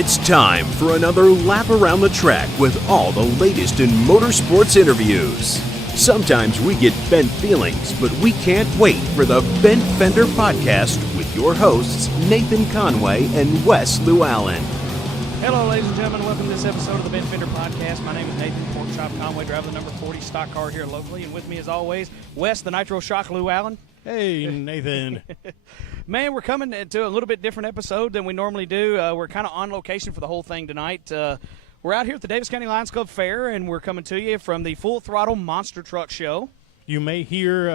It's time for another lap around the track with all the latest in motorsports interviews. Sometimes we get bent feelings, but we can't wait for the Bent Fender Podcast with your hosts, Nathan Conway and Wes Llewellyn. Hello, ladies and gentlemen. Welcome to this episode of the Bent Fender Podcast. My name is Nathan, Pork Chop Conway, driving the number 40 stock car here locally. And with me, as always, Wes, the Nitro Shock Llewellyn. Hey, Nathan. Man, we're coming to a little bit different episode than we normally do. We're kind of on location for the whole thing tonight. We're out here at the Daviess County Fair, and we're coming to you from the Full Throttle Monster Truck Show. You may hear,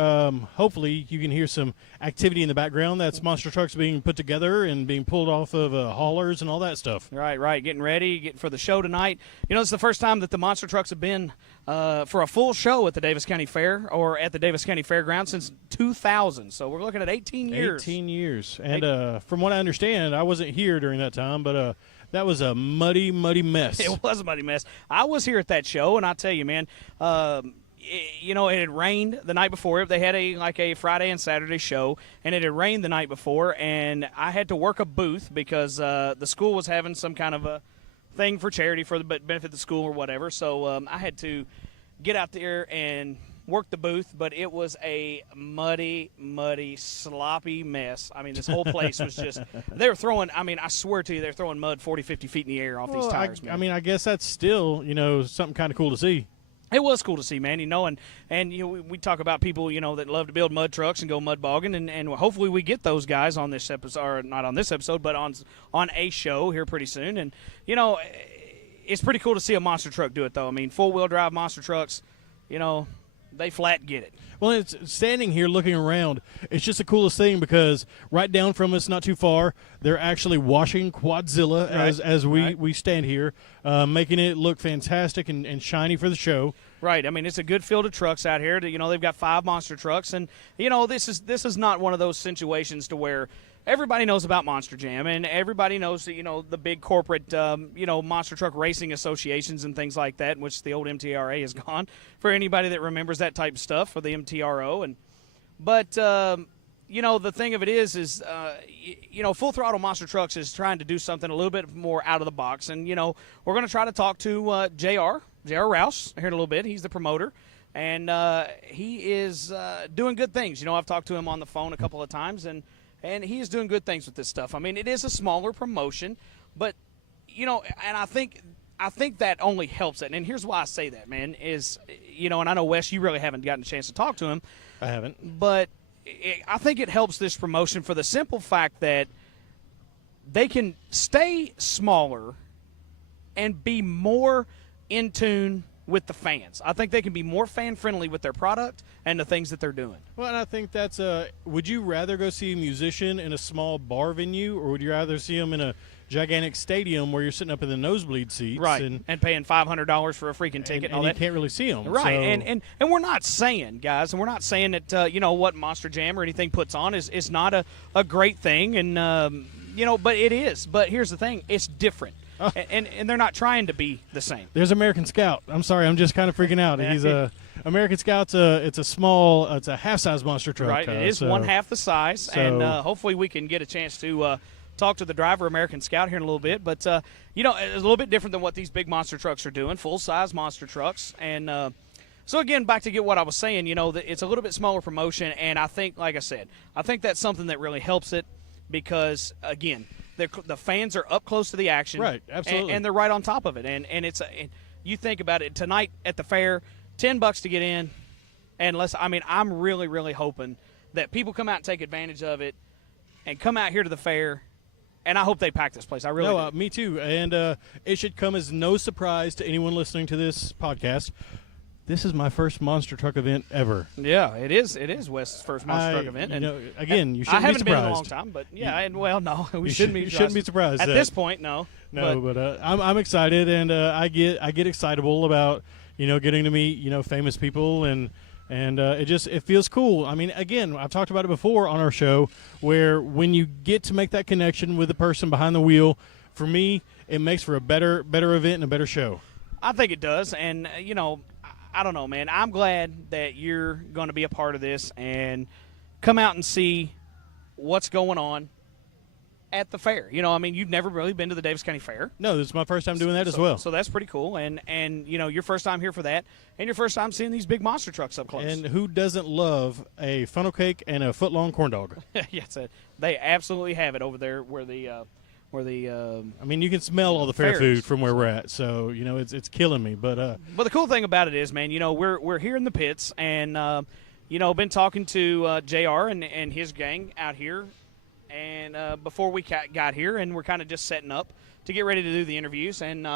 hopefully, you can hear some activity in the background. That's monster trucks being put together and being pulled off of haulers and all that stuff. Right. Getting ready for the show tonight. You know, it's the first time that the monster trucks have been for a full show at the Daviess County Fair or at the Daviess County Fairgrounds since 2000. So we're looking at 18 years. 18 years. And from what I understand, I wasn't here during that time, but that was a muddy mess. It was a muddy mess. I was here at that show, and I tell you, man, it had rained the night before. They had a Friday and Saturday show, and it had rained the night before, and I had to work a booth because the school was having some kind of a thing for charity for the benefit of the school or whatever. So I had to get out there and work the booth, but it was a muddy, sloppy mess. I mean, this whole place was just – they were throwing – I mean, I swear to you, they're throwing mud 40, 50 feet in the air off these tires, man. I mean, I guess that's still, something kind of cool to see. It was cool to see, man, and we talk about people, that love to build mud trucks and go mud bogging, and hopefully we get those guys on this episode, or not on this episode, but on a show here pretty soon. And, it's pretty cool to see a monster truck do it, though. I mean, four-wheel drive monster trucks, they flat get it. Well, it's standing here looking around. It's just the coolest thing because right down from us, not too far, they're actually washing Quadzilla as we stand here, making it look fantastic and shiny for the show. Right. I mean, it's a good field of trucks out here. They've got 5 monster trucks, and this is not one of those situations to where everybody knows about Monster Jam, and everybody knows that, the big corporate, monster truck racing associations and things like that, in which the old MTRA is gone, for anybody that remembers that type of stuff, for the MTRO. But the thing of it is Full Throttle Monster Trucks is trying to do something a little bit more out of the box. And, we're going to try to talk to J.R. Rouse here in a little bit. He's the promoter. And he is doing good things. I've talked to him on the phone a couple of times, and he is doing good things with this stuff. I mean, it is a smaller promotion, but, and I think that only helps it. And here's why I say that, man, is, and I know, Wes, you really haven't gotten a chance to talk to him. I haven't. But I think it helps this promotion for the simple fact that they can stay smaller and be more in tune with the fans. I think they can be more fan-friendly with their product and the things that they're doing. Well, and I think that's would you rather go see a musician in a small bar venue, or would you rather see them in a gigantic stadium where you're sitting up in the nosebleed seats? Right, and paying $500 for a freaking ticket and all that. You can't really see them. Right, so. and we're not saying, guys, and we're not saying that, what Monster Jam or anything puts on is not a great thing, and, but it is. But here's the thing, it's different. And they're not trying to be the same. There's American Scout. I'm sorry, I'm just kind of freaking out. He's American Scout's it's a half-size monster truck. Right, it is one half the size, and hopefully we can get a chance to talk to the driver, American Scout, here in a little bit. But, it's a little bit different than what these big monster trucks are doing, full-size monster trucks. And so, again, back to get what I was saying, it's a little bit smaller promotion, and I think, like I said, I think that's something that really helps it because, again, the fans are up close to the action. Right, absolutely. And they're right on top of it. And you think about it, tonight at the fair, $10 to get in. And I'm really, really hoping that people come out and take advantage of it and come out here to the fair. And I hope they pack this place. I really do. Me too. And it should come as no surprise to anyone listening to this podcast. This is my first monster truck event ever. Yeah, it is. It is Wes's first monster truck event. And you shouldn't be surprised. I haven't been in a long time, but no, we shouldn't be surprised. At this point, no. No, but I'm excited, and I get excitable about getting to meet famous people, and it feels cool. I mean, again, I've talked about it before on our show, where when you get to make that connection with the person behind the wheel, for me, it makes for a better event and a better show. I think it does, and I don't know, man. I'm glad that you're going to be a part of this and come out and see what's going on at the fair. You know, I mean, you've never really been to the Daviess County Fair. No, this is my first time doing that as well. So that's pretty cool. And you know, your first time here for that, and your first time seeing these big monster trucks up close. And who doesn't love a funnel cake and a foot-long corn dog? Yes, they absolutely have it over there where the I mean, you can smell all the fair fairs. food from where we're at, so you know it's killing me. But the cool thing about it is, man, you know, we're here in the pits, and you know, been talking to JR and his gang out here, and before we got here, and we're kind of just setting up to get ready to do the interviews, and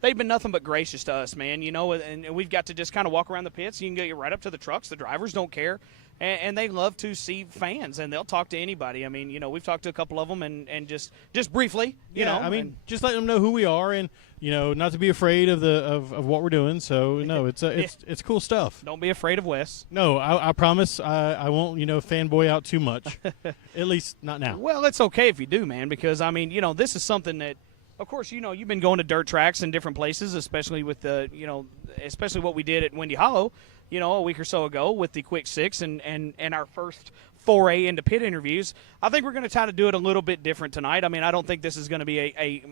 they've been nothing but gracious to us, man. You know, and we've got to just kind of walk around the pits. You can get right up to the trucks. The drivers don't care. And they love to see fans, and they'll talk to anybody. I mean, you know, we've talked to a couple of them, and just briefly, you know. I mean, just let them know who we are, and you know, not to be afraid of of what we're doing. So no, it's cool stuff. Don't be afraid of Wes. No, I promise I won't, you know, fanboy out too much. At least not now. Well, it's okay if you do, man, because I mean, you know, this is something that, of course, you know, you've been going to dirt tracks in different places, especially with the, you know, especially what we did at Windy Hollow, you know, a week or so ago with the Quick Six and our first foray into pit interviews. I think we're going to try to do it a little bit different tonight. I mean, I don't think this is going to be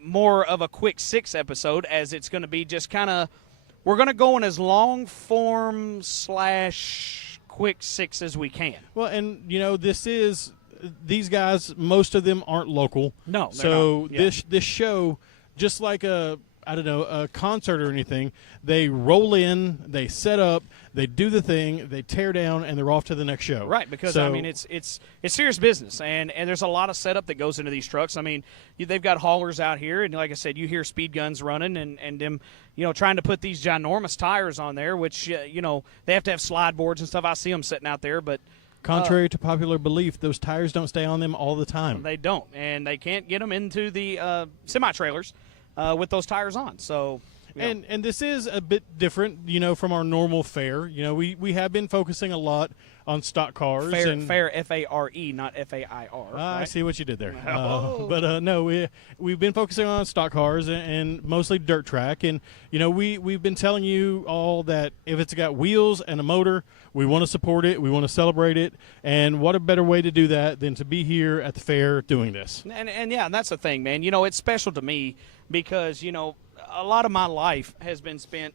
more of a Quick Six episode, as it's going to be just kind of, we're going to go in as long form / Quick Six as we can. Well, and you know, these guys, most of them aren't local. No, so not. Yeah. this show, just like a concert or anything, they roll in, they set up, they do the thing, they tear down, and they're off to the next show. Right, because I mean it's serious business, and there's a lot of setup that goes into these trucks. I mean, they've got haulers out here, and like I said, you hear speed guns running, and them, you know, trying to put these ginormous tires on there, which you know, they have to have slide boards and stuff. I see them sitting out there, but contrary to popular belief, those tires don't stay on them all the time. They don't, and they can't get them into the semi-trailers with those tires on. So, you know. And this is a bit different, you know, from our normal fair. You know, we have been focusing a lot on stock cars. Fair, F-A-R-E, not F-A-I-R. Right? I see what you did there. Oh. But no, we've been focusing on stock cars and mostly dirt track. And, you know, we've been telling you all that if it's got wheels and a motor, we want to support it. We want to celebrate it. And what a better way to do that than to be here at the fair doing this. And yeah, that's the thing, man. You know, it's special to me because, you know, a lot of my life has been spent,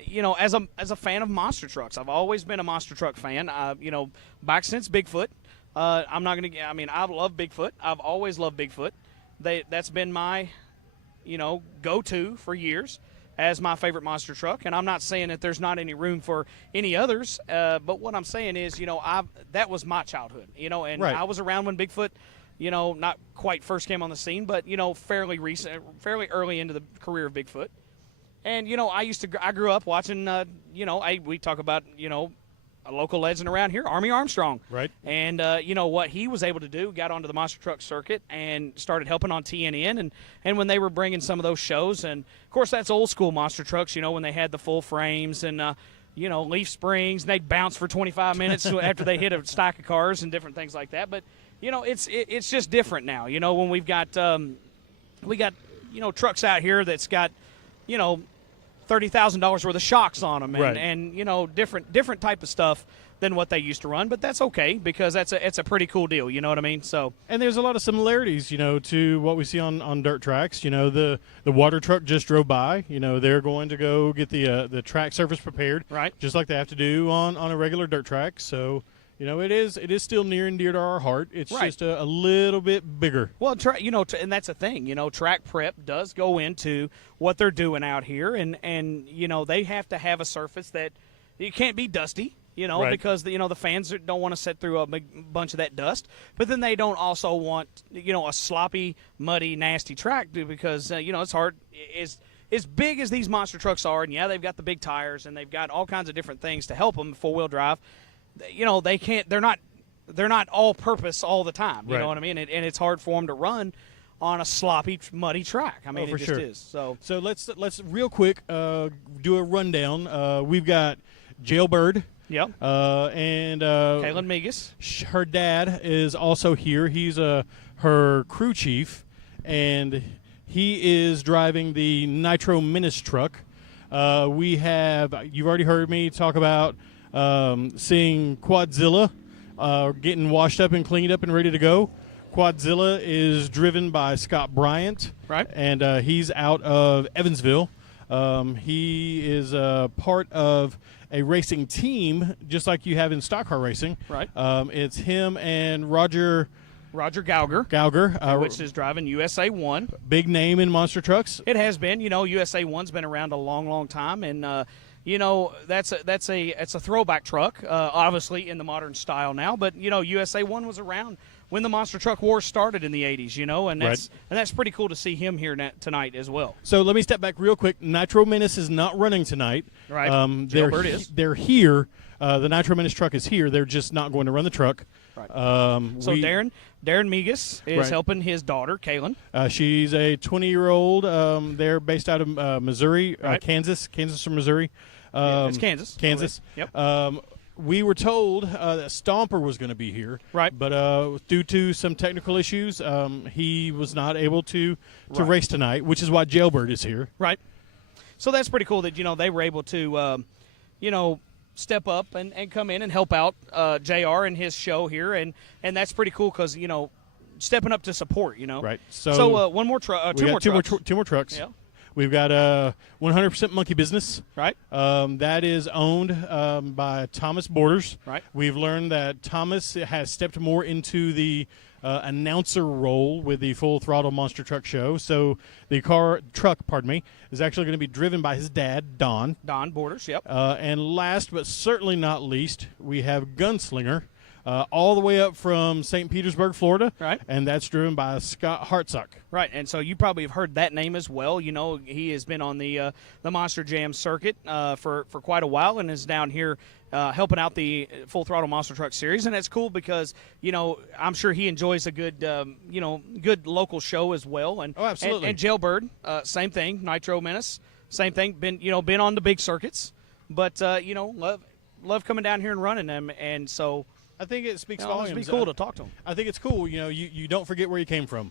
you know, as a fan of monster trucks. I've always been a monster truck fan. You know, back since Bigfoot. I love Bigfoot. I've always loved Bigfoot. That's been my, you know, go-to for years as my favorite monster truck. And I'm not saying that there's not any room for any others, but what I'm saying is, you know, that was my childhood, you know, and right. I was around when Bigfoot, you know, not quite first came on the scene, but, you know, fairly early into the career of Bigfoot. And, you know, I grew up watching, you know, we talk about, you know, a local legend around here, Army Armstrong. Right. And, you know, what he was able to do, got onto the monster truck circuit and started helping on TNN. And when they were bringing some of those shows, and, of course, that's old school monster trucks, you know, when they had the full frames and, you know, leaf springs, and they'd bounce for 25 minutes after they hit a stack of cars and different things like that. But, you know, it's just different now. You know, when we got, you know, trucks out here that's got, you know, $30,000 worth of shocks on them, and, right. and you know, different type of stuff than what they used to run. But that's okay because it's a pretty cool deal. You know what I mean? So, and there's a lot of similarities, you know, to what we see on dirt tracks. You know, the water truck just drove by. You know, they're going to go get the track surface prepared, right? Just like they have to do on a regular dirt track. So, you know, it is still near and dear to our heart. It's right. just a little bit bigger. Well, you know, and that's the thing. You know, track prep does go into what they're doing out here, and you know, they have to have a surface that it can't be dusty. You know, right. because you know the fans don't want to sit through a big bunch of that dust, but then they don't also want, you know, a sloppy, muddy, nasty track, because you know, it's hard. As big as these monster trucks are, and yeah, they've got the big tires and they've got all kinds of different things to help them 4-wheel drive. You know, they can't. They're not all purpose all the time. You right. know what I mean? And it's hard for them to run on a sloppy, muddy track. I mean, for it just sure. is. So let's real quick do a rundown. We've got Jailbird. Yep. And Kaylin Migas. Her dad is also here. He's her crew chief, and he is driving the Nitro Menace truck. You've already heard me talk about seeing Quadzilla getting washed up and cleaned up and ready to go. Quadzilla is driven by Scott Bryant, Right. and he's out of Evansville. He is part of a racing team, just like you have in stock car racing. Right. It's him and Roger Gauger, which is driving USA 1. big name in monster trucks. It has been. USA 1's been around a long, long time, and that's a throwback truck, obviously in the modern style now. But USA 1 was around when the monster truck war started in the 80s. And that's pretty cool to see him here tonight as well. So let me step back real quick. Nitro Menace is not running tonight. Right. Jailbird is. They're here. The Nitro Menace truck is here. They're just not going to run the truck. Right. Darren Megas is Right. helping his daughter, Kaylin. She's a 20-year-old. They're based out of Missouri, Right. Kansas or Missouri. It's Kansas. Kansas. Yep. We were told that Stomper was going to be here. Right. But due to some technical issues, he was not able to Right. race tonight, which is why Jailbird is here. Right. So that's pretty cool that they were able to step up and come in and help out JR and his show here, and that's pretty cool because stepping up to support. Right. So one more truck. We got two more trucks. Yeah. We've got 100% Monkey Business. Right. That is owned by Thomas Borders. Right. We've learned that Thomas has stepped more into the announcer role with the Full Throttle Monster Truck Show. So the truck, is actually going to be driven by his dad, Don. Don Borders. Yep. And last but certainly not least, we have Gunslinger. All the way up from St. Petersburg, Florida. Right. And that's driven by Scott Hartsock. Right, and so you probably have heard that name as well. He has been on the Monster Jam circuit for quite a while and is down here helping out the Full Throttle Monster Truck Series. And it's cool because, I'm sure he enjoys a good, good local show as well. And, oh, absolutely. And Jailbird, same thing. Nitro Menace, same thing. Been on the big circuits. But, love coming down here and running them. And so I think it speaks volumes. It'd be cool to talk to him. I think it's cool. You don't forget where you came from.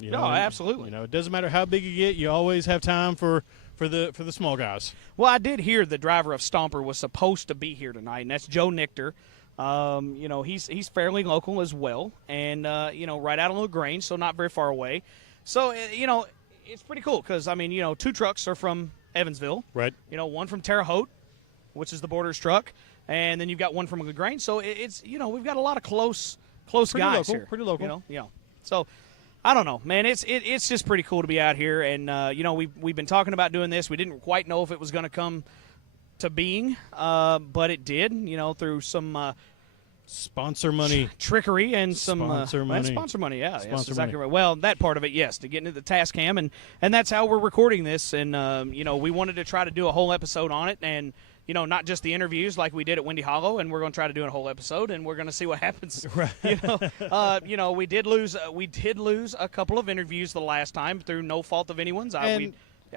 No, absolutely. It doesn't matter how big you get. You always have time for the small guys. Well, I did hear the driver of Stomper was supposed to be here tonight, and that's Joe Nichter. He's fairly local as well, and right out on LaGrange, so not very far away. So it's pretty cool because two trucks are from Evansville. Right. One from Terre Haute, which is the Borders truck. And then you've got one from LaGrange, so it's we've got a lot of close pretty guys local, here. Pretty local, So I don't know, man. It's just pretty cool to be out here, and we've been talking about doing this. We didn't quite know if it was going to come to being, but it did. Through some sponsor money, trickery, and some sponsor money. Sponsor money, yeah, sponsor yes, exactly money. right. Well, that part of it, yes, to get into the task cam, and that's how we're recording this. And we wanted to try to do a whole episode on it, and not just the interviews like we did at Windy Hollow, and we're going to try to do a whole episode, and we're going to see what happens. Right. We did lose a couple of interviews the last time through no fault of anyone's.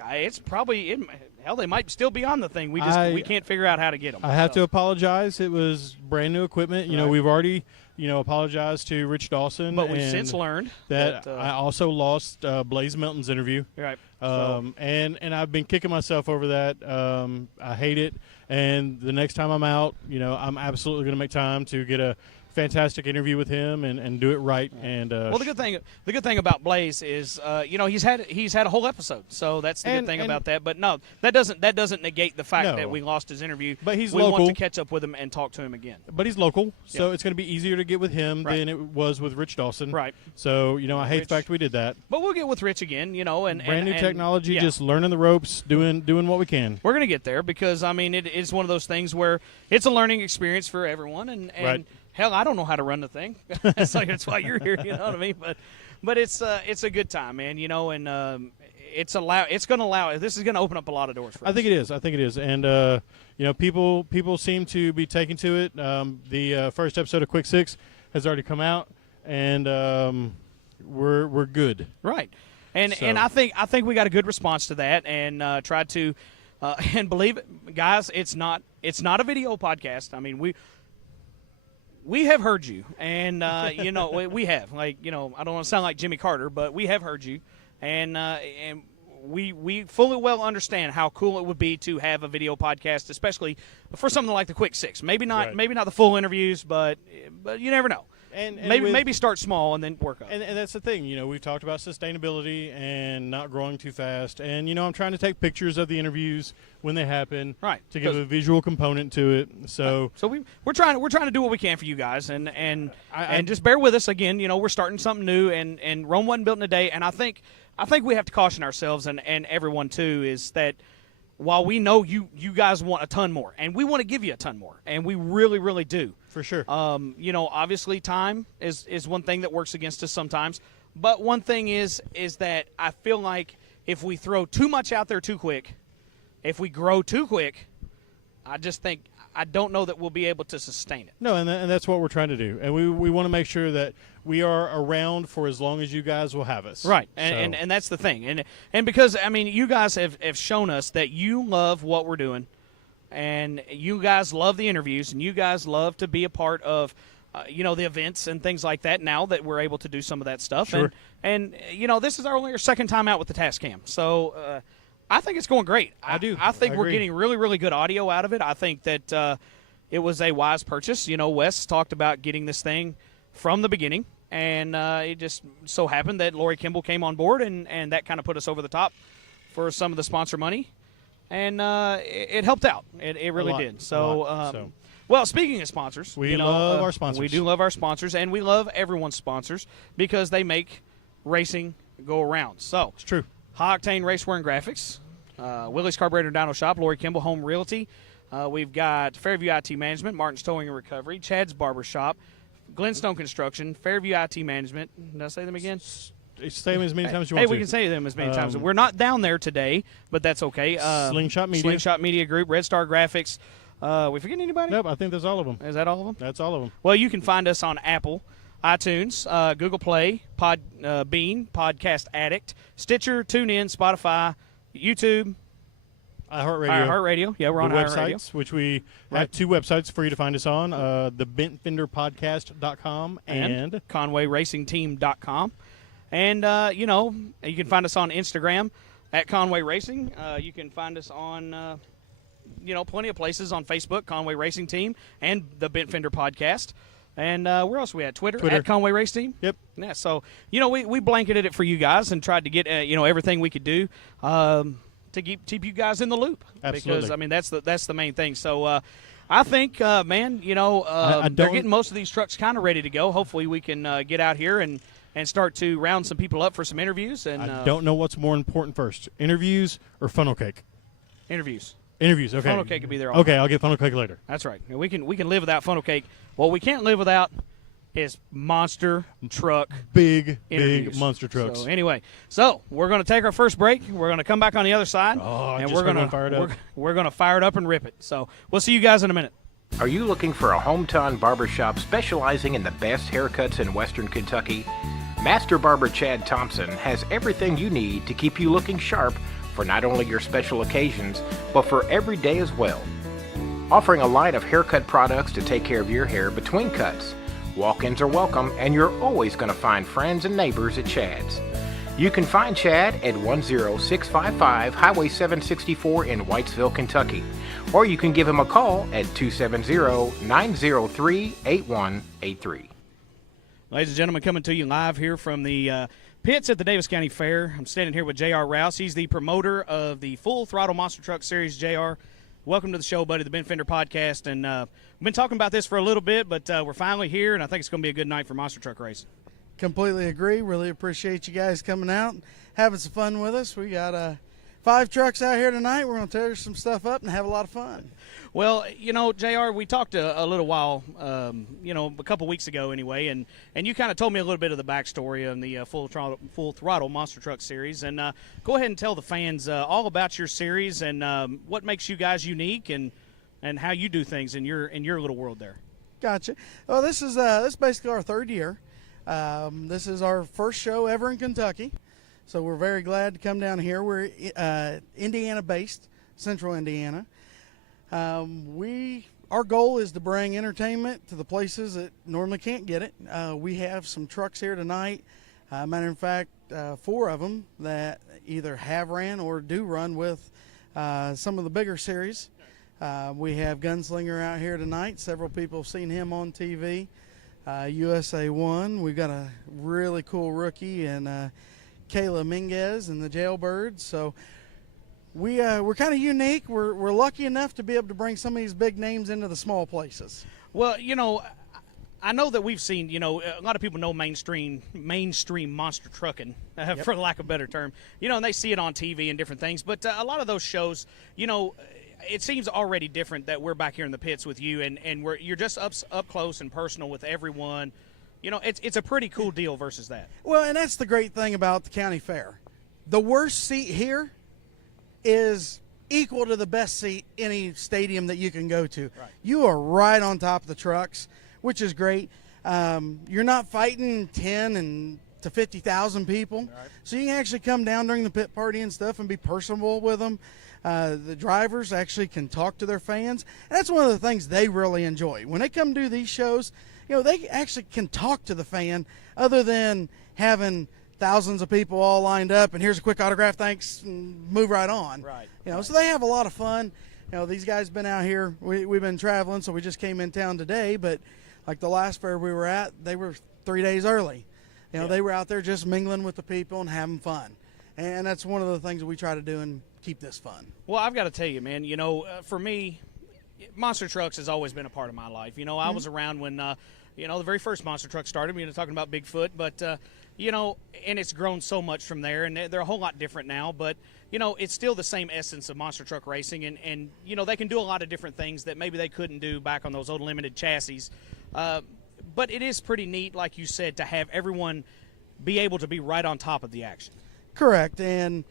It's probably hell, they might still be on the thing. We can't figure out how to get them. I have to apologize. It was brand new equipment. Right. We've already apologized to Rich Dawson, but we've since learned that I also lost Blaze Melton's interview. Right. And I've been kicking myself over that. I hate it. And the next time I'm out, I'm absolutely going to make time to get a fantastic interview with him and do it right. And well, the good thing about Blaze is he's had a whole episode, so that's the good thing about that. But no, that doesn't negate the fact that we lost his interview. But he's we local. want to catch up with him and talk to him again. But he's local, so it's going to be easier to get with him than it was with Rich Dawson. Right. So I hate the fact we did that. But we'll get with Rich again. And brand new technology, yeah. just learning the ropes, doing what we can. We're going to get there because it is one of those things where it's a learning experience for everyone, and right. Hell, I don't know how to run the thing, so that's why you're here. You know what I mean? But it's a good time, man. And this is going to open up a lot of doors for us. I think it is, and people seem to be taking to it. The first episode of Quick Six has already come out, and we're good. Right, and I think we got a good response to that, and tried to, and believe it, guys, it's not a video podcast. We have heard you, and we have. I don't want to sound like Jimmy Carter, but we have heard you, and we fully well understand how cool it would be to have a video podcast, especially for something like the Quick Six. Maybe not the full interviews, but you never know. And maybe start small and then work up. And that's the thing, we've talked about sustainability and not growing too fast. And, I'm trying to take pictures of the interviews when they happen, right, to give a visual component to it. So we're trying to do what we can for you guys, and just bear with us again. We're starting something new, and Rome wasn't built in a day. And I think we have to caution ourselves and everyone too, is that while we know you guys want a ton more, and we want to give you a ton more, and we really, really do. For sure. Obviously time is one thing that works against us sometimes. But one thing is that I feel like if we throw too much out there too quick, if we grow too quick, I don't know that we'll be able to sustain it. No, and that's what we're trying to do. And we want to make sure that we are around for as long as you guys will have us. Right, and that's the thing. And because, you guys have shown us that you love what we're doing, and you guys love the interviews, and you guys love to be a part of, the events and things like that now that we're able to do some of that stuff. Sure. And this is only our second time out with the task cam. So I think it's going great. I think we're agree. getting really, really good audio out of it. I think that it was a wise purchase. Wes talked about getting this thing from the beginning, and it just so happened that Lori Kimball came on board, and that kind of put us over the top for some of the sponsor money. And it helped out. It really did. So, well, speaking of sponsors, we love our sponsors. We do love our sponsors, and we love everyone's sponsors because they make racing go around. So it's true. High Octane Racewear and Graphics, Willie's Carburetor and Dyno Shop, Lori Kimball Home Realty. We've got Fairview IT Management, Martin's Towing and Recovery, Chad's Barber Shop, Glenstone Construction, Fairview IT Management. Did I say them again? Say them as many times as you want to. Hey, we can say them as many times. We're not down there today, but that's okay. Slingshot Media. Slingshot Media Group, Red Star Graphics. We forgetting anybody? Nope, I think that's all of them. Is that all of them? That's all of them. Well, you can find us on Apple, iTunes, Google Play, Bean, Podcast Addict, Stitcher, TuneIn, Spotify, YouTube, iHeartRadio. Yeah, we're on iHeartRadio. Websites, which we have two websites for you to find us on, thebentfenderpodcast.com and ConwayRacingTeam.com. And, you can find us on Instagram at Conway Racing. You can find us on, plenty of places on Facebook, Conway Racing Team, and the Bent Fender Podcast. And where else are we at? Twitter at Conway Race Team. Yep. Yeah, so, we blanketed it for you guys and tried to get, everything we could do to keep you guys in the loop. Absolutely. Because, that's the main thing. So, I think, man, they're getting most of these trucks kind of ready to go. Hopefully we can get out here and start to round some people up for some interviews. And I don't know what's more important first, interviews or funnel cake? Interviews. Interviews, okay. Funnel cake could be there all Okay, I'll get funnel cake later. That's right. We can live without funnel cake. What we can't live without is monster truck big interviews. monster trucks. So anyway, we're going to take our first break. We're going to come back on the other side, and we're going to fire it up and rip it. So we'll see you guys in a minute. Are you looking for a hometown barbershop specializing in the best haircuts in Western Kentucky? Master Barber Chad Thompson has everything you need to keep you looking sharp for not only your special occasions, but for every day as well. Offering a line of haircut products to take care of your hair between cuts. Walk-ins are welcome, and you're always going to find friends and neighbors at Chad's. You can find Chad at 10655 Highway 764 in Whitesville, Kentucky, or you can give him a call at 270-903-8183. Ladies and gentlemen, coming to you live here from the pits at the Daviess County Fair. I'm standing here with J.R. Rouse. He's the promoter of the full Throttle Monster Truck Series. J.R., welcome to the show, buddy, the Ben Fender Podcast. And we've been talking about this for a little bit, but we're finally here, and I think it's going to be a good night for monster truck racing. Completely agree. Really appreciate you guys coming out and having some fun with us. We got 5 trucks out here tonight. We're going to tear some stuff up and have a lot of fun. Well, JR, we talked a little while, a couple weeks ago anyway, and you kind of told me a little bit of the backstory on the Full Throttle Monster Truck Series. And go ahead and tell the fans all about your series and what makes you guys unique and how you do things in your little world there. Gotcha. Well, this is basically our 3rd year. This is our first show ever in Kentucky, so we're very glad to come down here. We're Indiana-based, Central Indiana. Our goal is to bring entertainment to the places that normally can't get it. We have some trucks here tonight. Matter of fact, 4 of them that either have ran or do run with some of the bigger series. We have Gunslinger out here tonight. Several people have seen him on TV. USA1. We've got a really cool rookie and Kayla Minguez and the Jailbirds. So we're kind of unique. We're lucky enough to be able to bring some of these big names into the small places. Well, I know that we've seen, a lot of people know mainstream monster trucking, for lack of a better term, and they see it on TV and different things. But a lot of those shows, it seems already different that we're back here in the pits with you, and you're just up close and personal with everyone. It's a pretty cool deal versus that. Well, and that's the great thing about the county fair. The worst seat here is equal to the best seat any stadium that you can go to. Right. You are right on top of the trucks, which is great. You're not fighting 10 to 50,000 people. Right. So you can actually come down during the pit party and stuff and be personable with them. The drivers actually can talk to their fans. And that's one of the things they really enjoy. When they come do these shows, they actually can talk to the fan other than having thousands of people all lined up and here's a quick autograph, thanks, and move right on. Right. So they have a lot of fun. These guys been out here. We've been traveling, so we just came in town today. But like the last fair we were at, they were 3 days early. They were out there just mingling with the people and having fun. And that's one of the things that we try to do and keep this fun. Well, I've got to tell you, man, for me, monster trucks has always been a part of my life. I was around when, the very first monster truck started, talking about Bigfoot, but, and it's grown so much from there, and they're a whole lot different now, but, it's still the same essence of monster truck racing, and they can do a lot of different things that maybe they couldn't do back on those old limited chassis. But it is pretty neat, like you said, to have everyone be able to be right on top of the action. Correct, and,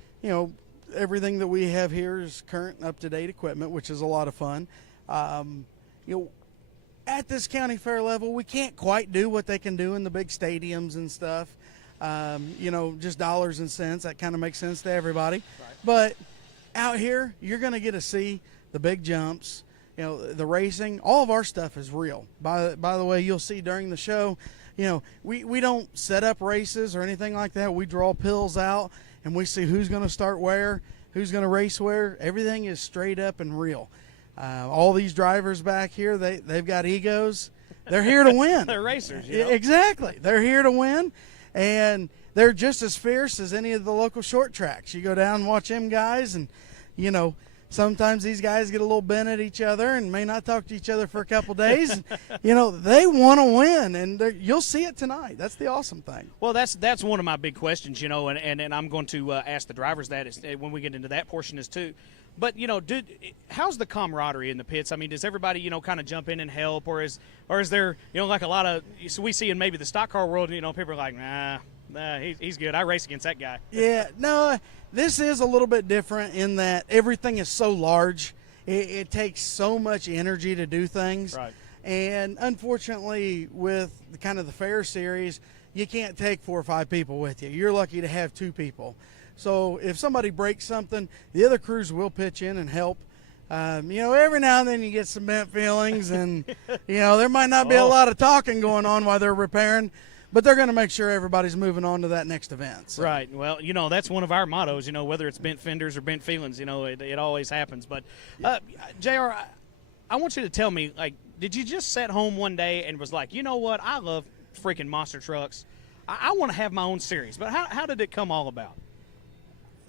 everything that we have here is current and up-to-date equipment, which is a lot of fun. At this county fair level, we can't quite do what they can do in the big stadiums and stuff. Just dollars and cents. That kind of makes sense to everybody. Right. But out here, you're going to get to see the big jumps, the racing. All of our stuff is real. By the way, you'll see during the show, we don't set up races or anything like that. We draw pills out, and we see who's going to start where, who's going to race where. Everything is straight up and real. All these drivers back here, they've got egos. They're here to win. They're racers. Exactly. They're here to win, and they're just as fierce as any of the local short tracks. You go down and watch them guys, and, sometimes these guys get a little bent at each other and may not talk to each other for a couple days. They want to win, and you'll see it tonight. That's the awesome thing. Well, that's one of my big questions, and I'm going to ask the drivers that when we get into that portion is too. But, how's the camaraderie in the pits? I mean, does everybody, kind of jump in and help, or is there, like a lot of, so we see in maybe the stock car world, people are like, nah, he's good. I race against that guy. Yeah, no, this is a little bit different in that everything is so large. It takes so much energy to do things. Right. And unfortunately, with the fair series, you can't take 4 or 5 people with you. You're lucky to have 2 people. So if somebody breaks something, the other crews will pitch in and help. Every now and then you get some bent feelings, and, there might not be a lot of talking going on while they're repairing, but they're going to make sure everybody's moving on to that next event. So. Right. Well, that's one of our mottos, whether it's bent fenders or bent feelings, it always happens. But, JR, I want you to tell me, did you just sit home one day and was like, you know what, I love freaking monster trucks. I want to have my own series. But how did it come all about?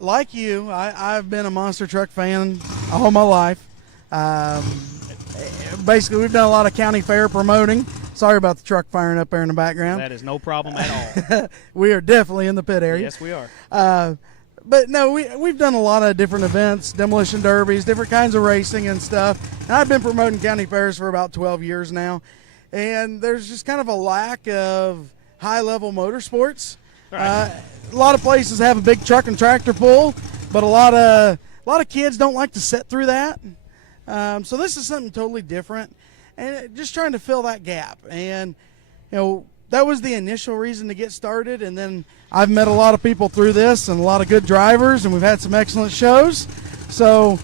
Like you, I've been a monster truck fan all my life. Basically, we've done a lot of county fair promoting. Sorry about the truck firing up there in the background. That is no problem at all. We are definitely in the pit area. Yes, we are. But no, we've done a lot of different events, demolition derbies, different kinds of racing and stuff. And I've been promoting county fairs for about 12 years now. And there's just kind of a lack of high-level motorsports. Right. A lot of places have a big truck and tractor pull, but a lot of kids don't like to sit through that. So this is something totally different, and just trying to fill that gap. And that was the initial reason to get started. And then I've met a lot of people through this, and a lot of good drivers, and we've had some excellent shows. So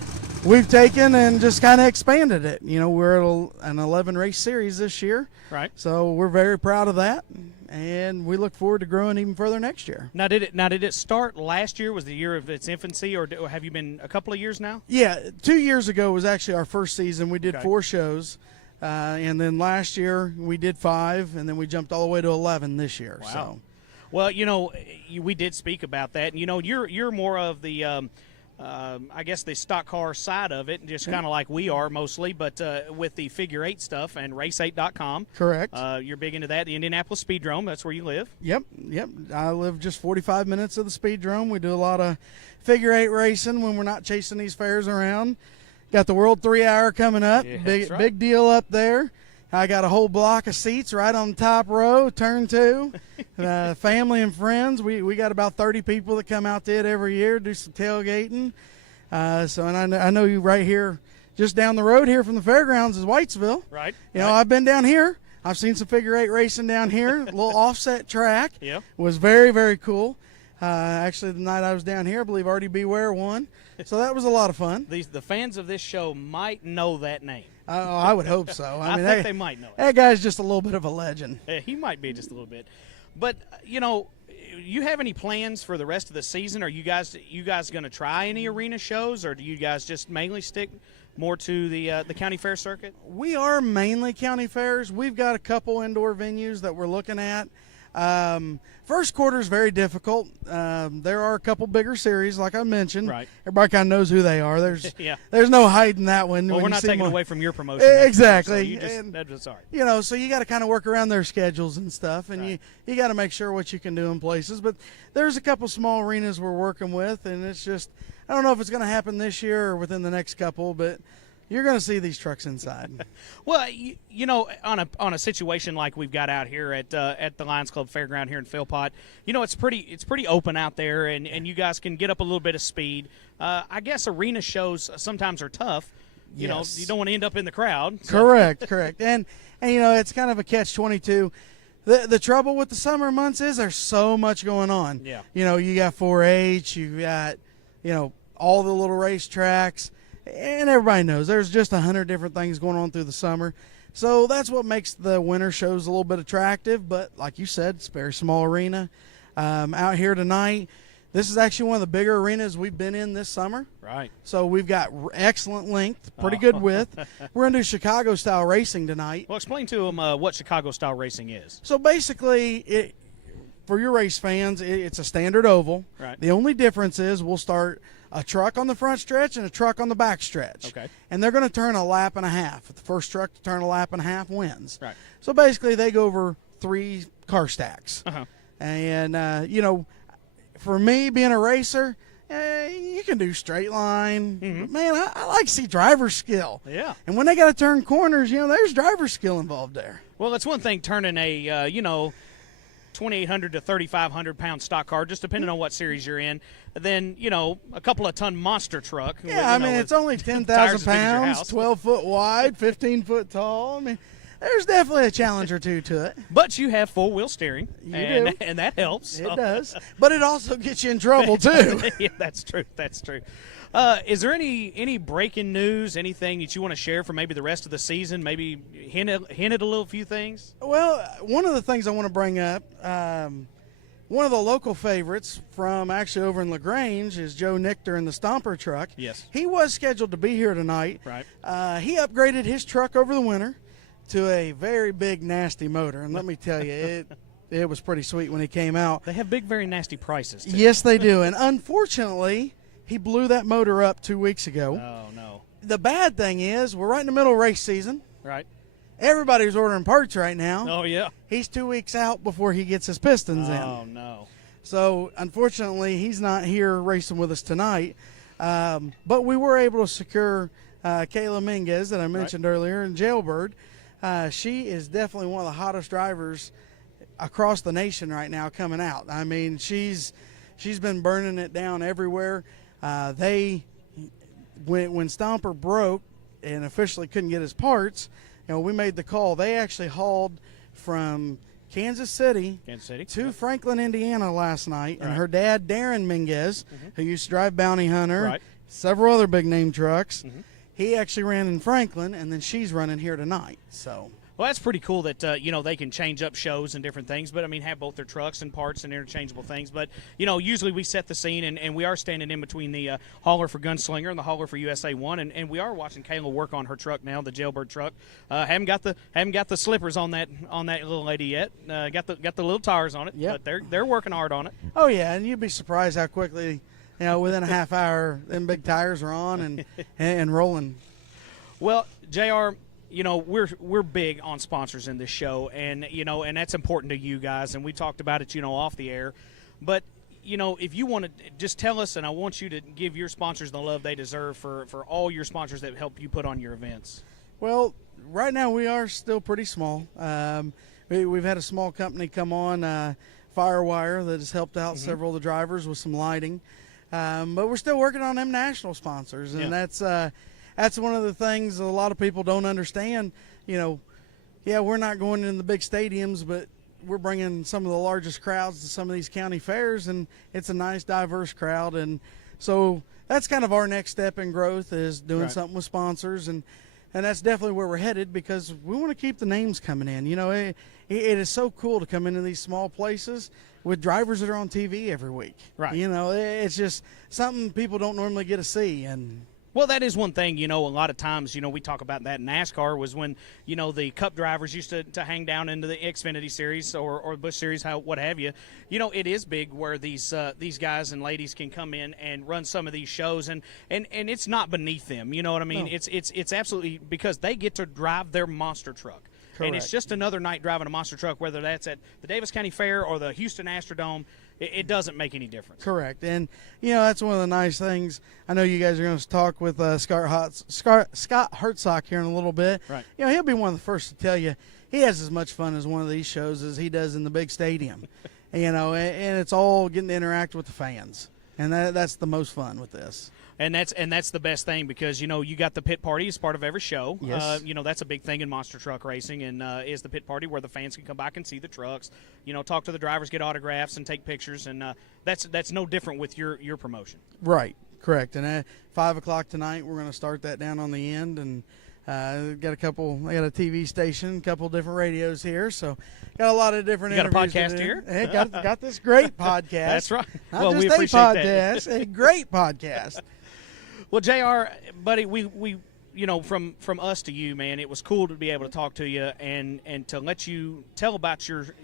we've taken and just kind of expanded it. We're at an 11 race series this year. Right. So we're very proud of that, and we look forward to growing even further next year. Now, did it start last year? Was the year of its infancy, or have you been a couple of years now? Yeah, 2 years ago was actually our first season. We did 4 shows. And then last year we did 5, and then we jumped all the way to 11 this year. Wow. So. Well, we did speak about that. And, you're more of the, I guess, the stock car side of it, just kind of like we are mostly, but with the figure 8 stuff and race8.com. Correct. You're big into that. The Indianapolis Speedrome, that's where you live. Yep. I live just 45 minutes of the Speedrome. We do a lot of figure 8 racing when we're not chasing these fairs around. Got the World 3 Hour coming up. Yeah, big deal up there. I got a whole block of seats right on the top row, turn 2. Family and friends. We got about 30 people that come out to it every year, do some tailgating. And I know you right here, just down the road here from the fairgrounds is Whitesville. Right. I've been down here. I've seen some figure 8 racing down here. A little offset track. Yep. Was very, very cool. Actually, the night I was down here, I believe Artie Beware won. So that was a lot of fun. The fans of this show might know that name. I would hope so. I think they might know it. That guy's just a little bit of a legend. He might be just a little bit. But, you have any plans for the rest of the season? Are you guys going to try any arena shows, or do you guys just mainly stick more to the county fair circuit? We are mainly county fairs. We've got a couple indoor venues that we're looking at. First quarter is very difficult. There are a couple bigger series, like I mentioned. Right. Everybody kind of knows who they are. There's Yeah. there's no hiding that one. Well, when we're you not see taking them on- away from your promotion. Exactly. So you just, And- that's sorry. So you got to kind of work around their schedules and stuff, and Right. you got to make sure what you can do in places. But there's a couple small arenas we're working with, and it's just, I don't know if it's going to happen this year or within the next couple, but you're going to see these trucks inside. Well, on a situation like we've got out here at the Lions Club Fairground here in Philpott, it's pretty open out there, and you guys can get up a little bit of speed. I guess arena shows sometimes are tough. You don't want to end up in the crowd. So. Correct. And it's kind of a catch-22. The trouble with the summer months is there's so much going on. Yeah. You got 4-H, you got all the little racetracks. And everybody knows there's just 100 different things going on through the summer. So that's what makes the winter shows a little bit attractive. But like you said, it's a very small arena. Out here tonight, this is actually one of the bigger arenas we've been in this summer. Right. So we've got excellent length, pretty good width. We're going to do Chicago-style racing tonight. Well, explain to them what Chicago-style racing is. So basically, for your race fans, it's a standard oval. Right. The only difference is we'll start a truck on the front stretch and a truck on the back stretch. Okay. And they're going to turn a lap and a half. The first truck to turn a lap and a half wins. Right. So basically, they go over 3 car stacks. Uh-huh. And, for me, being a racer, you can do straight line. Mm-hmm. But man, I like to see driver skill. Yeah. And when they got to turn corners, there's driver skill involved there. Well, it's one thing turning a 2,800 to 3,500 pound stock car, just depending on what series you're in. Then, a couple of ton monster truck. Yeah, with, it's only 10,000 tires as big as your pounds, house. 12 foot wide, 15 foot tall. There's definitely a challenge or two to it. But you have 4-wheel steering, You and, do. and that helps. It does. But it also gets you in trouble, too. Yeah, that's true. That's true. Is there any breaking news, anything that you want to share for maybe the rest of the season? Maybe hint at a little few things? Well, one of the things I want to bring up, one of the local favorites from actually over in LaGrange is Joe Nichter in the Stomper truck. Yes. He was scheduled to be here tonight. Right. He upgraded his truck over the winter to a very big, nasty motor. And let me tell you, it was pretty sweet when he came out. They have big, very nasty prices, too. Yes, they do. And unfortunately, he blew that motor up 2 weeks ago. Oh, no. The bad thing is we're right in the middle of race season. Right. Everybody's ordering parts right now. Oh, yeah. He's 2 weeks out before he gets his pistons in. Oh, no. So, unfortunately, he's not here racing with us tonight. But we were able to secure Kayla Minguez that I mentioned earlier in Jailbird. She is definitely one of the hottest drivers across the nation right now coming out. She's been burning it down everywhere. When Stomper broke and officially couldn't get his parts, we made the call. They actually hauled from Kansas City to Franklin, Indiana last night, and her dad, Darren Minguez, who used to drive Bounty Hunter, several other big name trucks, he actually ran in Franklin, and then she's running here tonight. So, Well, that's pretty cool that, you know, they can change up shows and different things, but, I mean, have both their trucks and parts and interchangeable things. But, you know, usually we set the scene, and we are standing in between the hauler for Gunslinger and the hauler for USA1, and we are watching Kayla work on her truck now, the Jailbird truck. Haven't got the slippers on that little lady yet. Got the little tires on it, Yep. but they're working hard on it. Oh, yeah, and you'd be surprised how quickly, you know, within a half hour, them big tires are on and rolling. Well, JR, you know, we're big on sponsors in this show, and, you know, and that's important to you guys, and we talked about it, you know, off the air. But, you know, if you want to just tell us, and I want you to give your sponsors the love they deserve for all your sponsors that help you put on your events. Well, right now we are still pretty small. We've had a small company come on, Firewire, that has helped out several of the drivers with some lighting. But we're still working on them national sponsors, and that's one of the things a lot of people don't understand. You know, yeah, we're not going in the big stadiums, but we're bringing some of the largest crowds to some of these county fairs, and it's a nice, diverse crowd. And so that's kind of our next step in growth, is doing something with sponsors, and that's definitely where we're headed, because we want to keep the names coming in. You know, it is so cool to come into these small places with drivers that are on TV every week. Right. You know, it's just something people don't normally get to see. And well, that is one thing, you know, a lot of times, you know, we talk about that in NASCAR was when, you know, the Cup drivers used to hang down into the Xfinity Series or Busch Series, what have you. You know, it is big where these guys and ladies can come in and run some of these shows, and it's not beneath them, you know what I mean? No. It's absolutely because they get to drive their monster truck. Correct. And it's just another night driving a monster truck, whether that's at the Daviess County Fair or the Houston Astrodome. It doesn't make any difference. Correct. And, you know, that's one of the nice things. I know you guys are going to talk with Scott Hertzog here in a little bit. Right. You know, he'll be one of the first to tell you he has as much fun as one of these shows as he does in the big stadium. You know, and it's all getting to interact with the fans. And that's the most fun with this. And that's the best thing, because, you know, you got the pit party as part of every show. Yes. You know, that's a big thing in monster truck racing, and is the pit party where the fans can come back and see the trucks, you know, talk to the drivers, get autographs, and take pictures. And that's no different with your promotion. Right. Correct. And at 5 o'clock tonight, we're going to start that down on the end. And I got a TV station, a couple different radios here, so got a lot of different interviews. You got a podcast here? Hey, got this great podcast. That's right. Not well, just we a appreciate podcast, that. a great podcast. Well, JR, buddy, we you know, from us to you, man, it was cool to be able to talk to you and to let you tell about your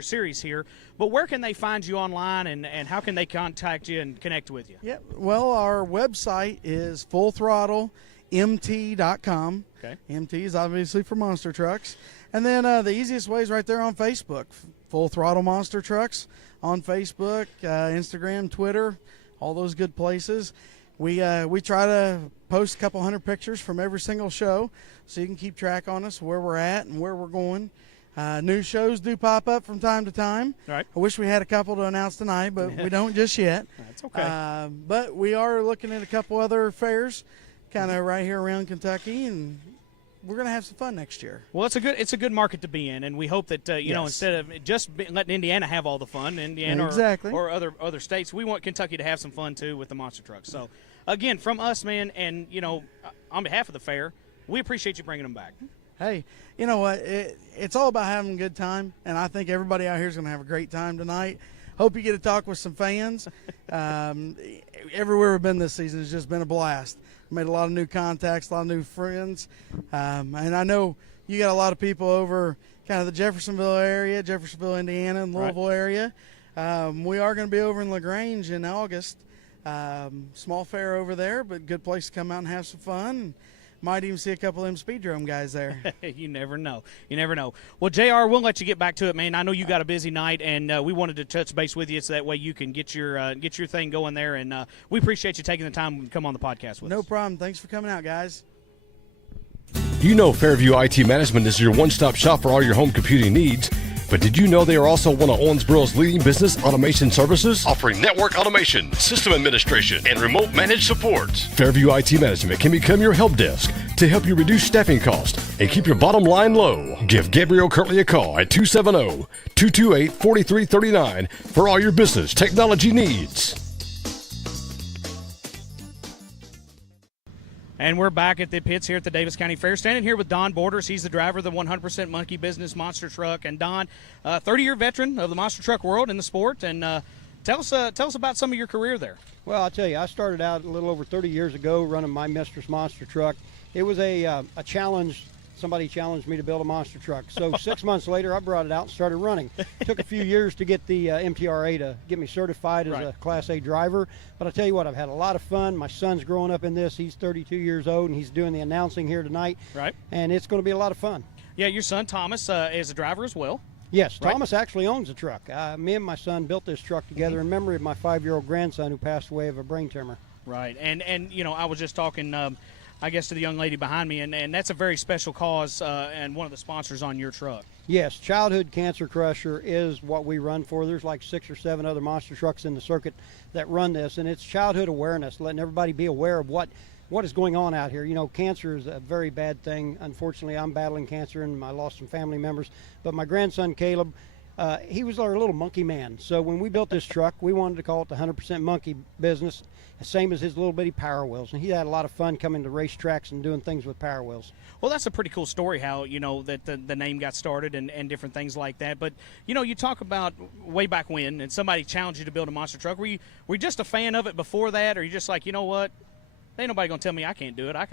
series here. But where can they find you online, and how can they contact you and connect with you? Yeah, well, our website is fullthrottlemt.com. Okay. MT is obviously for monster trucks. And then the easiest way is right there on Facebook, Full Throttle Monster Trucks on Facebook, Instagram, Twitter, all those good places. We try to post a couple hundred pictures from every single show, so you can keep track on us, where we're at and where we're going. New shows do pop up from time to time. All right. I wish we had a couple to announce tonight, but we don't just yet. That's okay. But we are looking at a couple other fairs kind of right here around Kentucky, and we're going to have some fun next year. Well, it's a good market to be in, and we hope that you know, Yes. instead of just letting Indiana have all the fun, Indiana Exactly. or other states, we want Kentucky to have some fun too with the monster trucks. So, again, from us, man, and you know, on behalf of the fair, we appreciate you bringing them back. Hey, you know what? It's all about having a good time, and I think everybody out here is going to have a great time tonight. Hope you get to talk with some fans. Everywhere we've been this season has just been a blast. Made a lot of new contacts, a lot of new friends, and I know you got a lot of people over kind of the Jeffersonville area, Jeffersonville, Indiana, and Louisville area. We are going to be over in LaGrange in August. Small fair over there, but good place to come out and have some fun. Might even see a couple of them Speedrome guys there. You never know. You never know. Well, JR, we'll let you get back to it, man. I know you got a busy night, and we wanted to touch base with you so that way you can get your thing going there. And we appreciate you taking the time to come on the podcast with us. No problem. Thanks for coming out, guys. You know Fairview IT Management is your one-stop shop for all your home computing needs. But did you know they are also one of Owensboro's leading business automation services, offering network automation, system administration, and remote managed support? Fairview IT Management can become your help desk to help you reduce staffing costs and keep your bottom line low. Give Gabriel Kirtley a call at 270-228-4339 for all your business technology needs. And we're back at the pits here at the Daviess County Fair. Standing here with Don Borders. He's the driver of the 100% Monkey Business Monster Truck. And Don, 30-year veteran of the monster truck world in the sport. And tell us about some of your career there. Well, I'll tell you, I started out a little over 30 years ago running my Mistress Monster Truck. It was a challenge. Somebody challenged me to build a monster truck. So 6 months later, I brought it out and started running. It took a few years to get the MTRA to get me certified as a Class A driver. But I'll tell you what, I've had a lot of fun. My son's growing up in this. He's 32 years old, and he's doing the announcing here tonight. Right. And it's going to be a lot of fun. Yeah, your son, Thomas, is a driver as well. Yes, Thomas actually owns the truck. Me and my son built this truck together in memory of my 5-year-old grandson who passed away of a brain tumor. Right. And you know, I was just talking I guess to the young lady behind me, and that's a very special cause and one of the sponsors on your truck. Yes, Childhood Cancer Crusher is what we run for. There's like 6 or 7 other monster trucks in the circuit that run this, and it's childhood awareness, letting everybody be aware of what is going on out here. You know, cancer is a very bad thing. Unfortunately, I'm battling cancer, and I lost some family members. But my grandson, Caleb, he was our little monkey man. So when we built this truck, we wanted to call it the 100% Monkey Business, same as his little bitty Power Wheels. And he had a lot of fun coming to racetracks and doing things with Power Wheels. Well, that's a pretty cool story, how, you know, that the name got started and different things like that. But, you know, you talk about way back when, and somebody challenged you to build a monster truck. Were you just a fan of it before that, or you just like, you know what? Ain't nobody gonna tell me I can't do it. I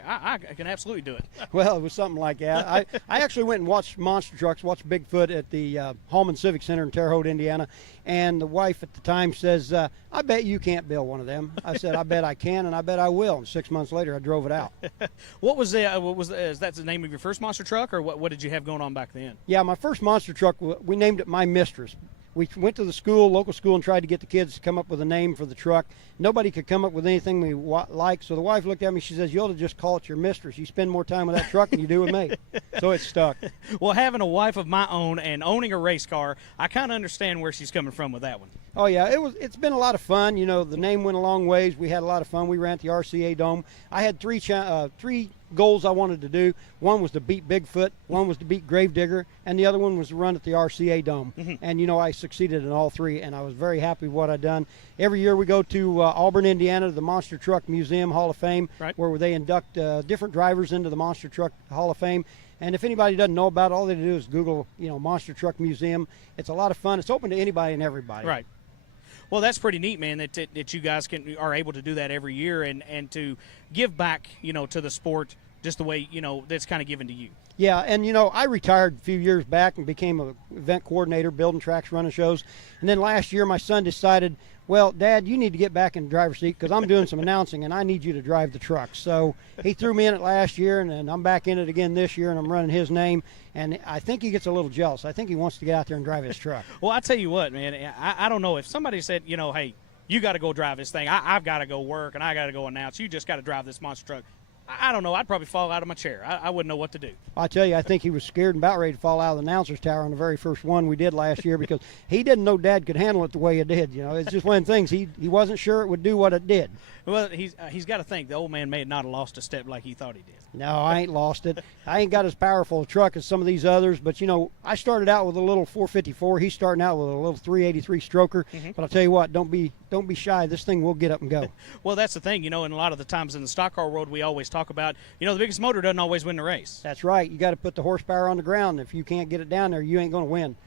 can absolutely do it. Well, it was something like that. I actually went and watched monster trucks, watched Bigfoot at the Hallman Civic Center in Terre Haute, Indiana, and the wife at the time says, "I bet you can't build one of them." I said, "I bet I can, and I bet I will." And 6 months later, I drove it out. Is that the name of your first monster truck, or what did you have going on back then? Yeah, my first monster truck, we named it My Mistress. We went to the local school, and tried to get the kids to come up with a name for the truck. Nobody could come up with anything we liked, so the wife looked at me. She says, "You ought to just call it your mistress. You spend more time with that truck than you do with me." So it stuck. Well, having a wife of my own and owning a race car, I kind of understand where she's coming from with that one. Oh yeah, it's been a lot of fun. You know, the name went a long ways. We had a lot of fun. We ran at the RCA Dome. I had three goals I wanted to do. One was to beat Bigfoot, one was to beat Gravedigger, and the other one was to run at the RCA Dome. And you know, I succeeded in all three, and I was very happy with what I'd done. Every year we go to Auburn, Indiana, to the Monster Truck Museum Hall of Fame, where they induct different drivers into the Monster Truck Hall of Fame. And if anybody doesn't know about it, all they do is Google, you know, Monster Truck Museum. It's a lot of fun. It's open to anybody and everybody. Right. Well, that's pretty neat, man, that you guys are able to do that every year and to give back, you know, to the sport just the way, you know, that's kind of given to you. Yeah, and, you know, I retired a few years back and became an event coordinator, building tracks, running shows. And then last year my son decided, well, Dad, you need to get back in the driver's seat because I'm doing some announcing and I need you to drive the truck. So he threw me in it last year, and then I'm back in it again this year, and I'm running his name. And I think he gets a little jealous. I think he wants to get out there and drive his truck. Well, I tell you what, man, I don't know. If somebody said, you know, hey, you got to go drive this thing. I've got to go work, and I got to go announce. You just got to drive this monster truck. I don't know. I'd probably fall out of my chair. I wouldn't know what to do. I tell you, I think he was scared and about ready to fall out of the announcer's tower on the very first one we did last year because he didn't know Dad could handle it the way it did. You know, it's just one of the things. He wasn't sure it would do what it did. Well, he's got to think the old man may not have lost a step like he thought he did. No, I ain't lost it. I ain't got as powerful a truck as some of these others, but, you know, I started out with a little 454. He's starting out with a little 383 stroker. But I'll tell you what, don't be shy. This thing will get up and go. Well, that's the thing, you know, and a lot of the times in the stock car world we always talk about, you know, the biggest motor doesn't always win the race. That's right. You got to put the horsepower on the ground. If you can't get it down there, you ain't going to win.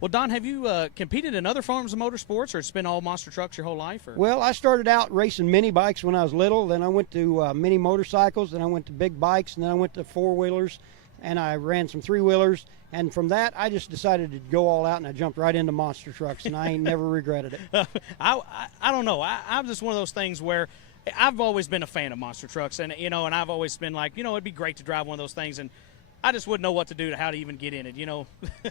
Well, Don, have you competed in other forms of motorsports, or it's been all monster trucks your whole life? Or? Well, I started out racing mini bikes when I was little. Then I went to mini motorcycles. Then I went to big bikes. And then I went to four-wheelers. And I ran some three-wheelers. And from that, I just decided to go all out, and I jumped right into monster trucks, and I ain't never regretted it. I don't know. I'm just one of those things where I've always been a fan of monster trucks. And, you know, and I've always been like, you know, it'd be great to drive one of those things. And I just wouldn't know what to do to how to even get in it, you know.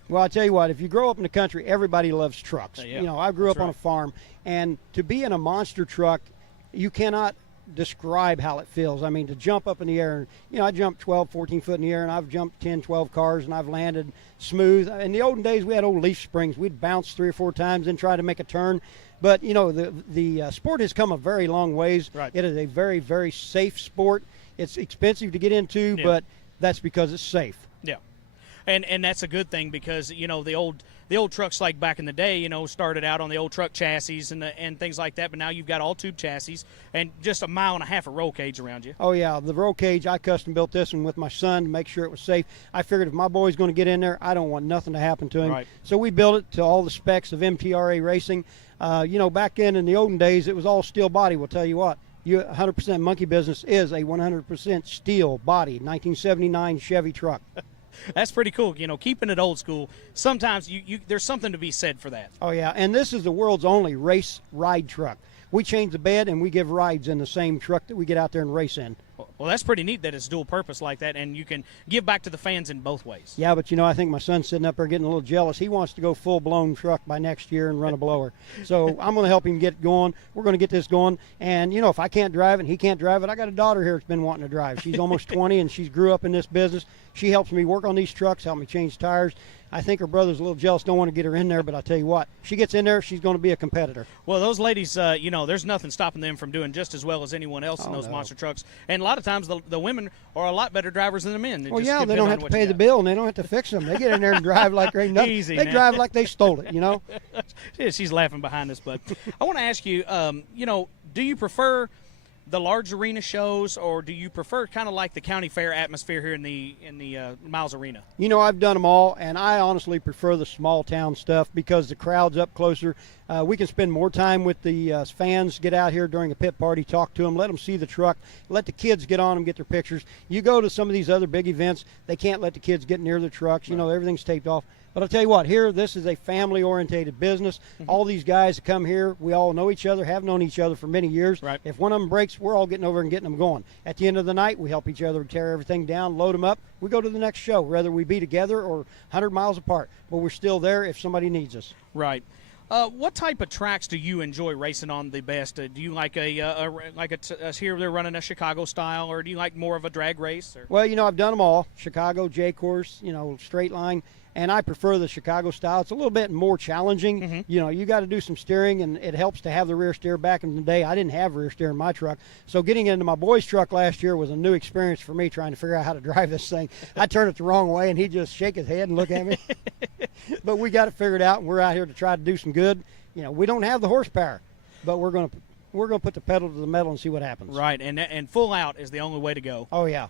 Well, I tell you what, if you grow up in the country, everybody loves trucks. Yeah, you know, I grew up on a farm, and to be in a monster truck, you cannot describe how it feels. I mean, to jump up in the air, and, you know, I jumped 12, 14 foot in the air, and I've jumped 10, 12 cars, and I've landed smooth. In the olden days, we had old leaf springs. We'd bounce 3 or 4 times and try to make a turn. But, you know, the sport has come a very long ways. Right. It is a very, very safe sport. It's expensive to get into, but that's because it's safe. Yeah. And that's a good thing because, you know, the old trucks like back in the day, you know, started out on the old truck chassis and things like that, but now you've got all tube chassis and just 1.5 miles of roll cage around you. Oh, yeah, the roll cage, I custom built this one with my son to make sure it was safe. I figured if my boy's going to get in there, I don't want nothing to happen to him. Right. So we built it to all the specs of MTRA racing. You know, back in the olden days, it was all steel body. We'll tell you what. 100% Monkey Business is a 100% steel body 1979 Chevy truck. That's pretty cool. You know, keeping it old school. Sometimes there's something to be said for that. Oh, yeah, and this is the world's only race ride truck. We change the bed and we give rides in the same truck that we get out there and race in. Well, that's pretty neat that it's dual purpose like that, and you can give back to the fans in both ways. Yeah, but, you know, I think my son's sitting up there getting a little jealous. He wants to go full-blown truck by next year and run a blower. So I'm going to help him get going. We're going to get this going. And, you know, if I can't drive it and he can't drive it, I got a daughter here that's been wanting to drive. She's almost 20, and she's grew up in this business. She helps me work on these trucks, help me change tires. I think her brother's a little jealous, don't want to get her in there, but I tell you what, she gets in there, she's going to be a competitor. Well, those ladies, you know, there's nothing stopping them from doing just as well as anyone else in those monster trucks. And a lot of times the women are a lot better drivers than the men. Well, yeah, they don't have to pay the bill and they don't have to fix them. They get in there and drive like they know. Easy, they man. drive like they stole it, you know. Yeah, she's laughing behind us, but I want to ask you, you know, do you prefer the large arena shows, or do you prefer kind of like the county fair atmosphere here in the Miles Arena? You know, I've done them all, and I honestly prefer the small town stuff because the crowd's up closer. We can spend more time with the fans, get out here during a pit party, talk to them, let them see the truck, let the kids get on them, get their pictures. You go to some of these other big events, they can't let the kids get near the trucks. You know, everything's taped off. But I'll tell you what, here, this is a family-orientated business. All these guys that come here, we all know each other, have known each other for many years. Right. If one of them breaks, we're all getting over and getting them going. At the end of the night, we help each other tear everything down, load them up. We go to the next show, whether we be together or 100 miles apart. But we're still there if somebody needs us. Right. What type of tracks do you enjoy racing on the best? Do you like us here they're running a Chicago style, or do you like more of a drag race? Or? Well, you know, I've done them all. Chicago, J-course, you know, straight line. And I prefer the Chicago style. It's a little bit more challenging. You know, you got to do some steering, and it helps to have the rear steer. Back in the day, I didn't have rear steer in my truck. So getting into my boy's truck last year was a new experience for me, trying to figure out how to drive this thing. I turned it the wrong way, and he'd just shake his head and look at me. But we got it figured out, and we're out here to try to do some good. You know, we don't have the horsepower, but we're going to put the pedal to the metal and see what happens. Right, and full out is the only way to go. Oh, yeah.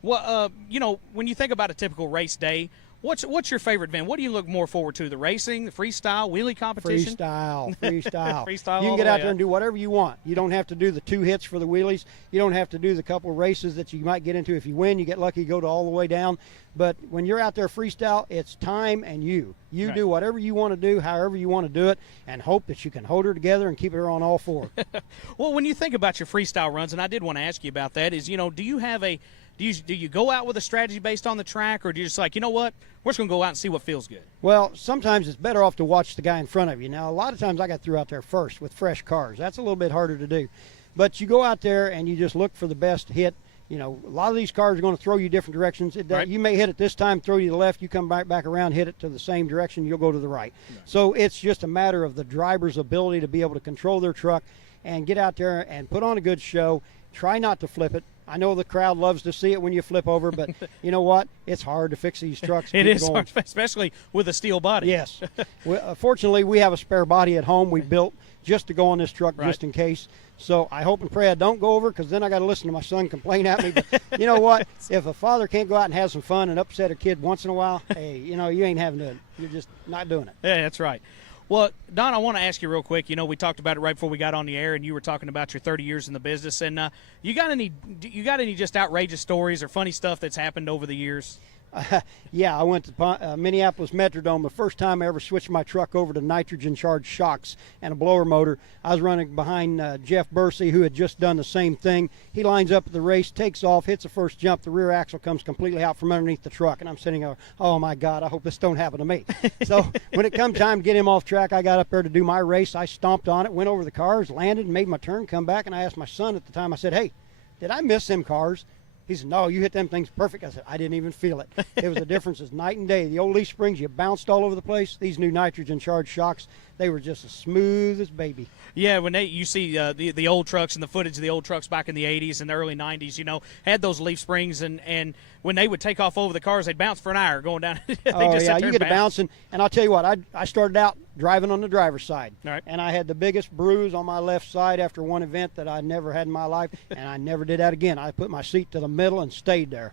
Well, you know, when you think about a typical race day, what's your favorite event? What do you look more forward to? The racing, the freestyle, wheelie competition? Freestyle. Freestyle. You can get out there and do whatever you want. You don't have to do the 2 hits for the wheelies. You don't have to do the couple races that you might get into. If you win, you get lucky, you go to all the way down. But when you're out there freestyle, it's time and you. You right. do whatever you want to do, however you want to do it, and hope that you can hold her together and keep her on all four. Well, when you think about your freestyle runs, and I did want to ask you about that, is, you know, do you have a do you go out with a strategy based on the track, or do you just like, you know what, we're just going to go out and see what feels good? Well, sometimes it's better off to watch the guy in front of you. Now, a lot of times I got through out there first with fresh cars. That's a little bit harder to do. But you go out there and you just look for the best hit. You know, a lot of these cars are going to throw you different directions. Right. You may hit it this time, throw you to the left. You come back around, hit it to the same direction, you'll go to the right. So it's just a matter of the driver's ability to be able to control their truck and get out there and put on a good show. Try not to flip it. I know the crowd loves to see it when you flip over, but you know what? It's hard to fix these trucks. It is hard, especially with a steel body. Yes. Fortunately, we have a spare body at home we built just to go on this truck, right. just in case. So I hope and pray I don't go over, because then I got to listen to my son complain at me. But you know what? If a father can't go out and have some fun and upset a kid once in a while, hey, you know, you ain't having it. You're just not doing it. Yeah, that's right. Well, Don, I want to ask you real quick. You know, we talked about it right before we got on the air, and you were talking about your 30 years in the business. And you got any just outrageous stories or funny stuff that's happened over the years? Yeah, I went to Minneapolis Metrodome the first time I ever switched my truck over to nitrogen-charged shocks and a blower motor. I was running behind Jeff Bursey, who had just done the same thing. He lines up at the race, takes off, hits the first jump. The rear axle comes completely out from underneath the truck, and I'm sitting there, oh, my God, I hope this don't happen to me. So when it come time to get him off track, I got up there to do my race. I stomped on it, went over the cars, landed, made my turn, come back, and I asked my son at the time, I said, hey, did I miss them cars? He said, no, you hit them things perfect. I said, I didn't even feel it. It was a difference as night and day. The old leaf springs, you bounced all over the place. These new nitrogen-charged shocks, they were just as smooth as baby. Yeah, when you see the old trucks and the footage of the old trucks back in the 80s and the early 90s, had those leaf springs, and when they would take off over the cars, they'd bounce for an hour going down. They just you get a bouncing. And I'll tell you what, I started out driving on the driver's side. All right. And I had the biggest bruise on my left side after one event that I never had in my life, and I never did that again. I put my seat to the middle and stayed there.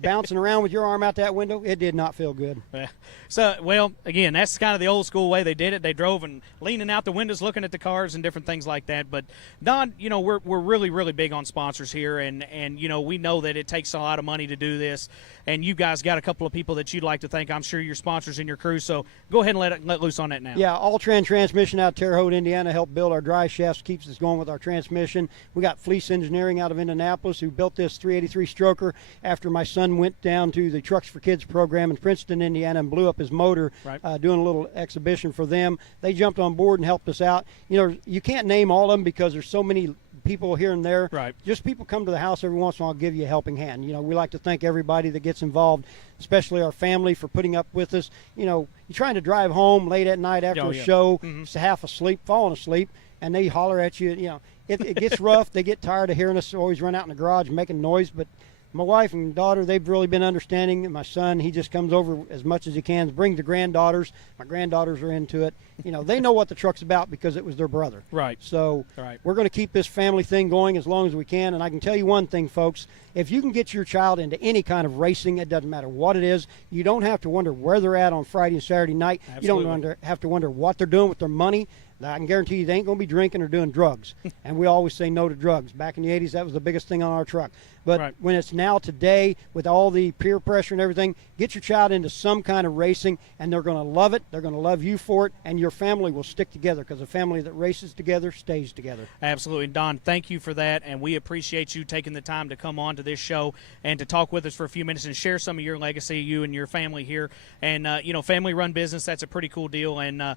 Bouncing around with your arm out that window, it did not feel good. Yeah. So, well, again, that's kind of the old school way they did it. They drove and leaning out the windows looking at the cars and different things like that. But, Don, we're really, really big on sponsors here, and we know that it takes a lot of money to do this, and you guys got a couple of people that you'd like to thank. I'm sure your sponsors and your crew, so go ahead and let loose on that now. Yeah, All-Trans Transmission out of Terre Haute, Indiana, helped build our dry shafts, keeps us going with our transmission. We got Fleece Engineering out of Indianapolis, who built this 383 stroker after my son went down to the Trucks for Kids program in Princeton, Indiana, and blew up his motor, doing a little exhibition for them. They jumped on board and helped us out. You can't name all of them because there's so many people here and there. Right. Just people come to the house every once in a while, give you a helping hand. We like to thank everybody that gets involved, especially our family, for putting up with us. You're trying to drive home late at night after a show, half asleep, falling asleep, and they holler at you. It gets rough. They get tired of hearing us always run out in the garage making noise, but my wife and daughter, they've really been understanding. And my son, he just comes over as much as he can, brings the granddaughters. My granddaughters are into it. They know what the truck's about because it was their brother. Right. So we're going to keep this family thing going as long as we can. And I can tell you one thing, folks. If you can get your child into any kind of racing, it doesn't matter what it is, you don't have to wonder where they're at on Friday and Saturday night. Absolutely. You don't have to wonder what they're doing with their money. I can guarantee you they ain't going to be drinking or doing drugs. And we always say no to drugs. Back in the 80s, that was the biggest thing on our truck. But when it's now today, with all the peer pressure and everything, get your child into some kind of racing, and they're going to love it. They're going to love you for it, and your family will stick together because a family that races together stays together. Absolutely. Don, thank you for that, and we appreciate you taking the time to come on to this show and to talk with us for a few minutes and share some of your legacy, you and your family here. And, family-run business, that's a pretty cool deal. And,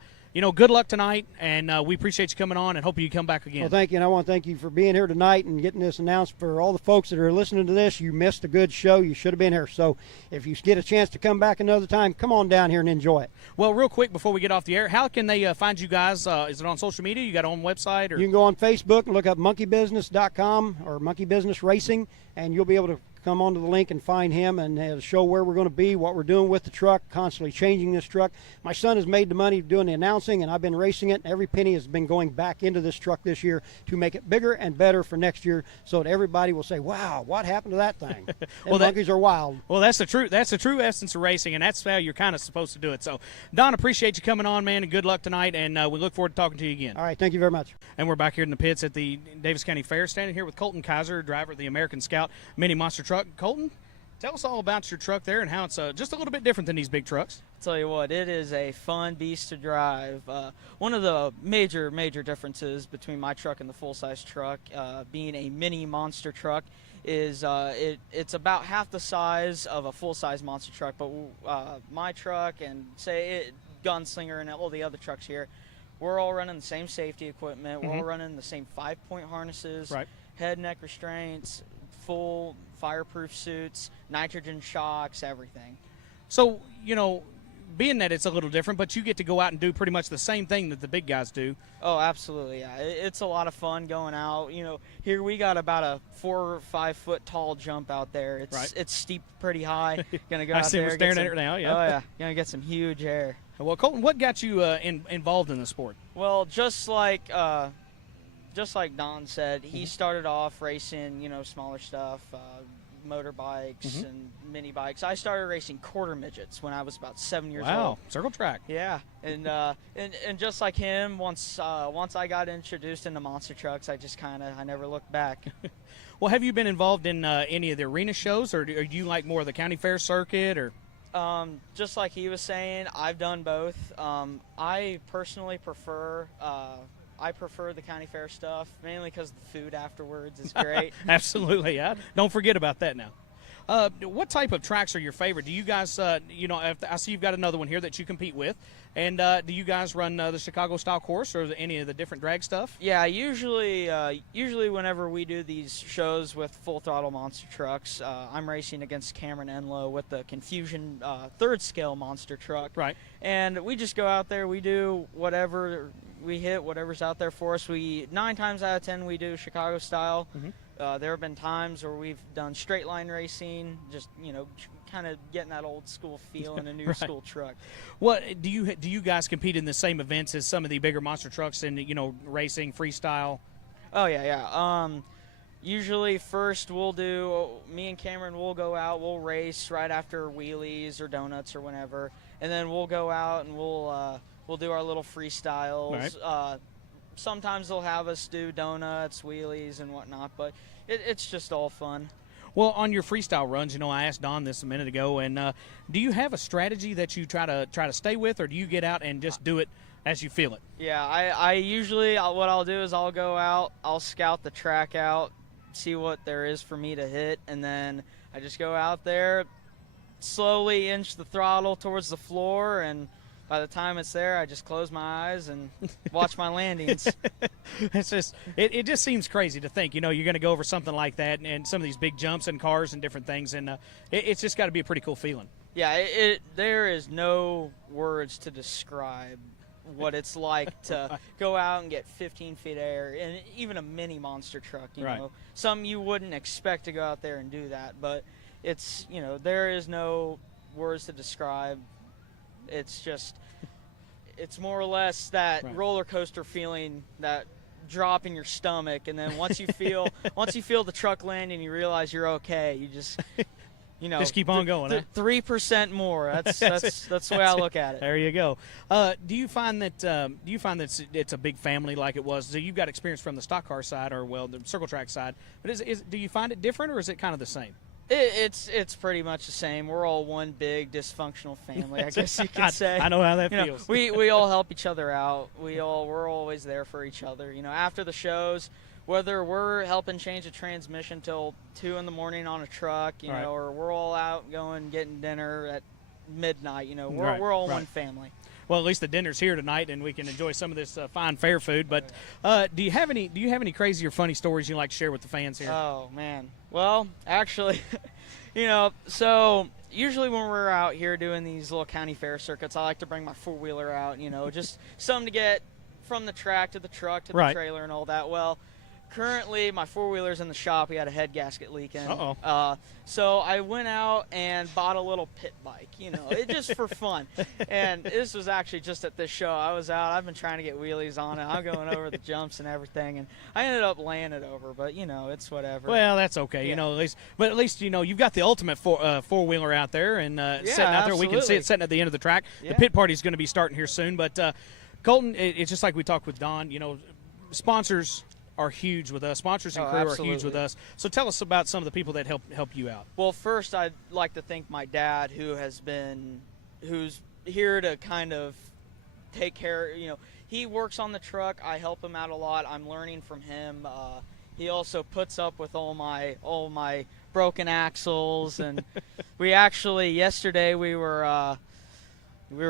good luck tonight, and we appreciate you coming on and hope you come back again. Well, thank you, and I want to thank you for being here tonight and getting this announced. For all the folks that are listening to this, you missed a good show. You should have been here. So if you get a chance to come back another time, come on down here and enjoy it. Well, real quick before we get off the air, how can they find you guys? Is it on social media? You got a own website? Or? You can go on Facebook and look up monkeybusiness.com or Monkey Business Racing, and you'll be able to come onto the link and find him and show where we're going to be, what we're doing with the truck, constantly changing this truck. My son has made the money doing the announcing, and I've been racing it, and every penny has been going back into this truck this year to make it bigger and better for next year so that everybody will say, wow, what happened to that thing? Monkeys are wild. Well, that's the true essence of racing, and that's how you're kind of supposed to do it. So, Don, appreciate you coming on, man, and good luck tonight, and we look forward to talking to you again. All right, thank you very much. And we're back here in the pits at the Daviess County Fair, standing here with Colton Kaiser, driver of the American Scout Mini Monster Truck. Colton, tell us all about your truck there and how it's just a little bit different than these big trucks. I'll tell you what, it is a fun beast to drive. One of the major differences between my truck and the full-size truck, being a mini monster truck, is it's about half the size of a full-size monster truck. But my truck and Gunslinger and all the other trucks here, we're all running the same safety equipment. We're all running the same 5-point harnesses, head neck restraints, full fireproof suits, nitrogen shocks, everything. So, being that it's a little different, but you get to go out and do pretty much the same thing that the big guys do. Oh, absolutely, yeah. It's a lot of fun going out. Here we got about a 4 or 5 foot tall jump out there. It's steep pretty high. Gonna go I out see there. We're staring at it now, yeah. Oh, yeah. Gonna get some huge air. Well, Colton, what got you involved in the sport? Well, just like Don said, he started off racing, smaller stuff, motorbikes and mini bikes. I started racing quarter midgets when I was about 7 years old. Wow, circle track. Yeah, and just like him, once I got introduced into monster trucks, I never looked back. Well, have you been involved in any of the arena shows, or are you like more of the county fair circuit, or? Just like he was saying, I've done both. I personally prefer the county fair stuff, mainly because the food afterwards is great. Absolutely, yeah. Don't forget about that now. What type of tracks are your favorite? Do you guys, if I see you've got another one here that you compete with, and do you guys run the Chicago style course or any of the different drag stuff? Yeah, usually whenever we do these shows with Full Throttle Monster Trucks, I'm racing against Cameron Enlow with the Confusion third scale monster truck. Right. And we just go out there, we do whatever we hit, whatever's out there for us. 9 times out of 10 we do Chicago style. Mm-hmm. There have been times where we've done straight line racing, just kind of getting that old school feel in a new right. school truck. What do you guys compete in the same events as some of the bigger monster trucks in racing, freestyle? Oh yeah. Usually first me and Cameron will go out, we'll race right after wheelies or donuts or whenever, and then we'll go out and we'll do our little freestyles. Right. Sometimes they'll have us do donuts, wheelies, and whatnot, but it's just all fun. Well, on your freestyle runs, I asked Don this a minute ago, and do you have a strategy that you try to stay with, or do you get out and just do it as you feel it? Yeah, I usually what I'll do is I'll go out, I'll scout the track out, see what there is for me to hit, and then I just go out there, slowly inch the throttle towards the floor, and by the time it's there, I just close my eyes and watch my landings. It's just it just seems crazy to think, you're going to go over something like that and some of these big jumps and cars and different things, and it's just got to be a pretty cool feeling. Yeah, there is no words to describe what it's like to go out and get 15 feet of air, and even a mini monster truck, you know. Some you wouldn't expect to go out there and do that, but it's, there is no words to describe. It's just, it's more or less that roller coaster feeling, that drop in your stomach, and then once you feel the truck land and you realize you're okay, you just just keep on going. 3% more. That's the way I look at it. There you go. Do you find that it's a big family like it was? So you've got experience from the stock car side, or the circle track side, but do you find it different, or is it kind of the same? It's pretty much the same. We're all one big dysfunctional family, I guess you could say. I know how that feels. We all help each other out. We're always there for each other. After the shows, whether we're helping change a transmission till 2 in the morning on a truck, or we're all out getting dinner at midnight. We're all one family. Well, at least the dinner's here tonight, and we can enjoy some of this fine fair food. But do you have any crazy or funny stories you'd like to share with the fans here? Oh man, well, actually, so usually when we're out here doing these little county fair circuits, I like to bring my 4-wheeler out. Just something to get from the track to the truck to the trailer and all that. Well, currently my 4-wheeler's in the shop. We had a head gasket leaking. So I went out and bought a little pit bike, it just for fun. And this was actually just at this show. I was out. I've been trying to get wheelies on it. I'm going over the jumps and everything, and I ended up laying it over. But it's whatever. Well, that's okay. Yeah. At least you've got the ultimate 4-wheeler out there and sitting out there. We can see it sitting at the end of the track. Yeah. The pit party's going to be starting here soon. But Colton, it's just like we talked with Don. Sponsors are huge with us. Sponsors and crew are huge with us. So tell us about some of the people that help you out. Well, first I'd like to thank my dad, who's here to kind of take care. He works on the truck. I help him out a lot. I'm learning from him. He also puts up with all my broken axles. And yesterday we were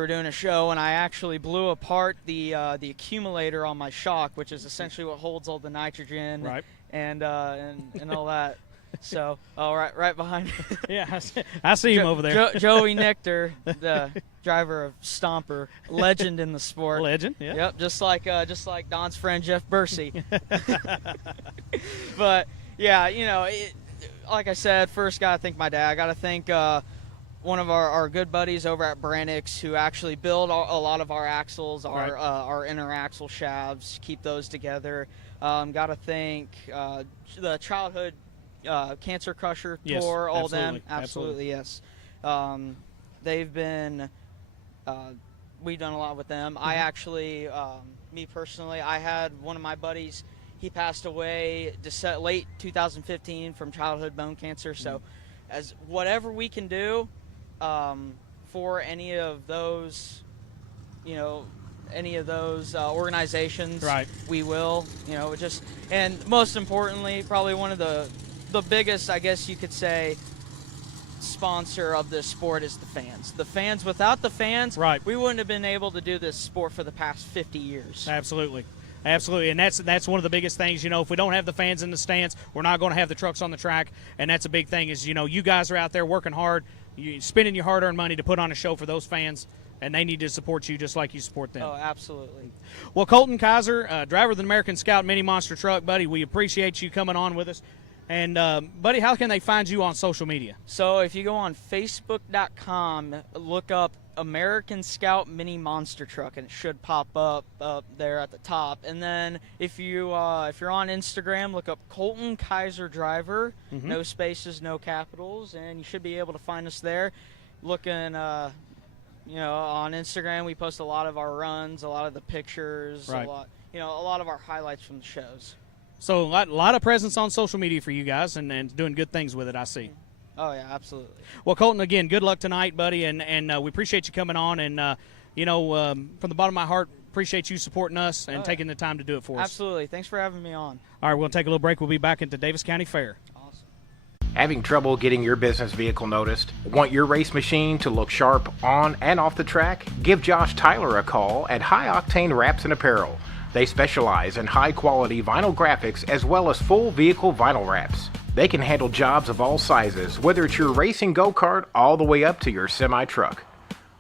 doing a show, and I actually blew apart the accumulator on my shock, which is essentially what holds all the nitrogen and all that. So, right behind. Yeah, I see him over there. Joey Nectar, the driver of Stomper, legend in the sport. Legend, yeah. Yep, just like Don's friend Jeff Bursey. But yeah, like I said, first gotta thank my dad. I gotta thank one of our good buddies over at Brennix, who actually build a lot of our axles, our inner axle shafts, keep those together. Got to thank the childhood Cancer Crusher tour, all them. Absolutely, yes. They've been, we've done a lot with them. I actually, me personally, I had one of my buddies, he passed away late 2015 from childhood bone cancer. So as whatever we can do, for any of those organizations, we will, and most importantly, probably one of the biggest, I guess you could say, sponsor of this sport is the fans. The fans, without the fans, right, we wouldn't have been able to do this sport for the past 50 years. Absolutely. Absolutely, and that's one of the biggest things. If we don't have the fans in the stands, we're not going to have the trucks on the track, and that's a big thing. Is you guys are out there working hard, you spending your hard-earned money to put on a show for those fans, and they need to support you just like you support them. Oh, absolutely. Well, Colton Kaiser, driver of the American Scout Mini Monster Truck, buddy, we appreciate you coming on with us. And, buddy, how can they find you on social media? So if you go on Facebook.com, look up American Scout Mini Monster Truck, and it should pop up there at the top. And then if you're on Instagram, look up Colton Kaiser Driver, no spaces, no capitals, and you should be able to find us there. Looking, on Instagram, we post a lot of our runs, a lot of the pictures, right, a lot of our highlights from the shows. So a lot of presence on social media for you guys, and doing good things with it, I see. Oh, yeah, absolutely. Well, Colton, again, good luck tonight, buddy, and we appreciate you coming on. And, from the bottom of my heart, appreciate you supporting us and taking the time to do it for us. Absolutely. Thanks for having me on. All right, we'll take a little break. We'll be back at the Daviess County Fair. Awesome. Having trouble getting your business vehicle noticed? Want your race machine to look sharp on and off the track? Give Josh Tyler a call at High Octane Wraps and Apparel. They specialize in high-quality vinyl graphics as well as full vehicle vinyl wraps. They can handle jobs of all sizes, whether it's your racing go-kart all the way up to your semi-truck.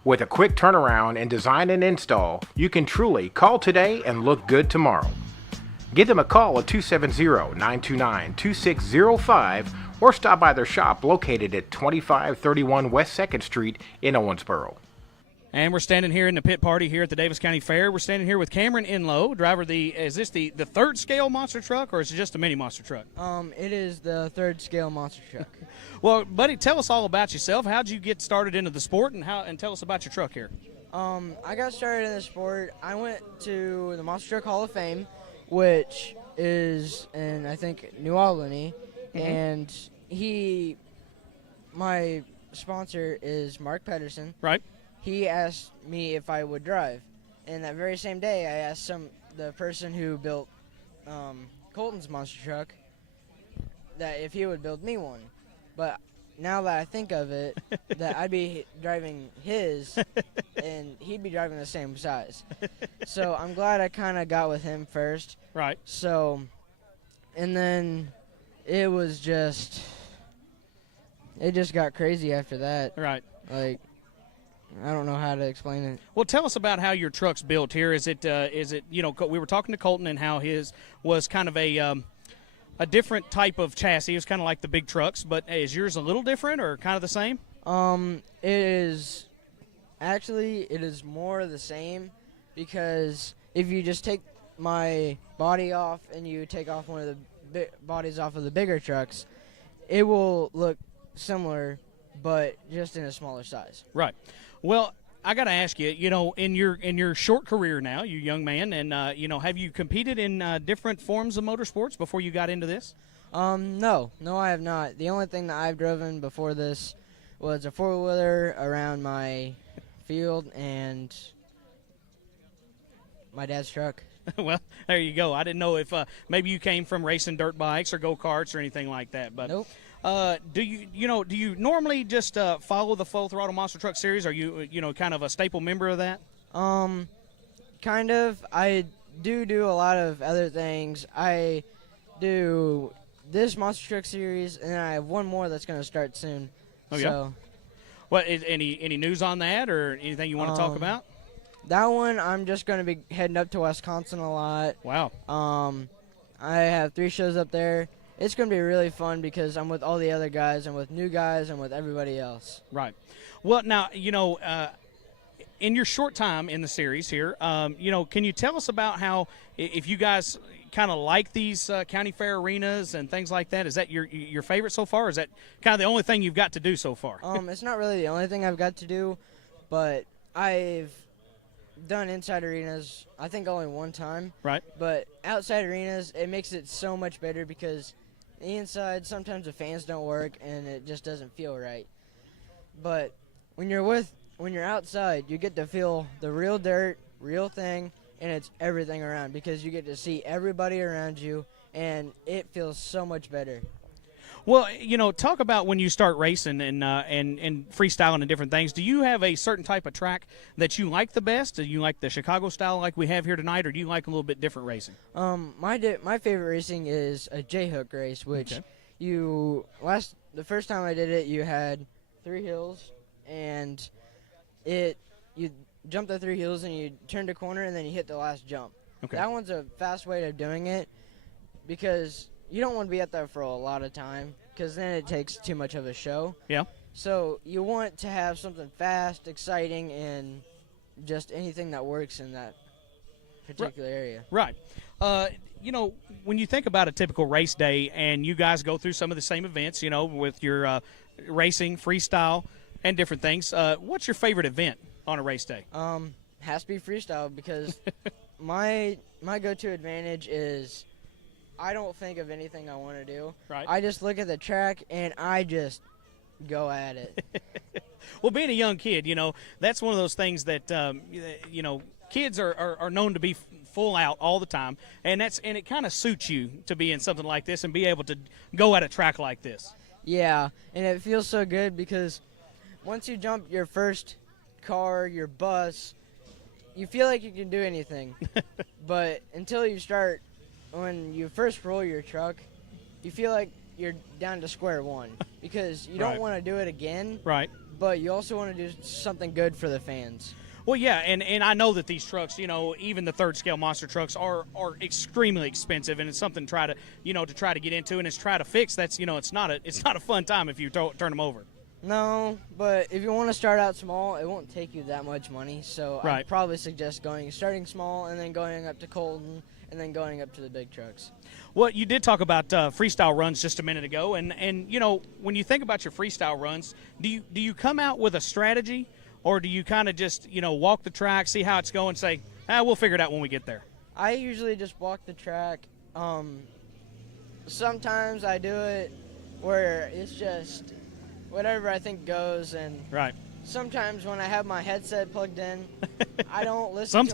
With a quick turnaround and design and install, you can truly call today and look good tomorrow. Give them a call at 270-929-2605 or stop by their shop located at 2531 West 2nd Street in Owensboro. And we're standing here in the pit party here at the Daviess County Fair. We're standing here with Cameron Enlow, driver of is this the third scale monster truck, or is it just a mini monster truck? It is the third scale monster truck. Well, buddy, tell us all about yourself. How'd you get started into the sport, and tell us about your truck here? I got started in the sport. I went to the Monster Truck Hall of Fame, which is in, I think, New Albany, and my sponsor is Mark Pedersen. Right. He asked me if I would drive, and that very same day I asked the person who built Colton's monster truck that if he would build me one. But now that I think of it, that I'd be driving his and he'd be driving the same size. So I'm glad I kind of got with him first. Right. So, and then it just got crazy after that. Right. Like, I don't know how to explain it. Well, tell us about how your truck's built here. Is it we were talking to Colton and how his was kind of a different type of chassis. It was kind of like the big trucks, but is yours a little different or kind of the same? It is more the same, because if you just take my body off and you take off one of the bodies off of the bigger trucks, it will look similar, but just in a smaller size. Right. Well, I got to ask you, in your short career now, you young man, and have you competed in different forms of motorsports before you got into this? No, I have not. The only thing that I've driven before this was a four-wheeler around my field and my dad's truck. Well, there you go. I didn't know if maybe you came from racing dirt bikes or go-karts or anything like that, but nope. Do you normally just follow the Full Throttle Monster Truck Series? Are you kind of a staple member of that? Kind of. I do a lot of other things. I do this Monster Truck Series, and I have one more that's going to start soon. Oh, yeah? What, any news on that or anything you want to talk about? That one, I'm just going to be heading up to Wisconsin a lot. Wow. I have 3 shows up there. It's going to be really fun because I'm with all the other guys, I'm with new guys, I'm with everybody else. Right. Well, now, in your short time in the series here, can you tell us about how, if you guys kind of like these county fair arenas and things like that, is that your favorite so far, or is that kind of the only thing you've got to do so far? It's not really the only thing I've got to do, but I've done inside arenas, I think only one time. Right. But outside arenas, it makes it so much better because the inside, sometimes the fans don't work and it just doesn't feel right. But when you're outside, you get to feel the real dirt, real thing, and it's everything around because you get to see everybody around you, and it feels so much better. Well, talk about when you start racing and freestyling and different things. Do you have a certain type of track that you like the best? Do you like the Chicago style like we have here tonight, or do you like a little bit different racing? My favorite racing is a J-hook race, which the first time I did it, you had 3 hills, and you jump the 3 hills and you turn the corner and then you hit the last jump. Okay. That one's a fast way of doing it because you don't want to be out there for a lot of time because then it takes too much of a show. Yeah. So you want to have something fast, exciting, and just anything that works in that particular area. Right. When you think about a typical race day and you guys go through some of the same events, with your racing, freestyle, and different things, what's your favorite event on a race day? Has to be freestyle because my go-to advantage is I don't think of anything I want to do. Right. I just look at the track and I just go at it. Well, being a young kid, that's one of those things that kids are known to be full out all the time, and it kind of suits you to be in something like this and be able to go at a track like this. Yeah, and it feels so good because once you jump your first car, your bus, you feel like you can do anything. But until you start, when you first roll your truck, you feel like you're down to square one because you don't want to do it again. Right. But you also want to do something good for the fans. Well, yeah, and I know that these trucks, even the third scale monster trucks are extremely expensive, and it's something to try to get into and it's try to fix. That's it's not a fun time if you turn them over. No, but if you want to start out small, it won't take you that much money. So I'd probably suggest starting small and then going up to Colton and then going up to the big trucks. Well, you did talk about freestyle runs just a minute ago, and when you think about your freestyle runs, do you come out with a strategy, or do you kind of just walk the track, see how it's going, say, we'll figure it out when we get there? I usually just walk the track. Sometimes I do it where it's just whatever I think goes, and sometimes when I have my headset plugged in, I don't listen.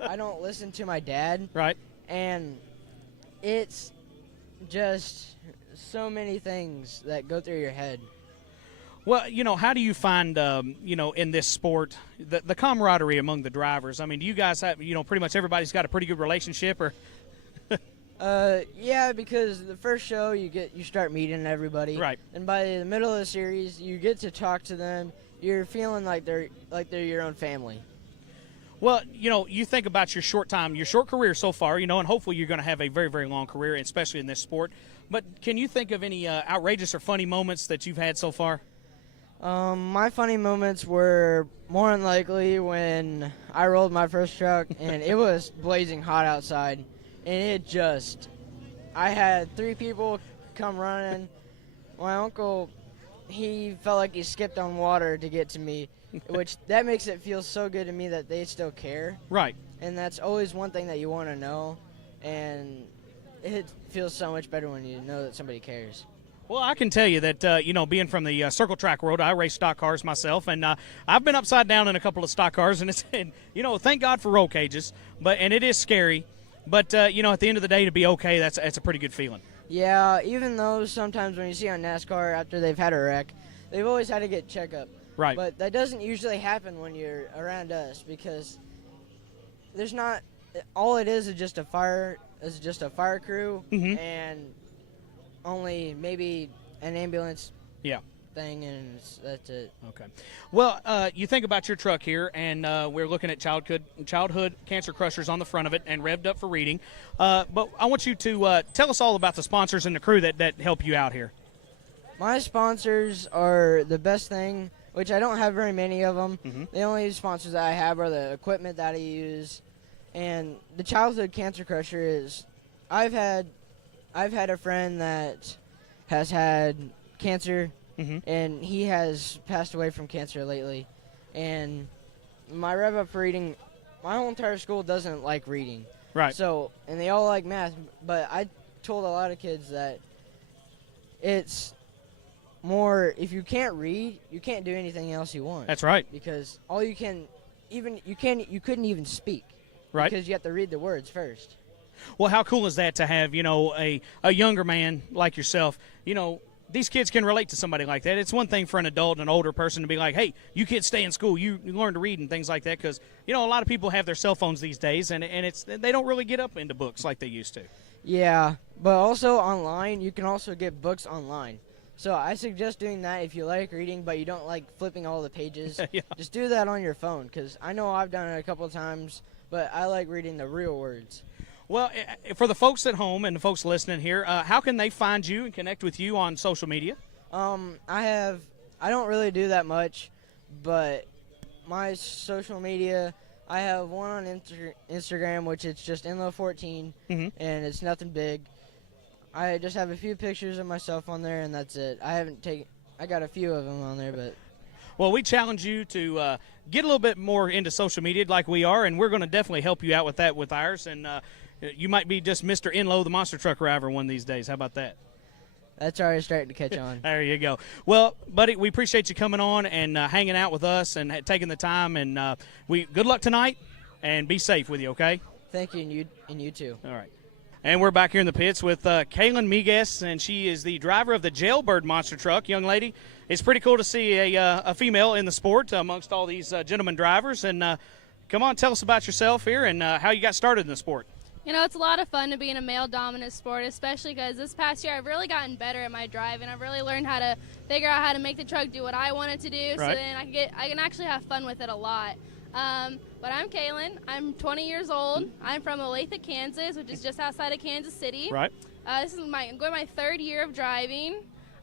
I don't listen to my dad. Right. And it's just so many things that go through your head. Well, how do you find, in this sport, the camaraderie among the drivers? I mean, do you guys have, pretty much everybody's got a pretty good relationship, or? Yeah, because the first show you start meeting everybody. Right. And by the middle of the series, you get to talk to them. You're feeling like they're your own family. Well, you think about your short career so far, and hopefully you're going to have a very, very long career, especially in this sport. But can you think of any outrageous or funny moments that you've had so far? My funny moments were more than likely when I rolled my first truck and it was blazing hot outside, and I had 3 people come running. My uncle, he felt like he skipped on water to get to me, which that makes it feel so good to me that they still care. Right. And that's always one thing that you want to know, and it feels so much better when you know that somebody cares. Well, I can tell you that, being from the circle track world, I race stock cars myself, and I've been upside down in a couple of stock cars, and thank God for roll cages, and it is scary, but, at the end of the day, to be okay, that's a pretty good feeling. Yeah, even though sometimes when you see on NASCAR after they've had a wreck, they've always had to get checkup. Right. But that doesn't usually happen when you're around us because there's not – all it is just a fire crew and only maybe an ambulance thing, and that's it. Okay. Well, you think about your truck here, and we're looking at childhood cancer crushers on the front of it and revved up for reading. But I want you to tell us all about the sponsors and the crew that help you out here. My sponsors are the best thing, which I don't have very many of them. The only sponsors that I have are the equipment that I use. And the childhood cancer crusher is, I've had a friend that has had cancer, and he has passed away from cancer lately. And my rev up for reading, my whole entire school doesn't like reading. Right. So, and they all like math, but I told a lot of kids that it's more, if you can't read, you can't do anything else you want. That's right. Because all you can, you couldn't even speak. Right. Because you have to read the words first. Well, how cool is that to have, a younger man like yourself, these kids can relate to somebody like that. It's one thing for an adult and an older person to be like, hey, you kids stay in school, you learn to read and things like that, because, you know, a lot of people have their cell phones these days, and they don't really get up into books like they used to. Yeah, but also online, you can also get books online. So I suggest doing that if you like reading, but you don't like flipping all the pages. Yeah. Just do that on your phone, because I know I've done it a couple of times, but I like reading the real words. Well, for the folks at home and the folks listening here, how can they find you and connect with you on social media? I don't really do that much, but my social media, I have one on Instagram, which it's just Inlo14, and it's nothing big. I just have a few pictures of myself on there, and that's it. I got a few of them on there, but. Well, we challenge you to get a little bit more into social media like we are, and we're going to definitely help you out with that with ours. And you might be just Mr. Inlo, the monster truck driver, one of these days. How about that? That's already starting to catch on. There you go. Well, buddy, we appreciate you coming on and hanging out with us and taking the time. And good luck tonight, and be safe with you, okay? Thank you, and you too. All right. And we're back here in the pits with Kaylin Miguez, and she is the driver of the Jailbird monster truck. Young lady, it's pretty cool to see a female in the sport amongst all these gentlemen drivers. And come on, tell us about yourself here and how you got started in the sport. You know, it's a lot of fun to be in a male-dominant sport, especially because this past year I've really gotten better at my driving. I've really learned how to figure out how to make the truck do what I want it to do, so then I can actually have fun with it a lot. But I'm Kaylin. I'm 20 years old. I'm from Olathe, Kansas, which is just outside of Kansas City. Right. This is I'm going my third year of driving.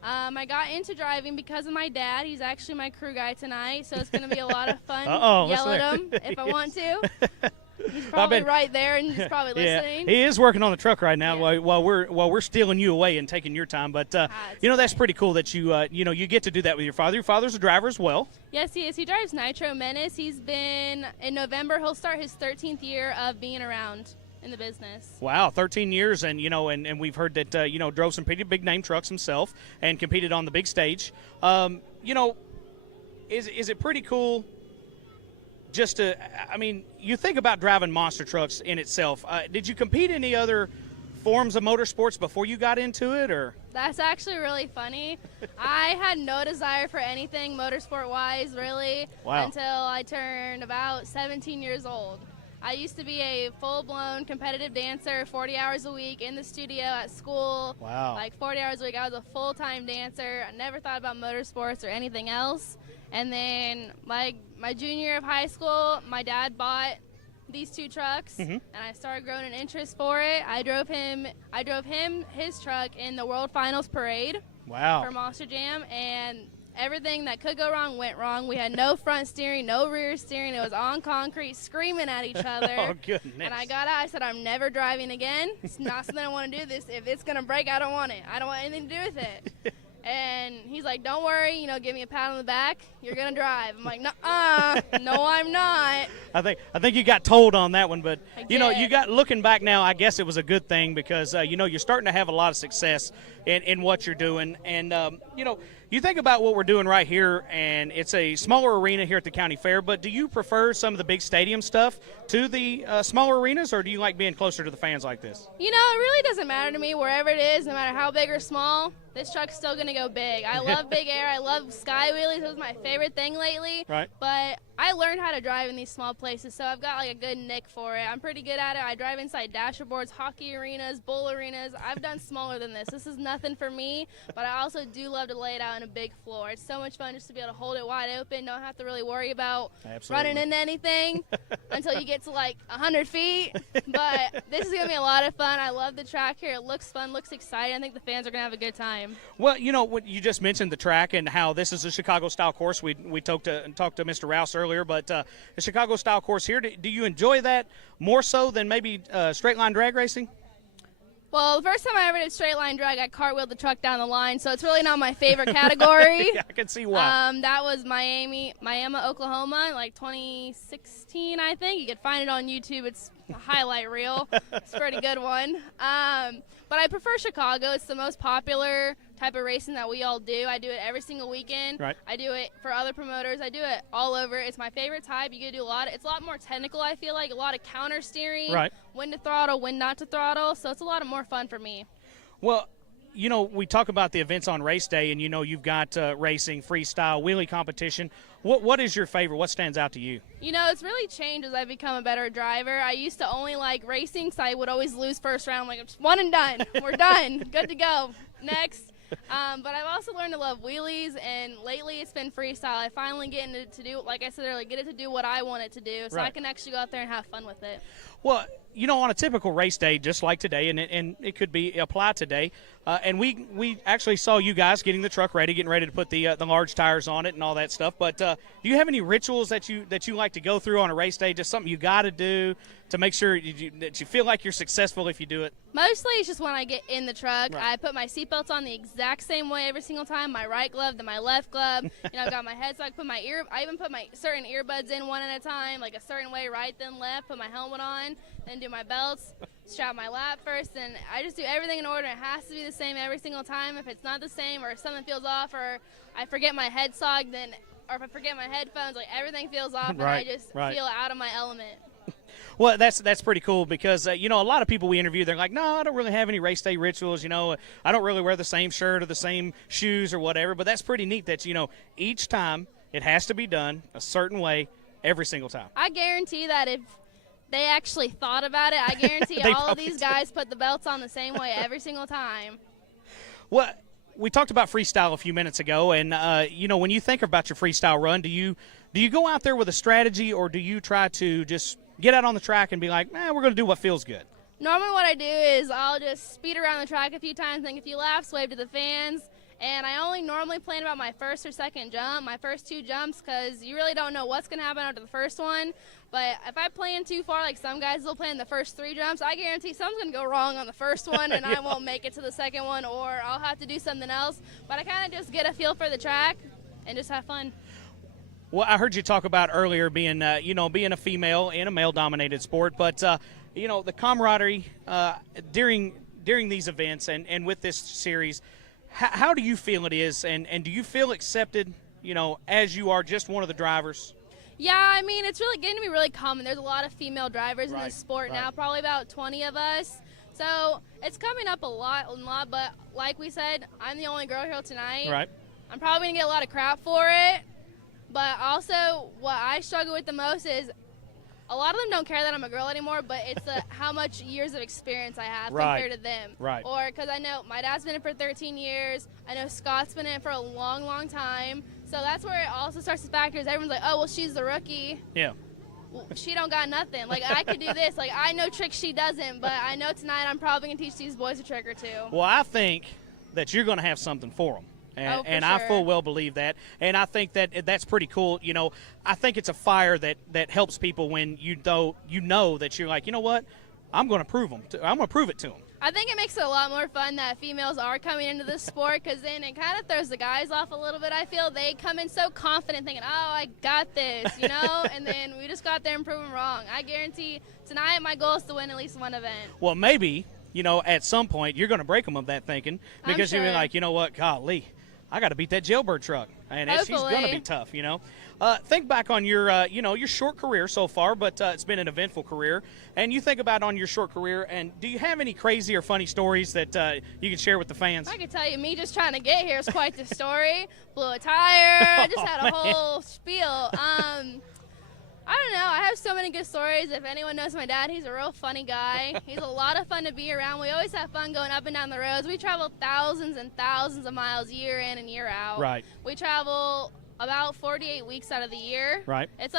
I got into driving because of my dad. He's actually my crew guy tonight, so it's going to be a lot of fun. Yell at him if I want to. He's probably right there, and he's probably listening. Yeah, he is working on the truck right now while we're stealing you away and taking your time. But you know, that's pretty cool that you get to do that with your father. Your father's a driver as well. Yes, he is. He drives Nitro Menace. He's been in November. He'll start his 13th year of being around in the business. Wow, 13 years, and and we've heard that drove some pretty big name trucks himself and competed on the big stage. Is it pretty cool? You think about driving monster trucks in itself. Did you compete in any other forms of motorsports before you got into it, or? That's actually really funny. I had no desire for anything motorsport-wise, really, until I turned about 17 years old. I used to be a full-blown competitive dancer, 40 hours a week in the studio at school. Wow. Like 40 hours a week. I was a full-time dancer. I never thought about motorsports or anything else. And then my junior year of high school, my dad bought these two trucks, and I started growing an interest for it. I drove him his truck in the World Finals Parade. Wow. For Monster Jam, and everything that could go wrong went wrong. We had no front steering, no rear steering. It was on concrete, screaming at each other. Oh, goodness. And I got out. I said, I'm never driving again. It's not something I want to do. If it's going to break, I don't want it. I don't want anything to do with it. And he's like, don't worry, give me a pat on the back. You're going to drive. I'm like, nuh-uh. No, I'm not. I think you got told on that one, but, you got looking back now, I guess it was a good thing because, you're starting to have a lot of success in what you're doing. And, you think about what we're doing right here, and it's a smaller arena here at the county fair, but do you prefer some of the big stadium stuff to the smaller arenas, or do you like being closer to the fans like this? It really doesn't matter to me wherever it is, no matter how big or small. This truck's still going to go big. I love big air. I love sky wheelies. It was my favorite thing lately. Right. But I learned how to drive in these small places, so I've got like a good nick for it. I'm pretty good at it. I drive inside dasherboards, hockey arenas, bull arenas. I've done smaller than this. This is nothing for me, but I also do love to lay it out in a big floor. It's so much fun just to be able to hold it wide open, don't have to really worry about running into anything until you get to like 100 feet. But this is going to be a lot of fun. I love the track here. It looks fun, looks exciting. I think the fans are going to have a good time. Well, what you just mentioned the track and how this is a Chicago-style course. We talked to Mr. Rouse earlier, but the Chicago-style course here, do you enjoy that more so than maybe straight-line drag racing? Well, the first time I ever did straight line drag, I cartwheeled the truck down the line, so it's really not my favorite category. Yeah, I can see why. That was Miami, Oklahoma, like 2016, I think. You can find it on YouTube. It's a highlight reel. It's a pretty good one. But I prefer Chicago. It's the most popular type of racing that we all do. I do it every single weekend. Right. I do it for other promoters. I do it all over. It's my favorite type. You can do it's a lot more technical, I feel like. A lot of counter steering. Right. When to throttle, when not to throttle. So it's a lot more fun for me. Well, we talk about the events on race day, and you've got racing, freestyle, wheelie competition. What is your favorite? What stands out to you? It's really changed as I've become a better driver. I used to only like racing, so I would always lose first round. Like, just one and done. We're done. Good to go. Next. But I've also learned to love wheelies, and lately it's been freestyle. I finally get it to do, like I said earlier, get it to do what I want it to do, so I can actually go out there and have fun with it. Well, on a typical race day, just like today, and it could be applied today, and we actually saw you guys getting the truck ready, getting ready to put the large tires on it and all that stuff. But do you have any rituals that you like to go through on a race day? Just something you got to do to make sure that you feel like you're successful if you do it? Mostly it's just when I get in the truck. Right. I put my seatbelts on the exact same way every single time. My right glove, then my left glove. I've got my head, so I even put my certain earbuds in one at a time, like a certain way, right then left. Put my helmet on, then do my belts, strap my lap first, and I just do everything in order. It has to be the same every single time. If it's not the same, or if something feels off, or I forget my head sog, or if I forget my headphones, like everything feels off, and I just feel out of my element. Well, that's pretty cool because, a lot of people we interview, they're like, no, I don't really have any race day rituals. I don't really wear the same shirt or the same shoes or whatever. But that's pretty neat that, each time it has to be done a certain way every single time. I guarantee that if they actually thought about it, I guarantee all of these guys put the belts on the same way every single time. Well, we talked about freestyle a few minutes ago, and, when you think about your freestyle run, do you go out there with a strategy, or do you try to just get out on the track and be like, we're going to do what feels good? Normally what I do is I'll just speed around the track a few times, think a few laps, wave to the fans, and I only normally plan about my first or second jump, my first two jumps, because you really don't know what's going to happen after the first one. But if I plan too far, like some guys will plan the first three jumps, I guarantee something's going to go wrong on the first one, and I won't make it to the second one, or I'll have to do something else. But I kind of just get a feel for the track and just have fun. Well, I heard you talk about earlier being a female in a male-dominated sport, but, the camaraderie during these events and with this series, how do you feel it is, and do you feel accepted, as you are just one of the drivers? Yeah, it's really getting to be really common. There's a lot of female drivers in this sport now, probably about 20 of us. So it's coming up a lot, but like we said, I'm the only girl here tonight. Right. I'm probably going to get a lot of crap for it. But also, what I struggle with the most is a lot of them don't care that I'm a girl anymore, but it's how much years of experience I have compared to them. Right. Or because I know my dad's been in it for 13 years. I know Scott's been in it for a long, long time. So that's where it also starts to factor. Everyone's like, oh, well, she's the rookie. Yeah. Well, she don't got nothing. Like, I could do this. Like, I know tricks she doesn't, but I know tonight I'm probably going to teach these boys a trick or two. Well, I think that you're going to have something for them. And sure. I full well believe that. And I think that's pretty cool. I think it's a fire that helps people when you know that you're like, you know what, I'm going to prove them. I'm going to prove it to them. I think it makes it a lot more fun that females are coming into this sport, because then it kind of throws the guys off a little bit. I feel they come in so confident thinking, oh, I got this, and then we just go out there and prove them wrong. I guarantee tonight my goal is to win at least one event. Well, maybe, at some point you're going to break them of that thinking, because you'll be like, you know what, golly, I got to beat that jailbird truck, and she's going to be tough, Think back on your, your short career so far, but it's been an eventful career. And you think about on your short career, and do you have any crazy or funny stories that you can share with the fans? I can tell you, me just trying to get here is quite the story. Blew a tire. I just had a whole spiel. I don't know. I have so many good stories. If anyone knows my dad, he's a real funny guy. He's a lot of fun to be around. We always have fun going up and down the roads. We travel thousands and thousands of miles year in and year out. Right. We travel about 48 weeks out of the year. Right. This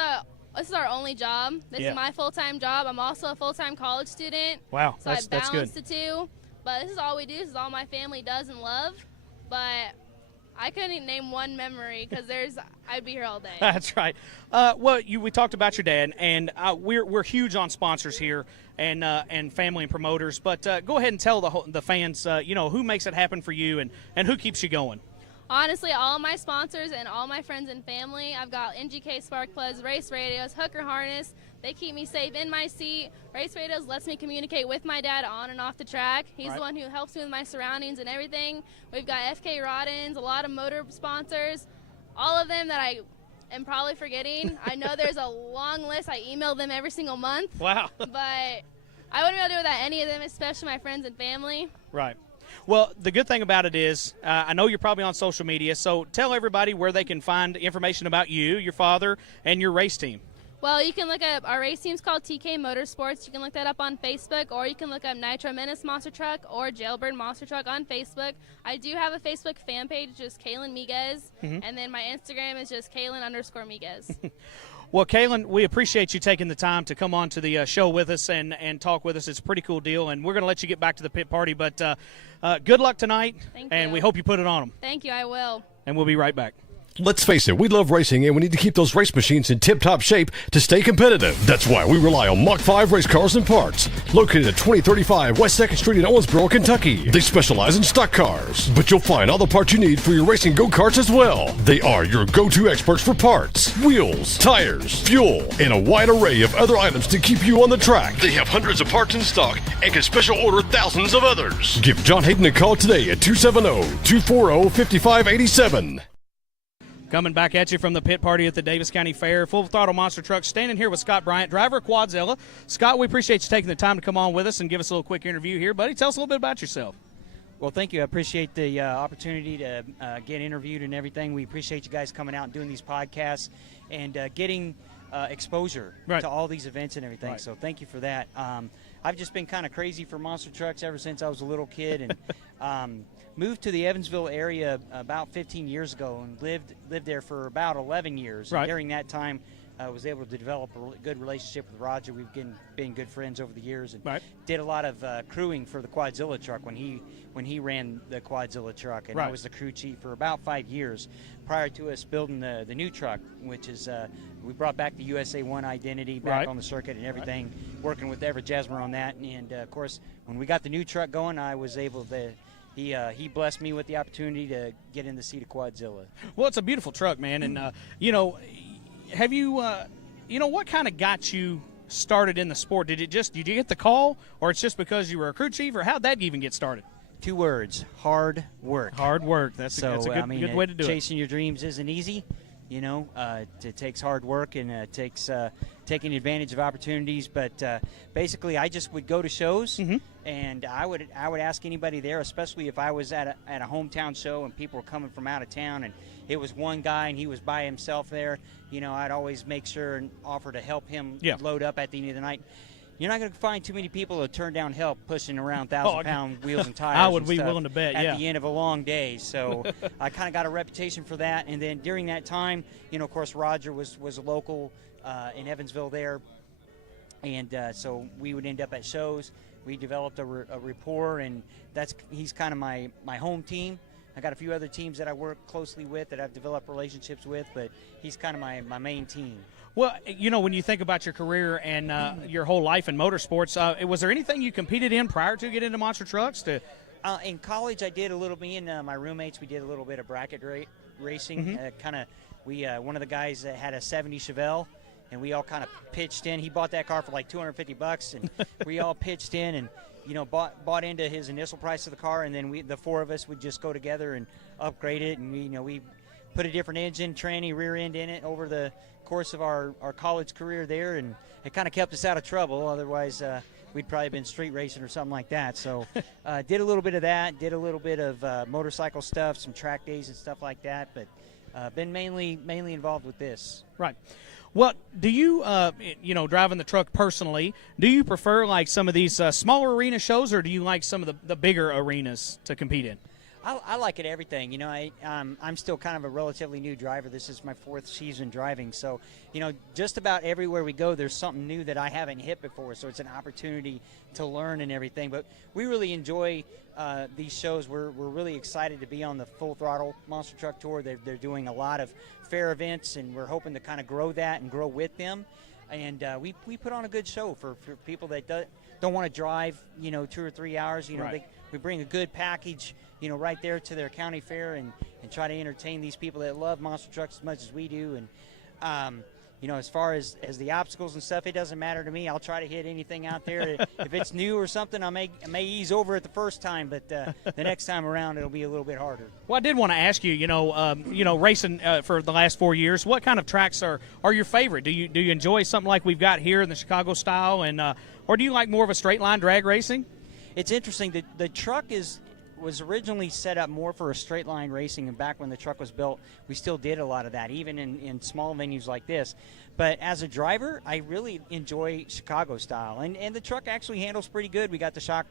is our only job. This is my full-time job. I'm also a full-time college student. Wow, so I balance the two. But this is all we do. This is all my family does and love. But I couldn't name one memory because I'd be here all day. That's right. We talked about your dad, and we're huge on sponsors here and family and promoters. But go ahead and tell the fans, who makes it happen for you and who keeps you going. Honestly, all of my sponsors and all my friends and family. I've got NGK Spark Plugs, Race Radios, Hooker Harness. They keep me safe in my seat. Race Radios lets me communicate with my dad on and off the track. He's the one who helps me with my surroundings and everything. We've got FK Rod-Ins, a lot of motor sponsors, all of them that I am probably forgetting. I know there's a long list. I email them every single month. Wow. But I wouldn't be able to do without any of them, especially my friends and family. Right. Well, the good thing about it is I know you're probably on social media, so tell everybody where they can find information about you, your father, and your race team. Well, you can look up, our race team's called TK Motorsports. You can look that up on Facebook, or you can look up Nitro Menace Monster Truck or Jailbird Monster Truck on Facebook. I do have a Facebook fan page, just Kaylin Miguez, and then my Instagram is just Kaylin_Miguez. Well, Kaylin, we appreciate you taking the time to come on to the show with us and talk with us. It's a pretty cool deal, and we're going to let you get back to the pit party, but good luck tonight, and we hope you put it on them. Thank you, I will. And we'll be right back. Let's face it, we love racing and we need to keep those race machines in tip-top shape to stay competitive. That's why we rely on Mach 5 Race Cars and Parts. Located at 2035 West 2nd Street in Owensboro, Kentucky. They specialize in stock cars, but you'll find all the parts you need for your racing go-karts as well. They are your go-to experts for parts, wheels, tires, fuel, and a wide array of other items to keep you on the track. They have hundreds of parts in stock and can special order thousands of others. Give John Hayden a call today at 270-240-5587. Coming back at you from the pit party at the Daviess County Fair, Full Throttle Monster Truck, standing here with Scott Bryant, driver of Quadzilla. Scott, we appreciate you taking the time to come on with us and give us a little quick interview here. Buddy, tell us a little bit about yourself. Well, thank you. I appreciate the opportunity to get interviewed and everything. We appreciate you guys coming out and doing these podcasts and getting exposure to all these events and everything. Right. So thank you for that. I've just been kind of crazy for monster trucks ever since I was a little kid, and moved to the Evansville area about 15 years ago and lived there for about 11 years. Right. And during that time, I was able to develop a good relationship with Roger. We've been good friends over the years, and did a lot of crewing for the Quadzilla truck when he ran the Quadzilla truck, and I was the crew chief for about 5 years prior to us building the new truck, which is we brought back the USA1 identity back on the circuit and everything, working with Everett Jesmer on that, and of course when we got the new truck going, I was able to. He blessed me with the opportunity to get in the seat of Quadzilla. Well, it's a beautiful truck, man, and have you, what kind of got you started in the sport? Did you get the call, or it's just because you were a crew chief, or how'd that even get started? 2 words: hard work. Hard work. That's a good way to do it. Chasing your dreams isn't easy. It takes hard work, and it takes taking advantage of opportunities. But basically, I just would go to shows, and I would ask anybody there, especially if I was at a hometown show and people were coming from out of town, and it was one guy and he was by himself there. I'd always make sure and offer to help him load up at the end of the night. You're not going to find too many people that turn down help pushing around 1,000-pound wheels and tires. I would be willing to bet, at the end of a long day. So I kind of got a reputation for that. And then during that time, of course, Roger was a local in Evansville there, and so we would end up at shows. We developed a rapport, and he's kind of my home team. I got a few other teams that I work closely with that I've developed relationships with, but he's kind of my main team. Well, when you think about your career and your whole life in motorsports, was there anything you competed in prior to getting into monster trucks? In college, I did a little. Me and my roommates, we did a little bit of bracket racing. One of the guys had a '70 Chevelle, and we all kind of pitched in. He bought that car for like $250, and we all pitched in and bought into his initial price of the car, and then the 4 of us would just go together and upgrade it, and we put a different engine, tranny, rear end in it over the course of our college career there, and it kind of kept us out of trouble. Otherwise, we'd probably been street racing or something like that. So did a little bit of that, did a little bit of motorcycle stuff, some track days and stuff like that, but been mainly involved with this. Right. Well, do you, driving the truck personally, do you prefer like some of these smaller arena shows, or do you like some of the bigger arenas to compete in? I like it everything. I'm still kind of a relatively new driver. This is my 4th season driving. So, just about everywhere we go, there's something new that I haven't hit before. So it's an opportunity to learn and everything. But we really enjoy these shows. We're really excited to be on the Full Throttle Monster Truck Tour. They're doing a lot of fair events, and we're hoping to kind of grow that and grow with them. And we put on a good show for people that don't want to drive, 2 or 3 hours. We bring a good package, right there to their county fair, and try to entertain these people that love monster trucks as much as we do. And as far as the obstacles and stuff, it doesn't matter to me. I'll try to hit anything out there. If it's new or something, I may ease over it the first time, but the next time around it'll be a little bit harder. Well, I did want to ask you, racing for the last 4 years, what kind of tracks are your favorite? Do you enjoy something like we've got here in the Chicago style, and or do you like more of a straight line drag racing? It's interesting. The truck was originally set up more for a straight line racing, and back when the truck was built, we still did a lot of that, even in small venues like this. But as a driver, I really enjoy Chicago style, and the truck actually handles pretty good. We got the shocks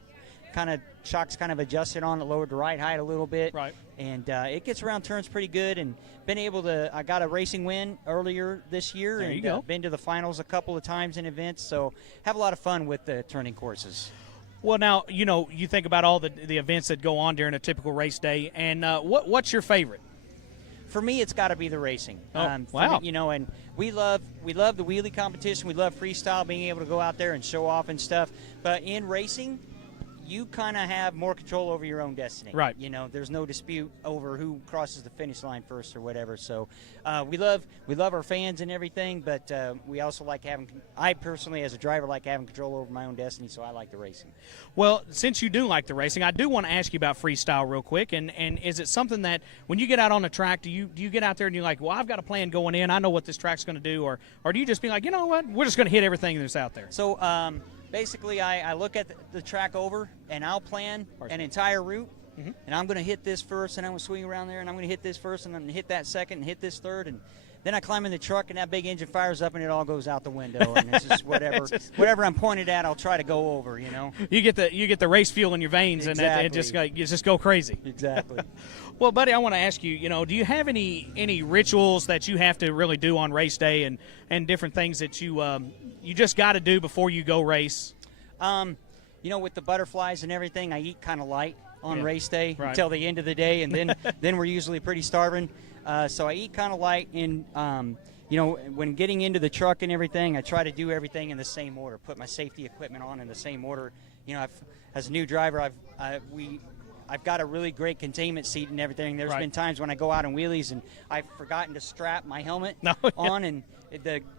kind of adjusted on it, lowered the ride height a little bit, right? And it gets around turns pretty good. And been able to, I got a racing win earlier this year, there and you go. Been to the finals a couple of times in events, so have a lot of fun with the turning courses. Well, now, you think about all the events that go on during a typical race day, and what's your favorite? For me, it's got to be the racing. Wow. Me, and we love the wheelie competition. We love freestyle, being able to go out there and show off and stuff. But in racing, you kind of have more control over your own destiny. Right. There's no dispute over who crosses the finish line first or whatever. So we love our fans and everything, but we also like I personally, as a driver, like having control over my own destiny, so I like the racing. Well, since you do like the racing, I do want to ask you about freestyle real quick. And is it something that when you get out on the track, do you get out there and you're like, well, I've got a plan going in, I know what this track's going to do, or do you just be like, you know what, we're just going to hit everything that's out there? So basically, I look at the track over, and I'll plan an entire route, and I'm going to hit this first, and I'm going to swing around there, and I'm going to hit this first, and I'm going to hit that second, and hit this third, and then I climb in the truck, and that big engine fires up, and it all goes out the window, and it's just whatever I'm pointed at, I'll try to go over. You get the race fuel in your veins, exactly. And you just go crazy. Exactly. Well, buddy, I want to ask you, do you have any rituals that you have to really do on race day, and different things that you just got to do before you go race? With the butterflies and everything, I eat kind of light on race day right. until the end of the day, and then we're usually pretty starving. So I eat kind of light, and when getting into the truck and everything, I try to do everything in the same order. Put my safety equipment on in the same order. As a new driver, I've got a really great containment seat and everything. There's right. been times when I go out on wheelies and I've forgotten to strap my helmet on, and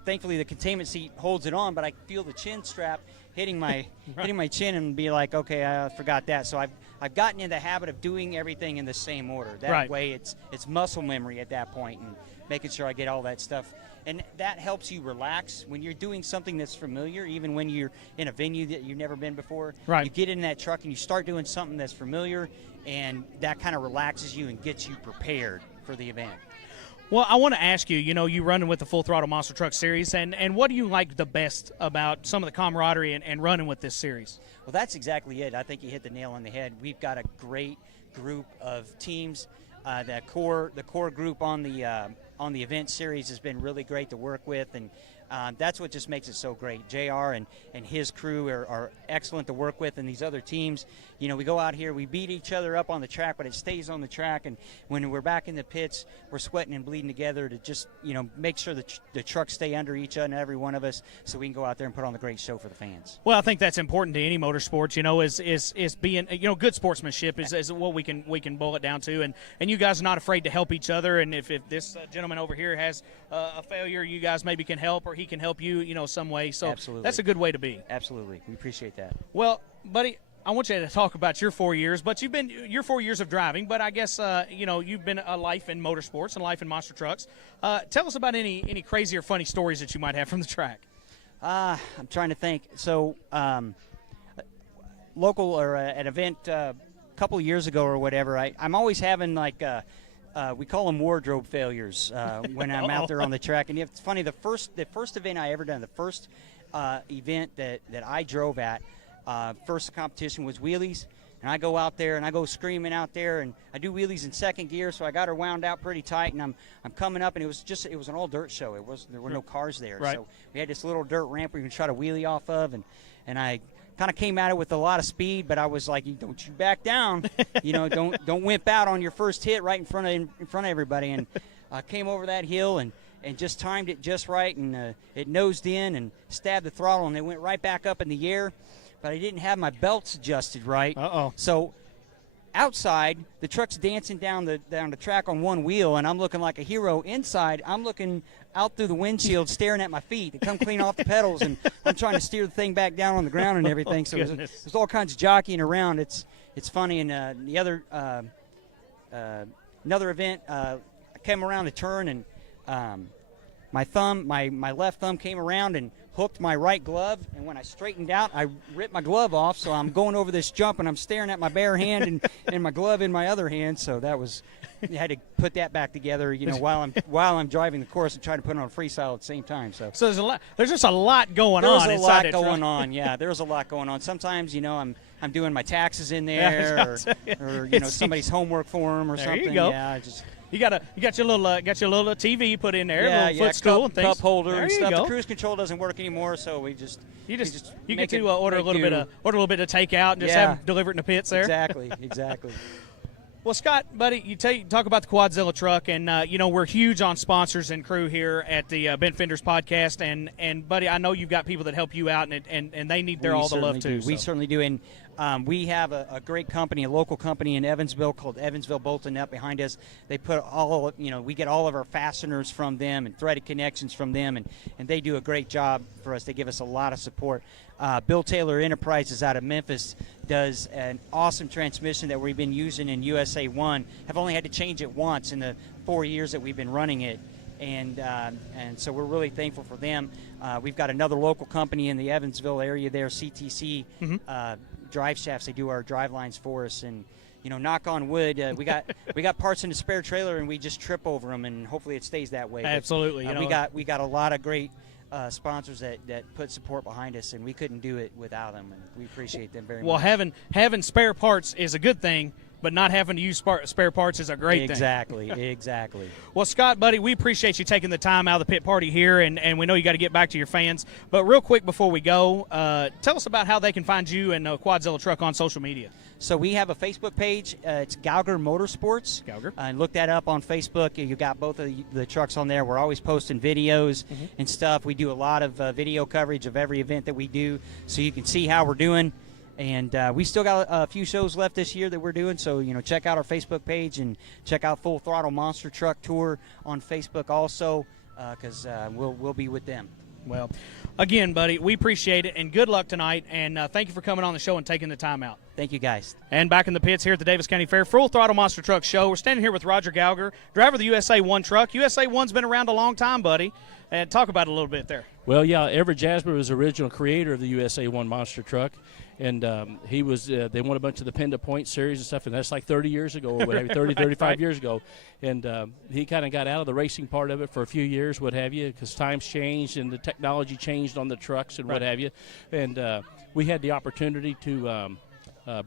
thankfully the containment seat holds it on, but I feel the chin strap hitting my hitting my chin and be like, okay, I forgot that. So I've gotten in the habit of doing everything in the same order. That right. way it's muscle memory at that point, and making sure I get all that stuff. And that helps you relax when you're doing something that's familiar, even when you're in a venue that you've never been before. Right. You get in that truck and you start doing something that's familiar, and that kind of relaxes you and gets you prepared for the event. Well, I want to ask you, you running with the Full Throttle Monster Truck Series, and what do you like the best about some of the camaraderie and running with this series? Well, that's exactly it. I think you hit the nail on the head. We've got a great group of teams. The core group on the event series has been really great to work with, and that's what just makes it so great. JR and his crew are excellent to work with, and these other teams, we go out here, we beat each other up on the track, but it stays on the track, and when we're back in the pits, we're sweating and bleeding together to just, make sure the trucks stay under each other and every one of us, so we can go out there and put on the great show for the fans. Well, I think that's important to any motorsports, is being, good sportsmanship is what we can boil it down to, and you guys are not afraid to help each other, and if this gentleman over here has a failure, you guys maybe can help, or he can help you, some way. So absolutely. That's a good way to be. Absolutely. We appreciate that. Well, buddy, I want you to talk about your 4 years, but you've been your 4 years of driving, but I guess, you've been a life in motorsports and life in monster trucks. Tell us about any crazy or funny stories that you might have from the track. I'm trying to think. So, local or an event a couple of years ago or whatever, I'm always having we call them wardrobe failures when I'm out there on the track. And it's funny, the first event I ever done, the first event that I drove at, first competition was wheelies. And I go out there and I go screaming out there, and I do wheelies in second gear, so I got her wound out pretty tight, and I'm coming up, and it was an all dirt show. There were no cars there, right. So we had this little dirt ramp we can try to wheelie off of, and I kind of came at it with a lot of speed, but I was like, don't you back down, don't wimp out on your first hit right in front of everybody, and I came over that hill and just timed it just right, and it nosed in and stabbed the throttle, and it went right back up in the air. But I didn't have my belts adjusted right. Uh-oh. So outside, the truck's dancing down the track on one wheel, and I'm looking like a hero. Inside, I'm looking out through the windshield, staring at my feet. They come clean off the pedals, and I'm trying to steer the thing back down on the ground and everything. So there's all kinds of jockeying around. It's funny. And the other another event, I came around a turn, and my left thumb came around and hooked my right glove, and when I straightened out, I ripped my glove off. So I'm going over this jump, and I'm staring at my bare hand and my glove in my other hand. So that was, I had to put that back together, while I'm driving the course and trying to put it on freestyle at the same time. So there's a lot. There's just a lot going on. There's a lot going on. Yeah, there's a lot going on. Sometimes, I'm doing my taxes in there, or somebody's homework form or there something. You go. Yeah, You got your little TV put in there, yeah, little footstool and things. Cup holder there and you stuff. Go. The cruise control doesn't work anymore, so you get to order a little bit of takeout and just have them deliver it in the pits there. Exactly. Well, Scott, buddy, you talk about the Quadzilla truck, and we're huge on sponsors and crew here at the Bent Fenders podcast, and buddy, I know you've got people that help you out, and they need all the love too. We certainly do, and we have a great company, a local company in Evansville called Evansville Bolt & Nut behind us. They put we get all of our fasteners from them and threaded connections from them, and they do a great job for us. They give us a lot of support. Bill Taylor Enterprises out of Memphis does an awesome transmission that we've been using in USA 1. Have only had to change it once in the 4 years that we've been running it, and so we're really thankful for them. We've got another local company in the Evansville area there, CTC Drive Shafts. They do our drive lines for us, and knock on wood, we got parts in the spare trailer, and we just trip over them, and hopefully it stays that way. Absolutely, but, we got a lot of great sponsors that put support behind us, and we couldn't do it without them, and we appreciate them very much. Well, having spare parts is a good thing, but not having to use spare parts is a great thing. Exactly. Well, Scott, buddy, we appreciate you taking the time out of the pit party here, and we know you got to get back to your fans. But real quick before we go, tell us about how they can find you and Quadzilla Truck on social media. So we have a Facebook page. It's Gauger Motorsports. Gauger. And look that up on Facebook. You got both of the trucks on there. We're always posting videos and stuff. We do a lot of video coverage of every event that we do, so you can see how we're doing. And we still got a few shows left this year that we're doing, so check out our Facebook page and check out Full Throttle Monster Truck Tour on Facebook also, because we'll be with them. Well, again, buddy, we appreciate it, and good luck tonight, and thank you for coming on the show and taking the time out. Thank you, guys. And back in the pits here at the Daviess County Fair, Full Throttle Monster Truck Show. We're standing here with Roger Gauger, driver of the USA 1 truck. USA 1's been around a long time, buddy, and talk about it a little bit there. Well, yeah, Everett Jasper was the original creator of the USA 1 monster truck, and he was they won a bunch of the Pin to Point series and stuff, and that's like 30 years ago or what have you, 30, 35 years ago. And he kind of got out of the racing part of it for a few years, what have you, because times changed and the technology changed on the trucks and what have you. And we had the opportunity to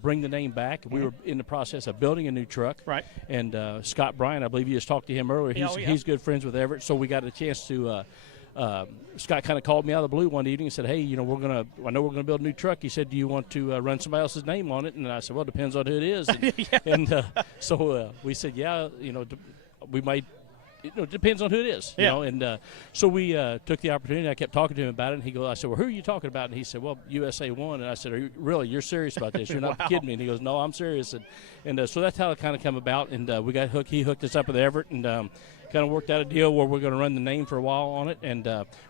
bring the name back. We were in the process of building a new truck. Right. And Scott Bryan, I believe you just talked to him earlier. He's good friends with Everett, so we got a chance to Scott kind of called me out of the blue one evening and said, hey, I know we're going to build a new truck. He said, do you want to run somebody else's name on it? And I said, well, it depends on who it is. And, so we said, yeah, we might, it depends on who it is, you know. And so we took the opportunity. I kept talking to him about it, and I said, well, who are you talking about? And he said, well, USA 1. And I said, you're serious about this? You're not kidding me? And he goes, no, I'm serious. And so that's how it kind of come about. And we got hooked. He hooked us up with Everett, and kind of worked out a deal where we're going to run the name for a while on it. And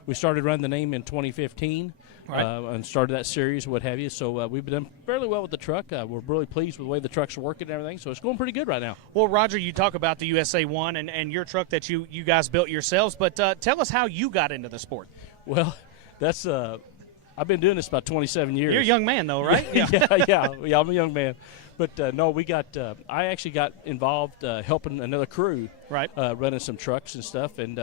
we started running the name in 2015 and started that series, what have you. So we've done fairly well with the truck. We're really pleased with the way the truck's working and everything. So it's going pretty good right now. Well, Roger, you talk about the USA 1 and your truck that you guys built yourselves, but tell us how you got into the sport. Well, that's I've been doing this about 27 years. You're a young man, though, right? Yeah, I'm a young man. But no, I actually got involved helping another crew, running some trucks and stuff, and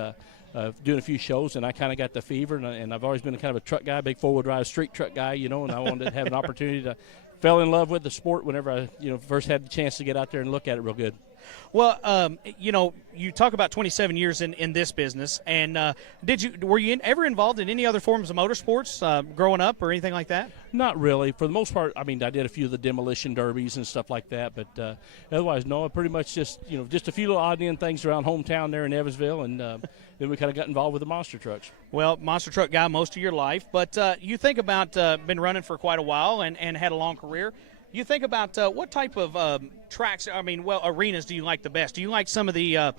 doing a few shows, and I kind of got the fever, and I've always been kind of a truck guy, big four-wheel drive street truck guy, and I wanted to have an opportunity to fell in love with the sport whenever I first had the chance to get out there and look at it real good. Well, you talk about 27 years in this business, and were you ever involved in any other forms of motorsports growing up or anything like that? Not really. For the most part, I mean, I did a few of the demolition derbies and stuff like that, but otherwise, no. Pretty much just a few little odd end things around hometown there in Evansville, and then we kind of got involved with the monster trucks. Well, monster truck guy most of your life, but you think about been running for quite a while and had a long career. You think about what type of tracks, arenas do you like the best? Do you like some of the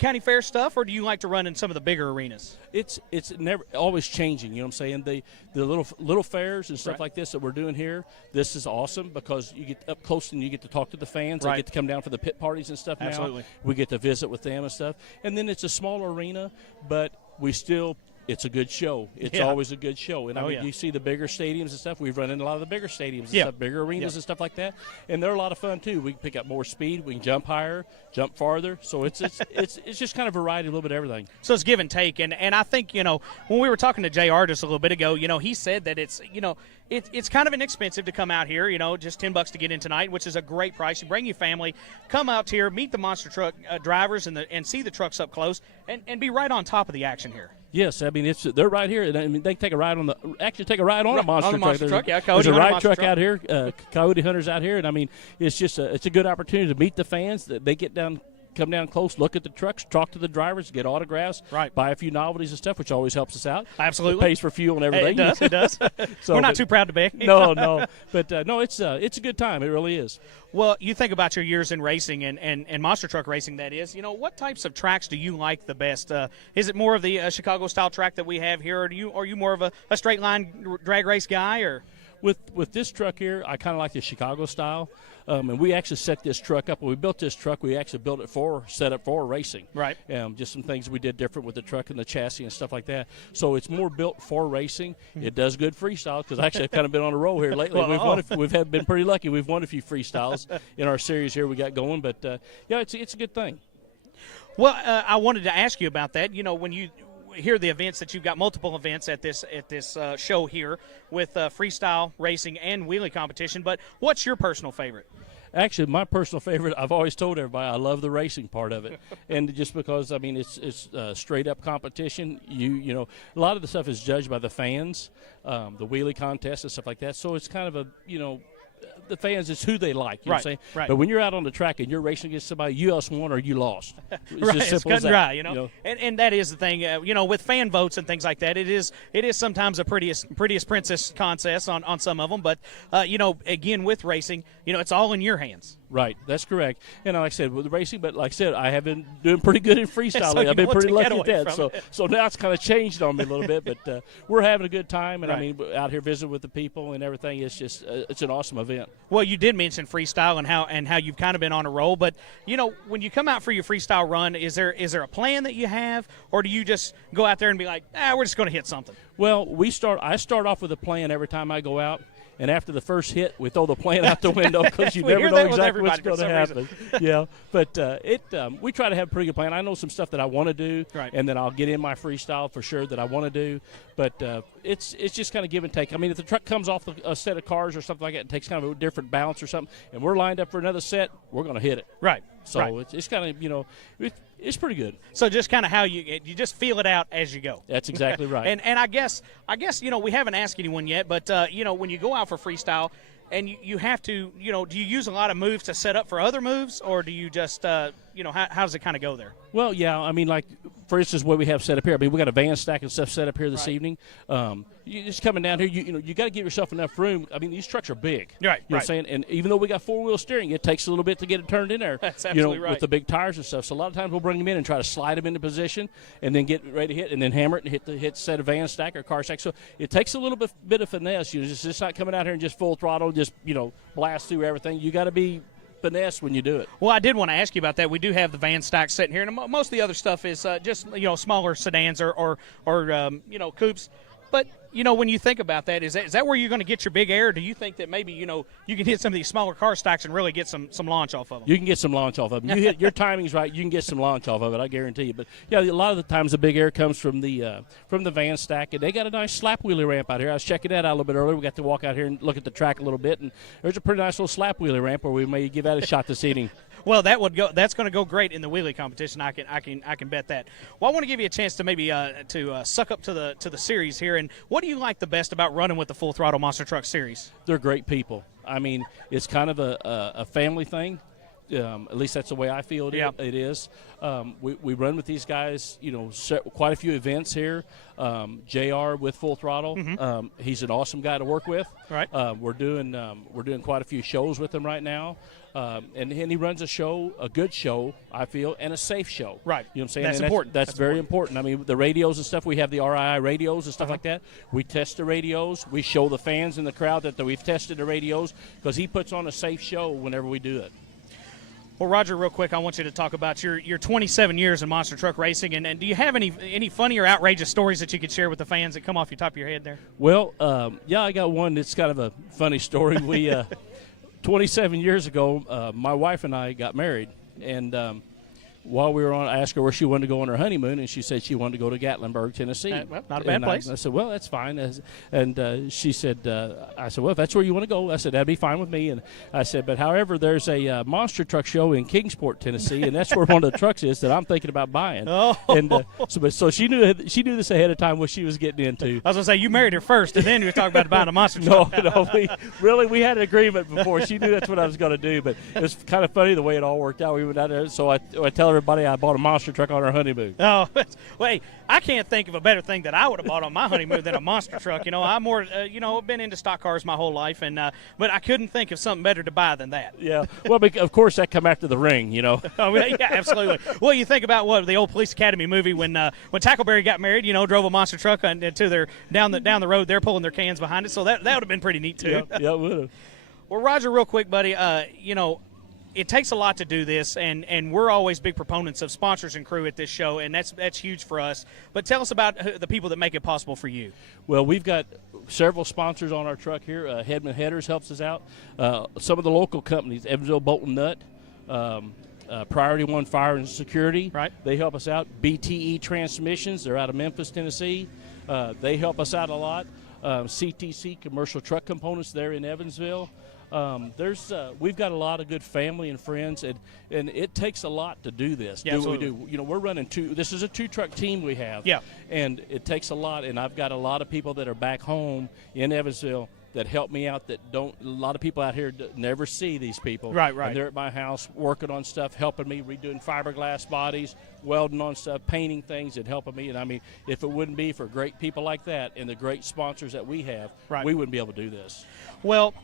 county fair stuff, or do you like to run in some of the bigger arenas? It's never always changing, you know what I'm saying? The little fairs and stuff like this that we're doing here, this is awesome because you get up close and you get to talk to the fans. They get to come down for the pit parties and stuff. Absolutely. Now we get to visit with them and stuff. And then it's a small arena, but It's a good show. It's always a good show. And I mean, you see the bigger stadiums and stuff. We've run into a lot of the bigger stadiums and stuff, bigger arenas and stuff like that. And they're a lot of fun, too. We can pick up more speed. We can jump higher, jump farther. So it's just kind of variety, a little bit of everything. So it's give and take. And I think, when we were talking to JR just a little bit ago, he said that it's kind of inexpensive to come out here, just $10 to get in tonight, which is a great price. You bring your family, come out here, meet the monster truck drivers and see the trucks up close and be right on top of the action here. Yes, I mean they're right here. I mean they can take a ride on a monster truck. Coyote there's a ride truck truck out here, Coyote Hunters out here, and I mean it's just it's a good opportunity to meet the fans. That they come down close, look at the trucks, talk to the drivers, get autographs, buy a few novelties and stuff, which always helps us out. Absolutely, it pays for fuel and everything. It does. So, we're not too proud to beg. No, but no, it's a good time. It really is. Well, you think about your years in racing and monster truck racing, that is. What types of tracks do you like the best? Is it more of the Chicago-style track that we have here, or are you more of a straight-line drag race guy? Or With this truck here, I kind of like the Chicago style. And we actually set this truck up. When we built this truck, we actually built it set up for racing. Right. Just some things we did different with the truck and the chassis and stuff like that. So it's more built for racing. It does good freestyle because actually I've kind of been on a roll here lately. We've been pretty lucky. We've won a few freestyles in our series here we got going. But, it's a good thing. Well, I wanted to ask you about that. When you hear the events that you've got multiple events at this show here with freestyle racing and wheelie competition, but what's your personal favorite? Actually, my personal favorite, I've always told everybody, I love the racing part of it. And just because, I mean, it's straight up competition. A lot of the stuff is judged by the fans, the wheelie contests and stuff like that. So it's kind of the fans is who they like. You know what I'm saying? Right. But when you're out on the track and you're racing against somebody, you else won or you lost. It's cut and dry, And that is the thing, with fan votes and things like that, it is sometimes a prettiest princess contest on some of them. But, again, with racing, it's all in your hands. Right, that's correct. And like I said, with the racing, but like I said, I have been doing pretty good in freestyle. So I've been pretty lucky at that. So now it's kind of changed on me a little bit, but we're having a good time. And I mean, out here visiting with the people and everything, it's just it's an awesome event. Well, you did mention freestyle and how you've kind of been on a roll, but when you come out for your freestyle run, is there a plan that you have, or do you just go out there and be like, we're just going to hit something? Well, I start off with a plan every time I go out. And after the first hit, we throw the plan out the window because you never know exactly what's going to happen. Yeah, but we try to have a pretty good plan. I know some stuff that I want to do, and then I'll get in my freestyle for sure that I want to do. But it's just kind of give and take. I mean, if the truck comes off a set of cars or something like that, it takes kind of a different bounce or something, and we're lined up for another set, we're going to hit it. Right. So it's kind of, it's pretty good. So just kind of how you just feel it out as you go. That's exactly right. And I guess we haven't asked anyone yet, but when you go out for freestyle and you have to, do you use a lot of moves to set up for other moves, or do you just how does it kind of go there? Well, yeah, I mean, like, for instance, what we have set up here. I mean, we got a van stack and stuff set up here this evening. You just coming down here, you got to give yourself enough room. I mean, these trucks are big. Right. You know what I'm saying? And even though we got four-wheel steering, it takes a little bit to get it turned in there. That's absolutely right. With the big tires and stuff. So a lot of times we'll bring them in and try to slide them into position and then get ready to hit and then hammer it and hit set of van stack or car stack. So it takes a little bit of finesse. It's just not coming out here and just full throttle, just, blast through everything. You got to be finesse when you do it. Well, I did want to ask you about that. We do have the van stack sitting here, and most of the other stuff is just smaller sedans or coupes. But when you think about that, is that where you're going to get your big air? Or do you think that maybe you can hit some of these smaller car stacks and really get some launch off of them? You can get some launch off of them. Your timing's right. You can get some launch off of it. I guarantee you. But yeah, a lot of the times the big air comes from the van stack, and they got a nice slap wheelie ramp out here. I was checking that out a little bit earlier. We got to walk out here and look at the track a little bit, and there's a pretty nice little slap wheelie ramp where we may give that a shot this evening. Well, that's going to go great in the wheelie competition. I can bet that. Well, I want to give you a chance to maybe suck up to the series here. And what do you like the best about running with the Full Throttle Monster Truck Series? They're great people. I mean, it's kind of a family thing. At least that's the way I feel it is. We run with these guys, quite a few events here. JR with Full Throttle, he's an awesome guy to work with. Right. We're doing quite a few shows with him right now. And he runs a good show, I feel, and a safe show. Right. You know what I'm saying? That's important. That's very important. I mean, the radios and stuff, we have the RII radios and stuff like that. We test the radios. We show the fans in the crowd that we've tested the radios because he puts on a safe show whenever we do it. Well, Roger, real quick, I want you to talk about your 27 years in monster truck racing, and do you have any funny or outrageous stories that you could share with the fans that come off your top of your head there? Well, yeah, I got one that's kind of a funny story. We 27 years ago, my wife and I got married, and while we were on, I asked her where she wanted to go on her honeymoon, and she said she wanted to go to Gatlinburg, Tennessee. Well, not a bad place. I said, well, that's fine. And she said, I said, well, if that's where you want to go, I said, that'd be fine with me. And I said, but however, there's a monster truck show in Kingsport, Tennessee, and that's where one of the trucks is that I'm thinking about buying. Oh. And so she knew this ahead of time what she was getting into. I was going to say, you married her first, and then you were talking about buying a monster truck. No, we had an agreement before. She knew that's what I was going to do, but it was kind of funny the way it all worked out. We went out there, so I tell everybody I bought a monster truck on our honeymoon. Oh, wait, I can't think of a better thing that I would have bought on my honeymoon than a monster truck. I'm more, I've been into stock cars my whole life, and but I couldn't think of something better to buy than that. Yeah, well, of course that come after the ring, Oh, yeah, absolutely. Well, you think about the old Police Academy movie when Tackleberry got married, drove a monster truck to their down the road. They're pulling their cans behind it, so that would have been pretty neat too. Yeah, it would have. Well, Roger, real quick, buddy, it takes a lot to do this, and we're always big proponents of sponsors and crew at this show, and that's huge for us. But tell us about the people that make it possible for you. Well, we've got several sponsors on our truck here. Hedman Headers helps us out. Some of the local companies, Evansville Bolt and Nut, Priority One Fire and Security, right? They help us out. BTE Transmissions, they're out of Memphis, Tennessee. They help us out a lot. CTC Commercial Truck Components there in Evansville. We've got a lot of good family and friends, and it takes a lot to do this. Yeah, absolutely. We do. We're running this is a 2-truck team we have. Yeah. And it takes a lot, and I've got a lot of people that are back home in Evansville that help me out a lot of people out here never see these people. Right. And they're at my house working on stuff, helping me, redoing fiberglass bodies, welding on stuff, painting things, and helping me. And I mean, if it wouldn't be for great people like that and the great sponsors that we have, we wouldn't be able to do this. Well,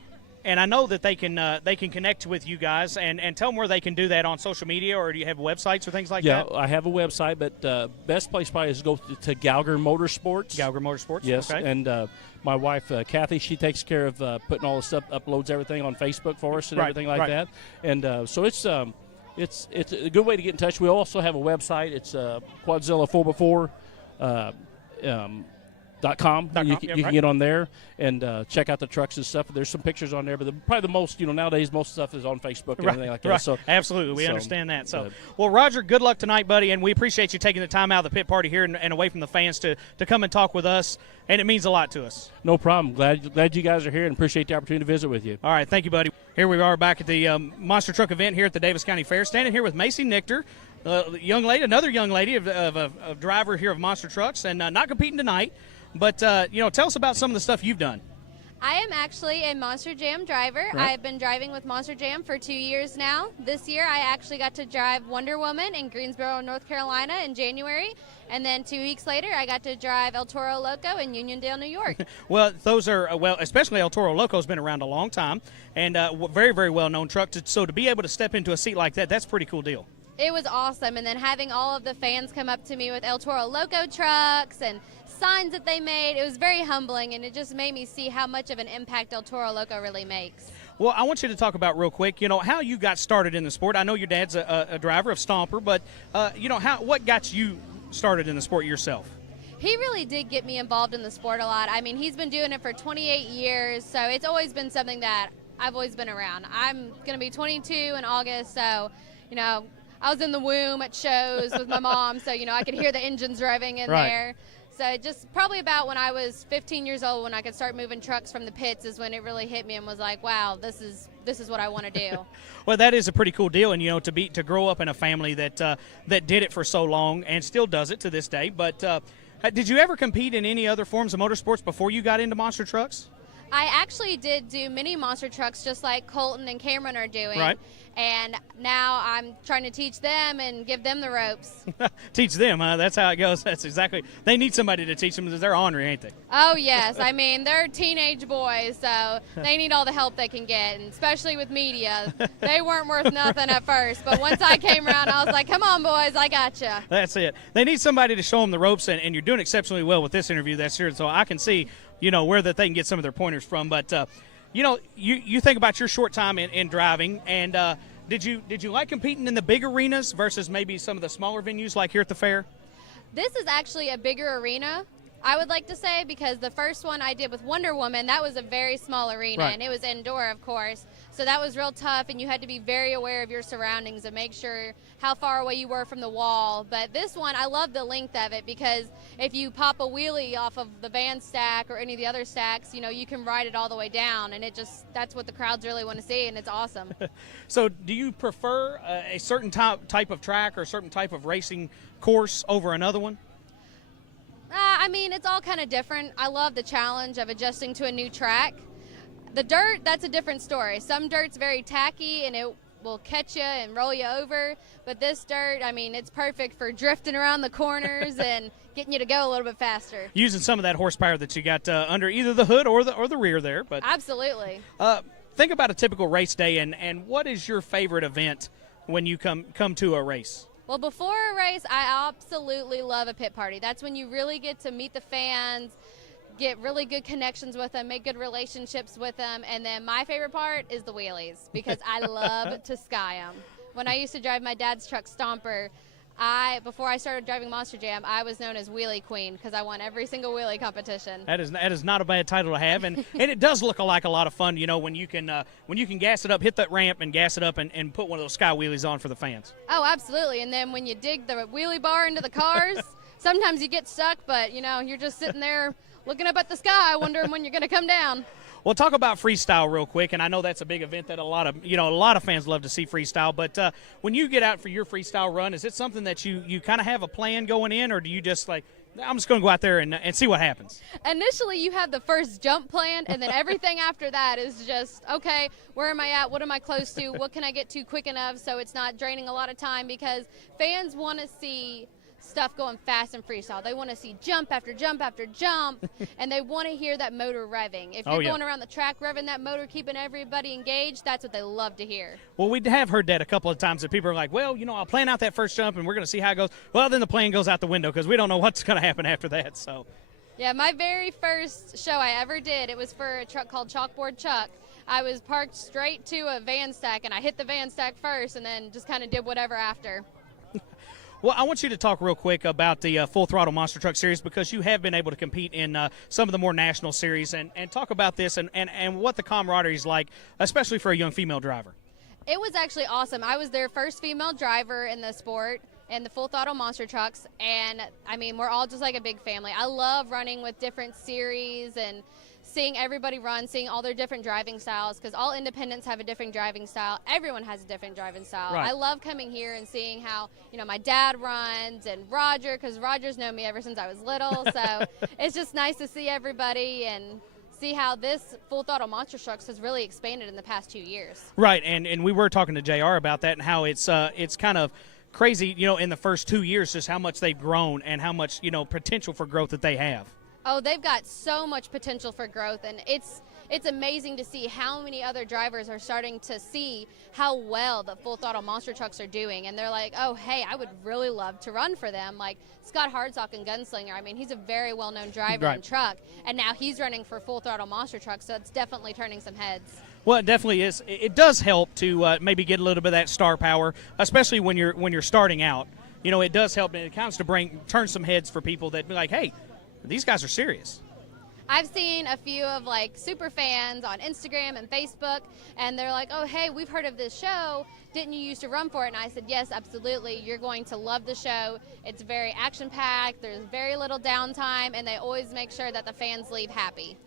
and I know that they can connect with you guys and tell them where they can do that on social media, or do you have websites or things like that? Yeah, I have a website, but best place probably is to go to Gallagher Motorsports. Gallagher Motorsports, yes. Okay. And my wife, Kathy, she takes care of putting all the stuff, uploads everything on Facebook for us and everything like that. And so it's a good way to get in touch. We also have a website. It's Quadzilla 4x4. .com. You can get on there and check out the trucks and stuff. There's some pictures on there, but probably the most, nowadays most stuff is on Facebook and everything like that. Right. So absolutely, we understand that. So, well, Roger, good luck tonight, buddy, and we appreciate you taking the time out of the pit party here and away from the fans to come and talk with us, and it means a lot to us. No problem. Glad you guys are here and appreciate the opportunity to visit with you. All right, thank you, buddy. Here we are back at the Monster Truck event here at the Daviess County Fair, standing here with Macy Nichter, another young lady of a driver here of Monster Trucks, and not competing tonight. But, tell us about some of the stuff you've done. I am actually a Monster Jam driver. Right. I've been driving with Monster Jam for 2 years now. This year I actually got to drive Wonder Woman in Greensboro, North Carolina in January. And then 2 weeks later I got to drive El Toro Loco in Uniondale, New York. Well, those are, especially El Toro Loco has been around a long time and very, very well-known truck. So to be able to step into a seat like that, that's a pretty cool deal. It was awesome. And then having all of the fans come up to me with El Toro Loco trucks and signs that they made, it was very humbling, and it just made me see how much of an impact El Toro Loco really makes. Well, I want you to talk about real quick, how you got started in the sport. I know your dad's a driver of Stomper, but, what got you started in the sport yourself? He really did get me involved in the sport a lot. I mean, he's been doing it for 28 years, so it's always been something that I've always been around. I'm going to be 22 in August, so, I was in the womb at shows with my mom, so, I could hear the engines revving in there. So just probably about when I was 15 years old, when I could start moving trucks from the pits, is when it really hit me and was like, wow, this is what I want to do. Well, that is a pretty cool deal, and to grow up in a family that did it for so long and still does it to this day. But did you ever compete in any other forms of motorsports before you got into monster trucks? I actually did do mini monster trucks just like Colton and Cameron are doing. Right. And now I'm trying to teach them and give them the ropes. Teach them, huh? That's how it goes. That's exactly. They need somebody to teach them because they're ornery, ain't they? Oh, yes. I mean, they're teenage boys, so they need all the help they can get, and especially with media. They weren't worth nothing at first, but once I came around, I was like, come on, boys, I gotcha. That's it. They need somebody to show them the ropes, and you're doing exceptionally well with this interview. That's sure. So I can see, where that they can get some of their pointers from. But, you think about your short time in driving, and Did you like competing in the big arenas versus maybe some of the smaller venues like here at the fair? This is actually a bigger arena, I would like to say, because the first one I did with Wonder Woman, that was a very small arena, Right. and it was indoor, of course. So that was real tough, and you had to be very aware of your surroundings and make sure how far away you were from the wall. But this one, I love the length of it, because if you pop a wheelie off of the van stack or any of the other stacks, you know, you can ride it all the way down, and that's what the crowds really want to see, and it's awesome. So do you prefer a certain type of track or a certain type of racing course over another one? I mean, it's all kind of different. I love the challenge of adjusting to a new track. The dirt, that's a different story. Some dirt's very tacky and it will catch you and roll you over. But this dirt, I mean, it's perfect for drifting around the corners and getting you to go a little bit faster. Using some of that horsepower that you got under either the hood or the rear there. But absolutely. Think about a typical race day, and what is your favorite event when you come to a race? Well, before a race, I absolutely love a pit party. That's when you really get to meet the fans, get really good connections with them, make good relationships with them. And then my favorite part is the wheelies, because I love to sky them. When I used to drive my dad's truck Stomper, before I started driving Monster Jam, I was known as Wheelie Queen because I won every single wheelie competition. That is not a bad title to have, and it does look like a lot of fun. You know, when you can gas it up, hit that ramp, and gas it up, and put one of those sky wheelies on for the fans. Oh, absolutely! And then when you dig the wheelie bar into the cars, sometimes you get stuck, but you know you're just sitting there looking up at the sky, wondering when you're going to come down. Well, talk about freestyle real quick, and I know that's a big event that a lot of fans love to see freestyle. But when you get out for your freestyle run, is it something that you kind of have a plan going in, or do you just like, I'm just going to go out there and see what happens? Initially, you have the first jump planned, and then everything after that is just, okay, where am I at? What am I close to? What can I get to quick enough so it's not draining a lot of time? Because fans want to see stuff going fast and freestyle. They want to see jump after jump after jump, and they want to hear that motor revving. If you're going around the track revving that motor, keeping everybody engaged, that's what they love to hear. Well, we have heard that a couple of times that people are like, well, you know, I'll plan out that first jump, and we're going to see how it goes. Well, then the plan goes out the window because we don't know what's going to happen after that. So, yeah, my very first show I ever did, it was for a truck called Chalkboard Chuck. I was parked straight to a van stack, and I hit the van stack first and then just kind of did whatever after. Well, I want you to talk real quick about the Full Throttle Monster Truck Series, because you have been able to compete in some of the more national series, and talk about this and what the camaraderie is like, especially for a young female driver. It was actually awesome. I was their first female driver in the sport in the Full Throttle Monster Trucks, and I mean, we're all just like a big family. I love running with different series and seeing everybody run, seeing all their different driving styles, because all independents have a different driving style. Everyone has a different driving style. Right. I love coming here and seeing how, you know, my dad runs and Roger, because Roger's known me ever since I was little. So it's just nice to see everybody and see how this Full Throttle Monster Trucks has really expanded in the past 2 years. Right, and we were talking to JR about that and how it's kind of crazy, you know, in the first 2 years, just how much they've grown and how much, you know, potential for growth that they have. Oh, they've got so much potential for growth, and it's amazing to see how many other drivers are starting to see how well the Full Throttle Monster Trucks are doing, and they're like, oh, hey, I would really love to run for them. Like Scott Hardsock in Gunslinger, I mean, he's a very well-known driver in truck, and now he's running for Full Throttle Monster Trucks, so it's definitely turning some heads. Well, it definitely is. It does help to maybe get a little bit of that star power, especially when you're starting out. You know, it does help, and it counts to turn some heads for people that be like, hey, these guys are serious. I've seen a few of like super fans on Instagram and Facebook, and they're like, oh, hey, we've heard of this show. Didn't you used to run for it? And I said, yes, absolutely. You're going to love the show. It's very action-packed. There's very little downtime, and they always make sure that the fans leave happy.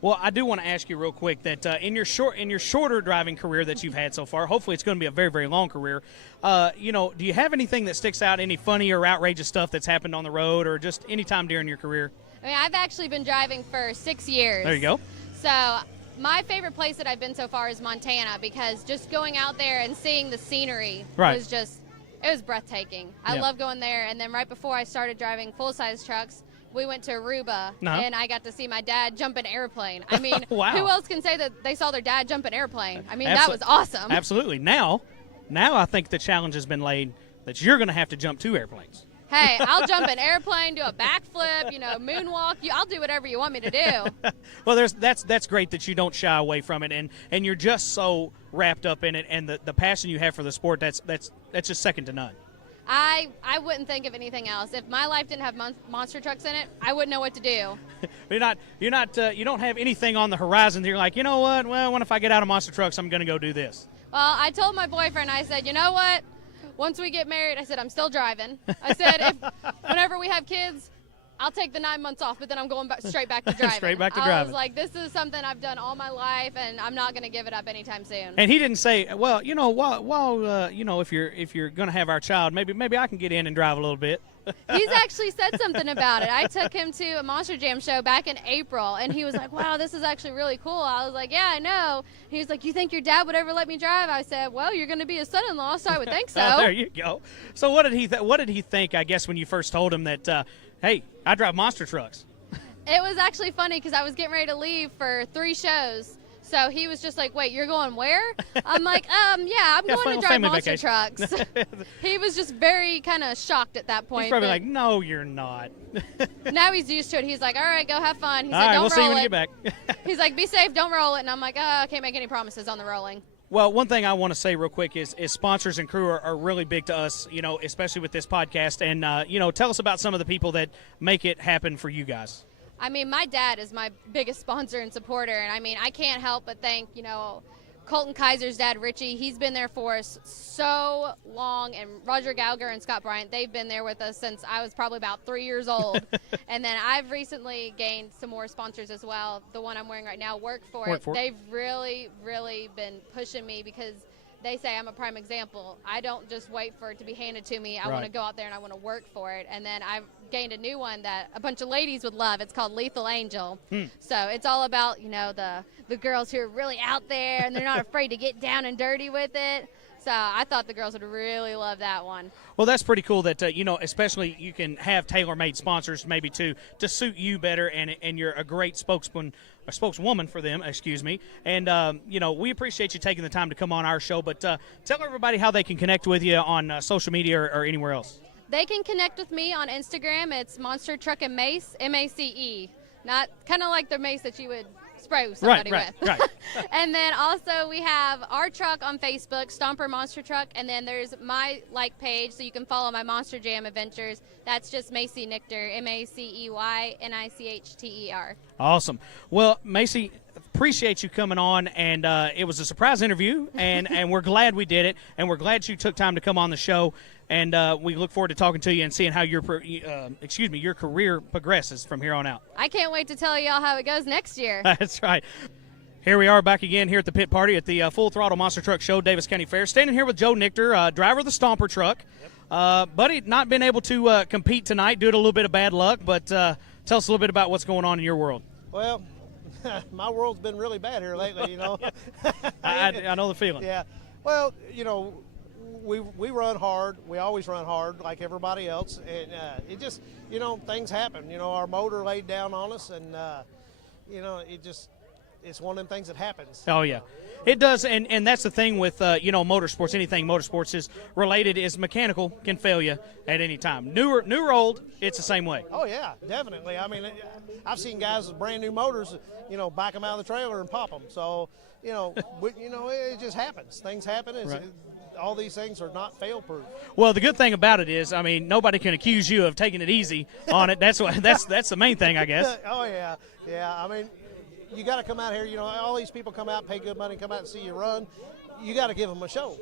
Well, I do want to ask you real quick that in your shorter driving career that you've had so far, hopefully it's going to be a very, very long career, you know, do you have anything that sticks out, any funny or outrageous stuff that's happened on the road or just any time during your career? I mean, I've actually been driving for 6 years. There you go. So my favorite place that I've been so far is Montana, because just going out there and seeing the scenery was just, it was breathtaking. I love going there. And then right before I started driving full-size trucks, we went to Aruba, and I got to see my dad jump an airplane. I mean, wow. Who else can say that they saw their dad jump an airplane? I mean, that was awesome. Absolutely. Now I think the challenge has been laid that you're going to have to jump 2 airplanes. Hey, I'll jump an airplane, do a backflip, moonwalk. I'll do whatever you want me to do. Well, that's great that you don't shy away from it, and you're just so wrapped up in it, and the passion you have for the sport, that's just second to none. I wouldn't think of anything else. If my life didn't have monster trucks in it, I wouldn't know what to do. You don't have anything on the horizon that you're like, you know what? Well, when if I get out of monster trucks, I'm going to go do this. Well, I told my boyfriend, I said, you know what? Once we get married, I said, I'm still driving. I said, whenever we have kids, I'll take the 9 months off, but then I'm going straight back to driving. Straight back to I driving. was like, this is something I've done all my life, and I'm not going to give it up anytime soon. And he didn't say, well, while if you're going to have our child, maybe I can get in and drive a little bit. He's actually said something about it. I took him to a Monster Jam show back in April, and he was like, wow, this is actually really cool. I was like, yeah, I know. He was like, you think your dad would ever let me drive? I said, well, you're going to be a son-in-law, so I would think so. Oh, there you go. So what did he think, I guess, when you first told him that, hey, I drive monster trucks? It was actually funny because I was getting ready to leave for 3 shows. So he was just like, wait, you're going where? I'm like, yeah, I'm going to drive monster trucks. He was just very kind of shocked at that point. He's probably like, no, you're not. Now he's used to it. He's like, all right, go have fun. He's all like, right, don't we'll see you when you roll get back. He's like, be safe, don't roll it. And I'm like, I can't make any promises on the rolling. Well, one thing I want to say real quick is sponsors and crew are really big to us, especially with this podcast. And, tell us about some of the people that make it happen for you guys. I mean, my dad is my biggest sponsor and supporter, and I mean, I can't help but thank, Colton Kaiser's dad, Richie. He's been there for us so long, and Roger Gallagher and Scott Bryant, they've been there with us since I was probably about 3 years old. And then I've recently gained some more sponsors as well. The one I'm wearing right now, Work For It. They've really, really been pushing me because they say I'm a prime example. I don't just wait for it to be handed to me. I want to go out there and I want to work for it. And then I've gained a new one that a bunch of ladies would love. It's called Lethal Angel. So it's all about, the girls who are really out there and they're not afraid to get down and dirty with it. So I thought the girls would really love that one. Well, that's pretty cool that, especially you can have tailor-made sponsors maybe to suit you better, and you're a great spokeswoman for them, excuse me. And, we appreciate you taking the time to come on our show, but tell everybody how they can connect with you on social media or anywhere else. They can connect with me on Instagram. It's Monster Truck and Mace, M-A-C-E. Not kind of like the mace that you would spray somebody with. Right. And then also we have our truck on Facebook, Stomper Monster Truck, and then there's my page, so you can follow my Monster Jam adventures. That's just Macy Nichter, M-A-C-E-Y-N-I-C-H-T-E-R. Awesome. Well, Macy, appreciate you coming on, and it was a surprise interview, and we're glad we did it, and we're glad you took time to come on the show. And we look forward to talking to you and seeing how your career progresses from here on out. I can't wait to tell y'all how it goes next year. That's right. Here we are back again here at the pit party at the Full Throttle Monster Truck Show, Daviess County Fair. Standing here with Joe Nichter, driver of the Stomper truck. Buddy, not been able to compete tonight due to a little bit of bad luck, but tell us a little bit about what's going on in your world. Well, my world's been really bad here lately, I know the feeling. Yeah. Well, we run hard. We always run hard like everybody else. And it just, things happen. Our motor laid down on us, and, it's one of them things that happens. Oh, yeah. It does, and that's the thing with, motorsports. Anything motorsports is related is mechanical can fail you at any time. New or old, it's the same way. Oh, yeah, definitely. I mean, I've seen guys with brand new motors, back them out of the trailer and pop them. So, it just happens. Things happen. Right. All these things are not fail-proof. Well, the good thing about it is, I mean, nobody can accuse you of taking it easy on it. That's the main thing, I guess. Oh, yeah. Yeah, I mean, you got to come out here. All these people come out, pay good money, come out and see you run. You got to give them a show,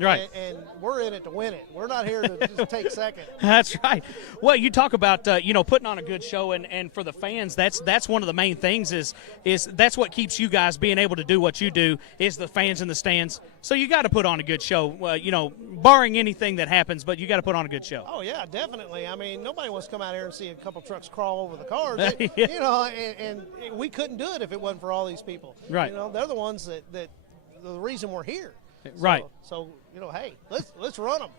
Right. And we're in it to win it. We're not here to just take second. That's right. Well, you talk about putting on a good show, and for the fans, that's one of the main things is that's what keeps you guys being able to do what you do is the fans in the stands. So you got to put on a good show, barring anything that happens, but you got to put on a good show. Oh yeah, definitely. I mean, nobody wants to come out here and see a couple trucks crawl over the cars, Yeah. And we couldn't do it if it wasn't for all these people. Right. They're the ones that the reason we're here. Right. So hey, let's run them.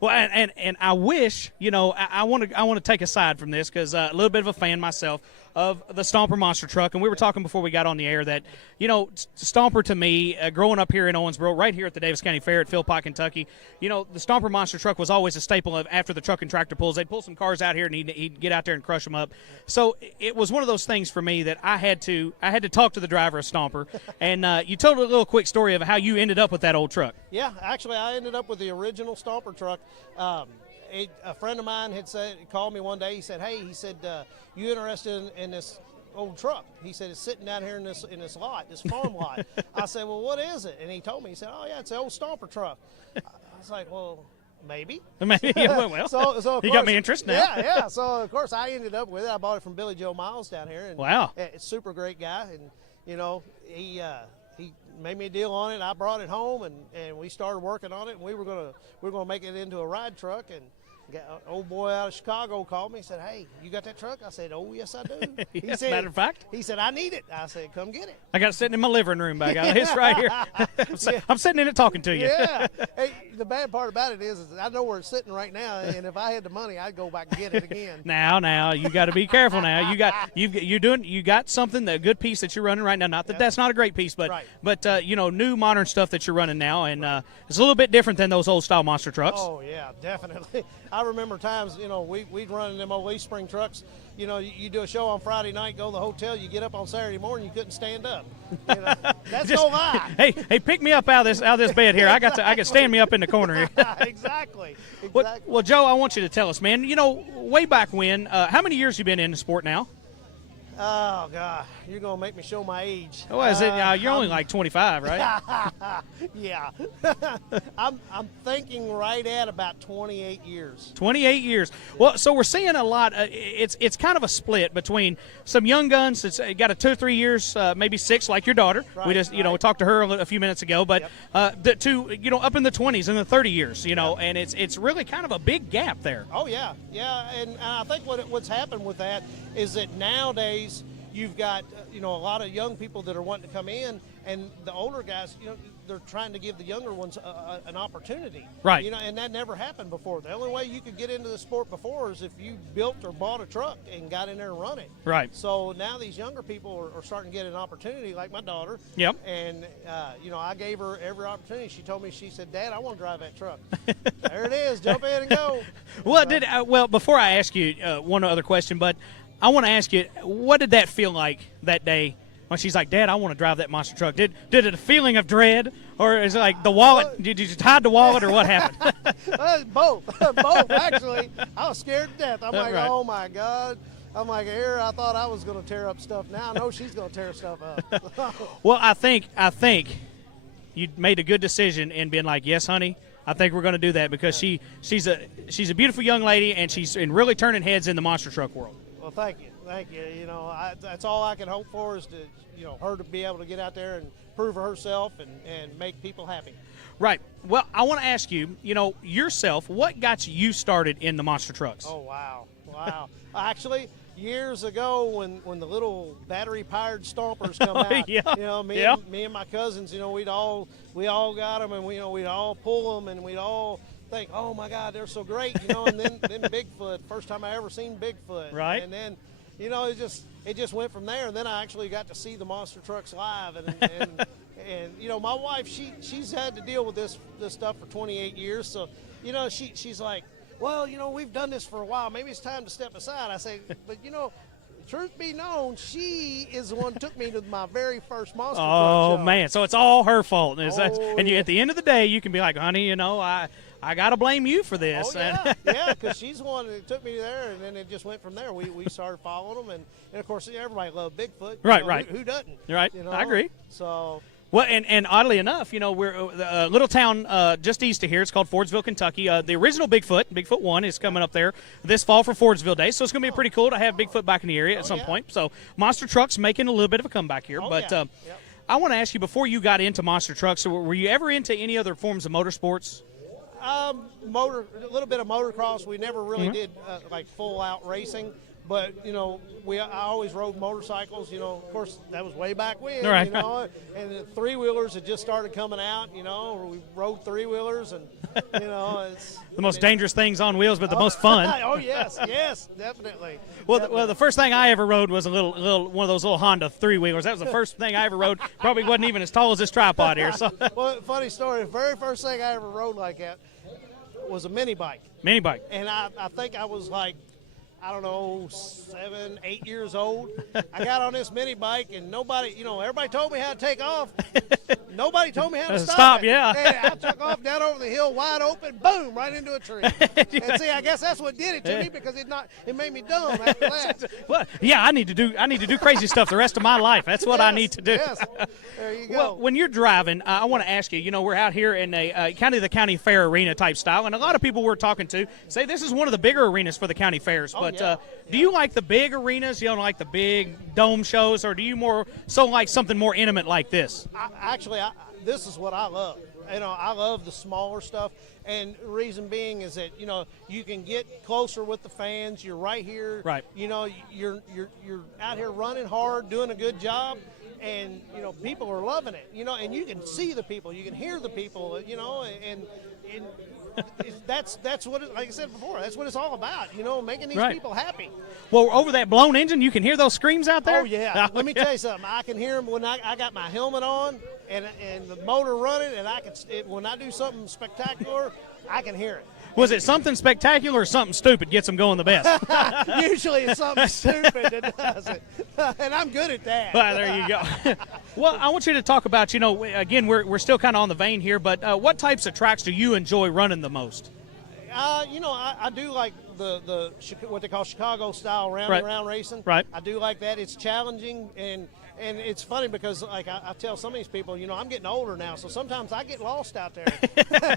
Well, and I wish, I want to take a side from this because a little bit of a fan myself of the Stomper Monster Truck, and we were talking before we got on the air that, Stomper to me, growing up here in Owensboro, right here at the Daviess County Fair at Philpott, Kentucky, the Stomper Monster Truck was always a staple of after the truck and tractor pulls. They'd pull some cars out here and he'd get out there and crush them up. So it was one of those things for me that I had to talk to the driver of Stomper, and you told a little quick story of how you ended up with that old truck. Yeah, actually, I ended up with the original Stomper truck. A friend of mine called me one day. He said, "Hey," "you interested in this old truck?" He said, "It's sitting down here in this lot, this farm lot." I said, "Well, what is it?" And he told me. He said, "Oh yeah, it's an old Stomper truck." I was like, "Well, maybe." Maybe. Well, so you got me interested now. Yeah. So of course I ended up with it. I bought it from Billy Joe Miles down here. And wow. It's a super great guy, and he made me a deal on it. I brought it home, and we started working on it, and we were gonna make it into a ride truck. And an old boy out of Chicago called me and said, "Hey, you got that truck?" I said, "Oh, yes, I do." Yes, matter of fact. He said, "I need it." I said, "Come get it." I got it sitting in my living room back out. It's right here. I'm sitting in it talking to you. Yeah. Hey, the bad part about it is I know where it's sitting right now, and if I had the money, I'd go back and get it again. Now, you got to be careful. Now, you got something, a good piece that you're running right now. Not that that's not a great piece, but right. but new modern stuff that you're running now, and it's a little bit different than those old style monster trucks. Oh yeah, definitely. I remember times, we'd run in them old East Spring trucks. You do a show on Friday night, go to the hotel, you get up on Saturday morning, you couldn't stand up. That's no lie. Hey, pick me up out of this bed here. I got stand me up in the corner here. Exactly. Well, Joe, I want you to tell us, man. Way back when, how many years you been in the sport now? Oh God, you're gonna make me show my age. What is it? You're only like 25, right? Yeah. I'm thinking right at about 28 years. 28 years. Well, so we're seeing a lot. It's kind of a split between some young guns that's got a 2 or 3 years, maybe 6, like your daughter. Right, we just talked to her a few minutes ago, but to up in the 20s and the 30 years, and it's really kind of a big gap there. Oh yeah, and I think what's happened with that is that nowadays you've got a lot of young people that are wanting to come in, and the older guys, they're trying to give the younger ones an opportunity. Right. And that never happened before. The only way you could get into the sport before is if you built or bought a truck and got in there and run it. Right. So now these younger people are starting to get an opportunity, like my daughter. Yep. And I gave her every opportunity. She told me, she said, "Dad, I want to drive that truck." There it is. Jump in and go. Well, before I ask you one other question, but I want to ask you, what did that feel like that day when she's like, "Dad, I want to drive that monster truck"? Did it a feeling of dread, or is it like the wallet? Did you just hide the wallet, or what happened? Both, actually. I was scared to death. I'm like, right. Oh my God. I'm like, here, I thought I was going to tear up stuff. Now I know she's going to tear stuff up. Well, I think you made a good decision in being like, "Yes, honey, I think we're going to do that," because she's a beautiful young lady, and she's really turning heads in the monster truck world. Well, thank you. That's all I can hope for is to, her to be able to get out there and prove herself and make people happy. Right. Well, I want to ask you, yourself, what got you started in the monster trucks? Oh, wow. Actually, years ago when the little battery-powered stompers come out, yeah. Me and my cousins, we all got them, and we'd all pull them, and we'd all think, "Oh my God, they're so great," and then Bigfoot, first time I ever seen Bigfoot, right? And then, it just went from there, and then I actually got to see the monster trucks live, and my wife, she's had to deal with this stuff for 28 years, so she's like, "Well, we've done this for a while. Maybe it's time to step aside." I say, "But truth be known, she is the one who took me to my very first monster truck show." Oh man, so it's all her fault. And at the end of the day, you can be like, "Honey, I got to blame you for this." Oh, yeah, yeah, because she's the one that took me there, and then it just went from there. We started following them, and of course, everybody loved Bigfoot. Right. Who doesn't? Right, I agree. So. Well, and oddly enough, we're a little town just east of here. It's called Fordsville, Kentucky. The original Bigfoot 1, is coming up there this fall for Fordsville Day, so it's going to be pretty cool to have Bigfoot back in the area at some point. So monster trucks making a little bit of a comeback here. I want to ask you, before you got into monster trucks, were you ever into any other forms of motorsports? A little bit of motocross. We never really did like full out racing, But I always rode motorcycles. Of course, that was way back when. Right. And the three-wheelers had just started coming out. We rode three-wheelers, and it's the most dangerous things on wheels, but the most fun. Oh yes, definitely. Well, the first thing I ever rode was a little one of those little Honda three-wheelers. That was the first thing I ever rode. Probably wasn't even as tall as this tripod here. So. Well, funny story. The very first thing I ever rode like that was a mini bike. Mini bike. And I think I was like, I don't know, 7, 8 years old. I got on this mini bike, and nobody, everybody told me how to take off. Nobody told me how to stop it. Yeah. And I took off down over the hill, wide open, boom, right into a tree. And see, I guess that's what did it to me, because it made me dumb after that. Well, yeah, I need to do crazy stuff the rest of my life. That's what I need to do. Yes. There you go. Well, when you're driving, I want to ask you. We're out here in a the county fair arena type style, and a lot of people we're talking to say this is one of the bigger arenas for the county fairs. But do you like the big arenas? You don't like the big dome shows, or do you more so like something more intimate like this? This is what I love. I love the smaller stuff, and the reason being is that you can get closer with the fans. You're right here. Right. You're out here running hard, doing a good job, and people are loving it. And you can see the people, you can hear the people. And that's what like I said before. That's what it's all about. Making these people happy. Well, over that blown engine, you can hear those screams out there. Oh yeah. Let me tell you something. I can hear them when I got my helmet on and the motor running, and when I do something spectacular, I can hear it. Was it something spectacular or something stupid gets them going the best? Usually it's something stupid that does it. And I'm good at that. Well, there you go. Well, I want you to talk about, again, we're still kind of on the vein here, but what types of tracks do you enjoy running the most? I do like the what they call Chicago style round racing. Right. I do like that. It's challenging, and it's funny because like I tell some of these people, I'm getting older now, so sometimes I get lost out there.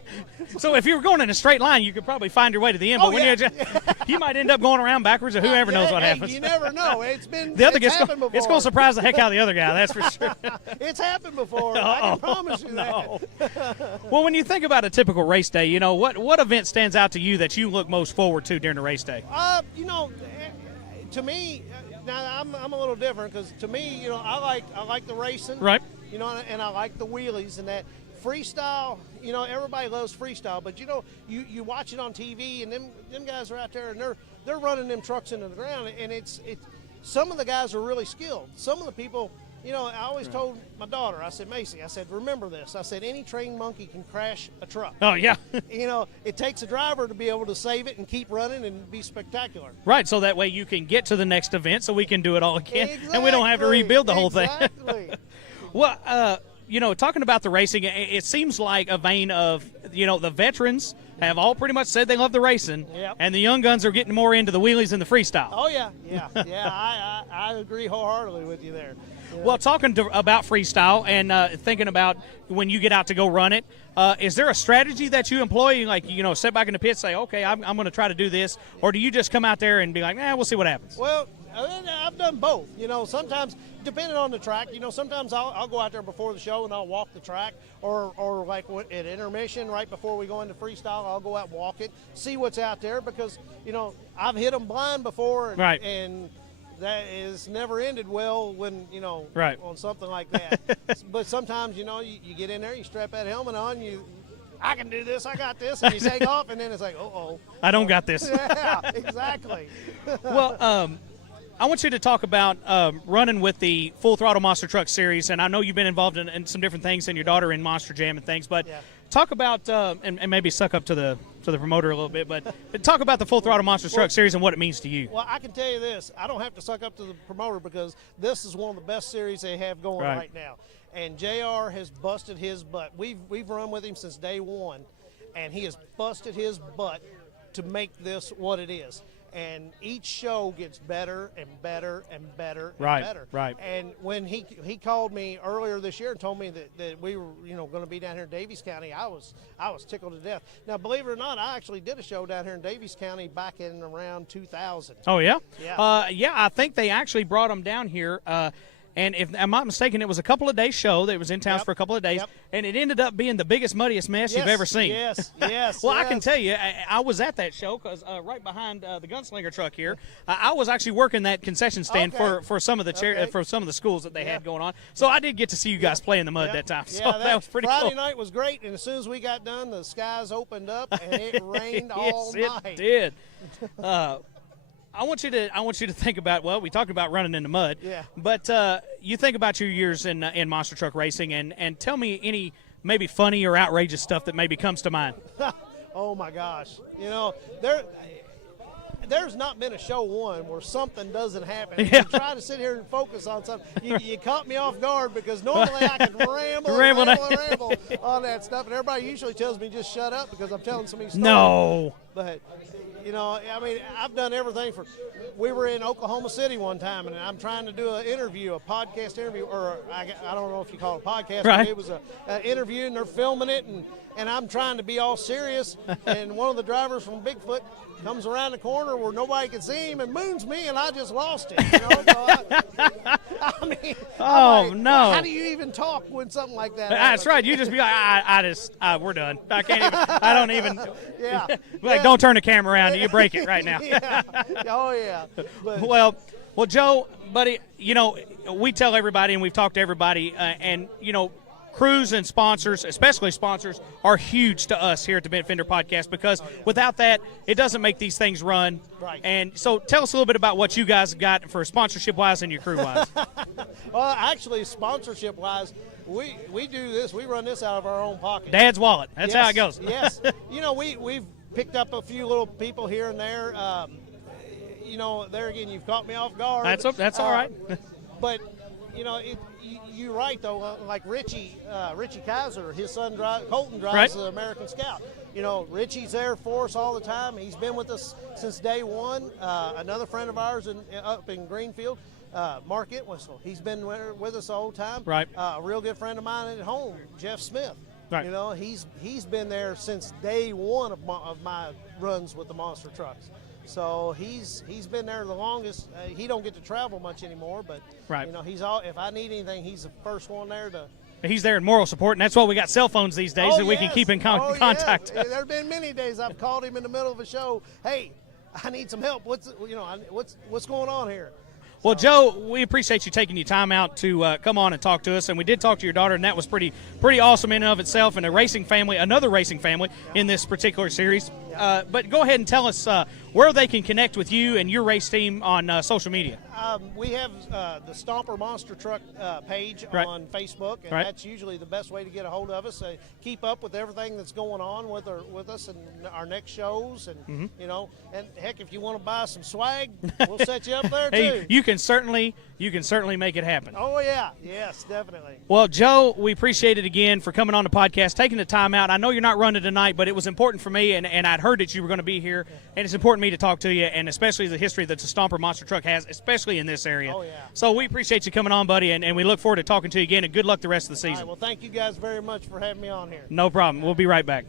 So if you were going in a straight line, you could probably find your way to the end. But you might end up going going around backwards, or whoever knows what happens. You never know. It's happened before. It's going to surprise the heck out of the other guy. That's for sure. It's happened before. I can promise you that. Well, when you think about a typical race day, what event stands out to you that you look most forward to during the race day? To me, now I'm a little different because to me, I like the racing, right? And I like the wheelies and that freestyle. Everybody loves freestyle, but you watch it on TV, and them guys are out there and they're running them trucks into the ground, and it's some of the guys are really skilled. Some of the people. I always told my daughter, I said, Macy, I said, remember this. I said, any trained monkey can crash a truck. Oh, yeah. It takes a driver to be able to save it and keep running and be spectacular. Right, so that way you can get to the next event so we can do it all again. Exactly. And we don't have to rebuild the whole thing. Exactly. Well, talking about the racing, it seems like a vein of, the veterans have all pretty much said they love the racing, and the young guns are getting more into the wheelies and the freestyle. Oh, yeah. I agree wholeheartedly with you there. Well, talking about freestyle and thinking about when you get out to go run it, is there a strategy that you employ? Like, sit back in the pit, say, okay, I'm going to try to do this, or do you just come out there and be like, we'll see what happens? Well, I've done both. Sometimes, depending on the track, sometimes I'll go out there before the show and I'll walk the track, or like at intermission right before we go into freestyle, I'll go out and walk it, see what's out there, because, I've hit them blind before, right. And that is never ended well when, right. on something like that. But sometimes, you get in there, you strap that helmet on, I can do this, I got this, and you take off, and then it's like, I don't got this. Yeah, exactly. Well, I want you to talk about running with the Full Throttle Monster Truck Series, and I know you've been involved in some different things, and your daughter in Monster Jam and things, but talk about, and maybe suck up to the promoter a little bit, but talk about the Full Throttle Monster Truck Series and what it means to you. Well, I can tell you this. I don't have to suck up to the promoter because this is one of the best series they have going right now. And JR has busted his butt. We've run with him since day one, and he has busted his butt to make this what it is. And each show gets better and better and better and better. Right. And when he called me earlier this year and told me that we were going to be down here in Daviess County, I was tickled to death. Now, believe it or not, I actually did a show down here in Daviess County back in around 2000. Oh yeah. Yeah. I think they actually brought them down here. And if I'm not mistaken, it was a couple of days show that was in town for a couple of days, and it ended up being the biggest, muddiest mess you've ever seen. Yes. Well, I can tell you, I was at that show because right behind the gunslinger truck here, I was actually working that concession stand for some of the for some of the schools that they had going on. So I did get to see you guys play in the mud that time. So that was pretty Friday cool. night was great, and as soon as we got done, the skies opened up and it rained all night. It did. I want you to think about, well, we talked about running in the mud, but you think about your years in monster truck racing, and tell me any maybe funny or outrageous stuff that maybe comes to mind. Oh my gosh, there's not been a show one where something doesn't happen. You try to sit here and focus on something. You caught me off guard because normally I can ramble on that stuff, and everybody usually tells me just shut up because I'm telling so many stories. No. But I mean, I've done everything we were in Oklahoma City one time, and I'm trying to do a podcast interview, or I don't know if you call it a podcast, but it was an interview, and they're filming it, and I'm trying to be all serious, and one of the drivers from Bigfoot comes around the corner where nobody can see him and moons me, and I just lost it. So no! How do you even talk when something like that happens? That's right. You just be like, we're done. I can't even. I don't even. Don't turn the camera around. You break it right now. Oh yeah. But, well, Joe, buddy, we tell everybody, and we've talked to everybody, and crews and sponsors, especially sponsors, are huge to us here at the Bent Fender Podcast because without that, it doesn't make these things run. Right. And so tell us a little bit about what you guys got for sponsorship-wise and your crew-wise. Well, actually, sponsorship-wise, we do this. We run this out of our own pocket. Dad's wallet. That's how it goes. Yes. We've picked up a few little people here and there. There again, you've caught me off guard. That's all right. But, you're right, though. Like Richie Kaiser, his son Colton drives the American Scout. Richie's there for us all the time. He's been with us since day one. Another friend of ours up in Greenfield, Mark Itwhistle, he's been with us the whole time. Right. A real good friend of mine at home, Jeff Smith. Right. He's been there since day one of my runs with the monster trucks. So he's been there the longest. He don't get to travel much anymore, but if I need anything, he's the first one there to. He's there in moral support, and that's why we got cell phones these days that we can keep in contact. Yes. There have been many days I've called him in the middle of a show. Hey, I need some help. What's going on here? Well, Joe, we appreciate you taking your time out to come on and talk to us, and we did talk to your daughter, and that was pretty awesome in and of itself, and another racing family in this particular series. But go ahead and tell us where they can connect with you and your race team on social media. We have the Stomper Monster Truck page on Facebook, and that's usually the best way to get a hold of us. Keep up with everything that's going on with us and our next shows, and and heck, if you want to buy some swag, we'll set you up there too. You can certainly make it happen. Oh yeah, yes, definitely. Well, Joe, we appreciate it again for coming on the podcast, taking the time out. I know you're not running tonight, but it was important for me, and I'd heard that you were going to be here, and it's important for me to talk to you, and especially the history that the Stomper Monster Truck has, especially in this area. Oh, yeah. So we appreciate you coming on, buddy, and we look forward to talking to you again, and good luck the rest of the season. All right, well, thank you guys very much for having me on here. No problem. We'll be right back.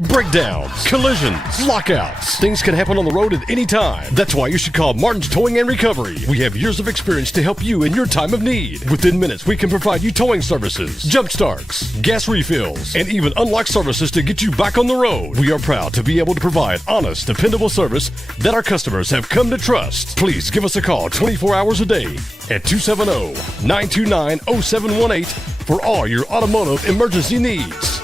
Breakdowns, collisions, lockouts. Things can happen on the road at any time. That's why you should call Martin's Towing and Recovery. We have years of experience to help you in your time of need. Within minutes, we can provide you towing services, jump starts, gas refills, and even unlock services to get you back on the road. We are proud to be able to provide honest, dependable service that our customers have come to trust. Please give us a call 24 hours a day at 270-929-0718 for all your automotive emergency needs.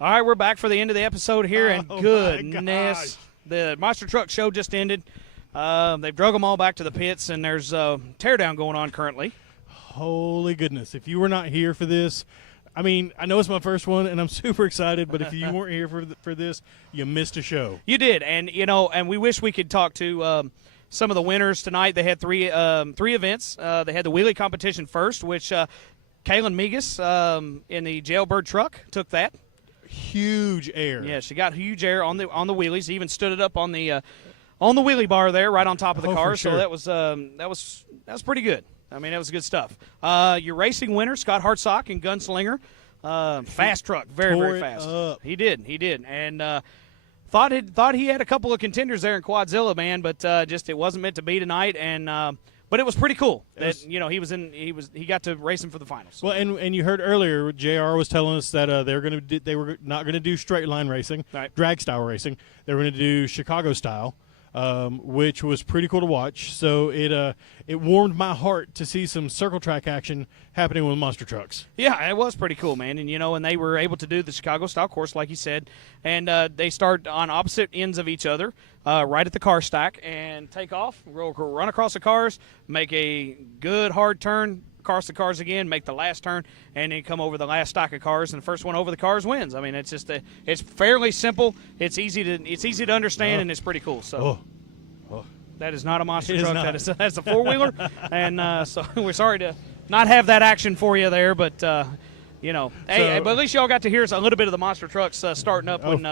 All right, we're back for the end of the episode here, and goodness, the Monster Truck Show just ended. They've drug them all back to the pits, and there's a teardown going on currently. Holy goodness. If you were not here for this, I mean, I know it's my first one, and I'm super excited, but if you weren't here for this, you missed a show. You did, and and we wish we could talk to some of the winners tonight. They had three events. They had the wheelie competition first, which Kaylin Megas in the Jailbird truck took that. Huge air. Yeah, she got huge air on the wheelies. Even stood it up on the wheelie bar there, right on top of the car. Sure. So that was pretty good. I mean, that was good stuff. Your racing winner, Scott Hartsock in Gunslinger, fast truck, very fast. Up. He did, and thought he had a couple of contenders there in Quadzilla, man, but just it wasn't meant to be tonight. And but it was pretty cool that he got to race him for the finals. Well, and you heard earlier, JR was telling us that they were not going to do straight line racing, drag style racing. They were going to do Chicago style. Which was pretty cool to watch. So it warmed my heart to see some circle track action happening with monster trucks. Yeah, it was pretty cool, man. And and they were able to do the Chicago style course, like you said, and they start on opposite ends of each other, right at the car stack, and take off, run across the cars, make a good hard turn, across the cars again, make the last turn, and then come over the last stack of cars, and the first one over the cars wins. I mean, it's just it's fairly simple. It's easy to understand, and it's pretty cool. So that is not a monster truck. That's a 4-wheeler, and so we're sorry to not have that action for you there, but but at least y'all got to hear a little bit of the monster trucks starting up when.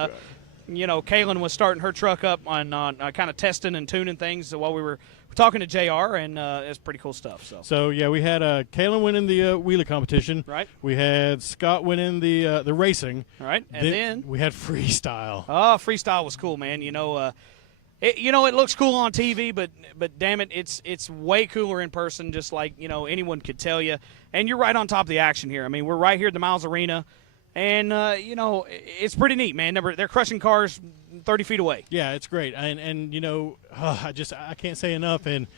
Kaylin was starting her truck up on kind of testing and tuning things while we were talking to JR, and it's pretty cool stuff. So yeah, we had Kaylin winning the wheelie competition. Right. We had Scott winning the racing. Right. And then we had freestyle. Oh, freestyle was cool, man. It looks cool on TV, but damn it, it's way cooler in person. Just like anyone could tell you. And you're right on top of the action here. I mean, we're right here at the Miles Arena. And, it's pretty neat, man. They're crushing cars 30 feet away. Yeah, it's great. And I can't say enough. And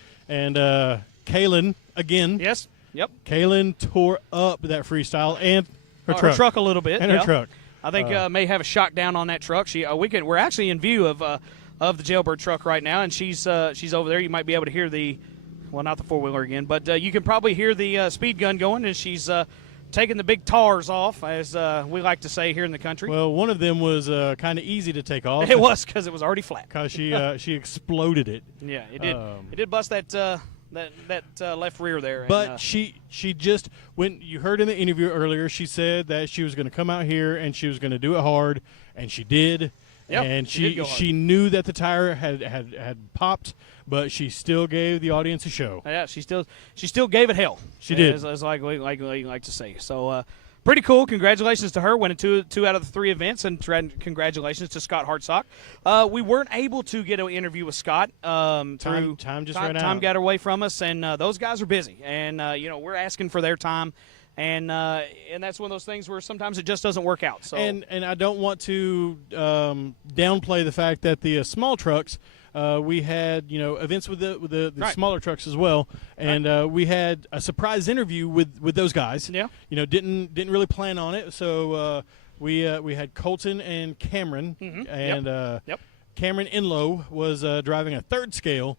Kaylin, again. Yes. Yep. Kaylin tore up that freestyle and her truck. Her truck a little bit. And her truck. I think may have a shock down on that truck. We're actually in view of the Jailbird truck right now, and she's over there. You might be able to hear not the 4-wheeler again, but you can probably hear the speed gun going, and she's taking the big tars off, as we like to say here in the country. Well, one of them was kind of easy to take off. It was, because it was already flat. Because she exploded it. Yeah, it did. It did bust that left rear there. But she just, when you heard in the interview earlier, she said that she was going to come out here and she was going to do it hard, and she did. Yep, and she knew that the tire had popped, but she still gave the audience a show. Yeah, she still gave it hell. She did, as like we like to say. So pretty cool. Congratulations to her winning two out of the 3 events, and congratulations to Scott Hartsock. We weren't able to get an interview with Scott. Time got away from us, and those guys are busy, and we're asking for their time. And that's one of those things where sometimes it just doesn't work out. So and I don't want to downplay the fact that the small trucks, we had events with the smaller trucks as well, and we had a surprise interview with those guys. Yeah. Didn't really plan on it, so we had Colton and Cameron, and Yep. Cameron Enlow was driving a third scale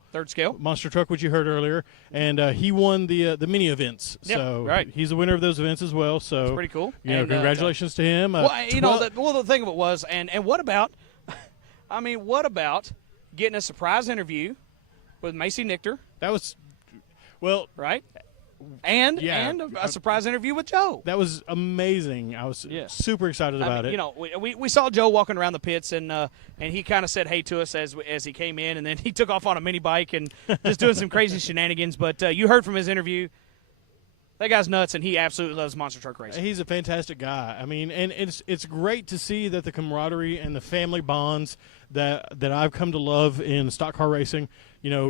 monster truck, which you heard earlier, and he won the mini events. Yep, so right. He's a winner of those events as well. So that's pretty cool. Congratulations to him. The thing of it was, and what about, what about getting a surprise interview with Macy Nichter? That was, right. And a surprise interview with Joe. That was amazing. I was super excited about it. We saw Joe walking around the pits, and he kind of said hey to us as he came in, and then he took off on a mini bike and just doing some crazy shenanigans. But you heard from his interview. That guy's nuts, and he absolutely loves monster truck racing. He's a fantastic guy. I mean, and it's great to see that the camaraderie and the family bonds that I've come to love in stock car racing,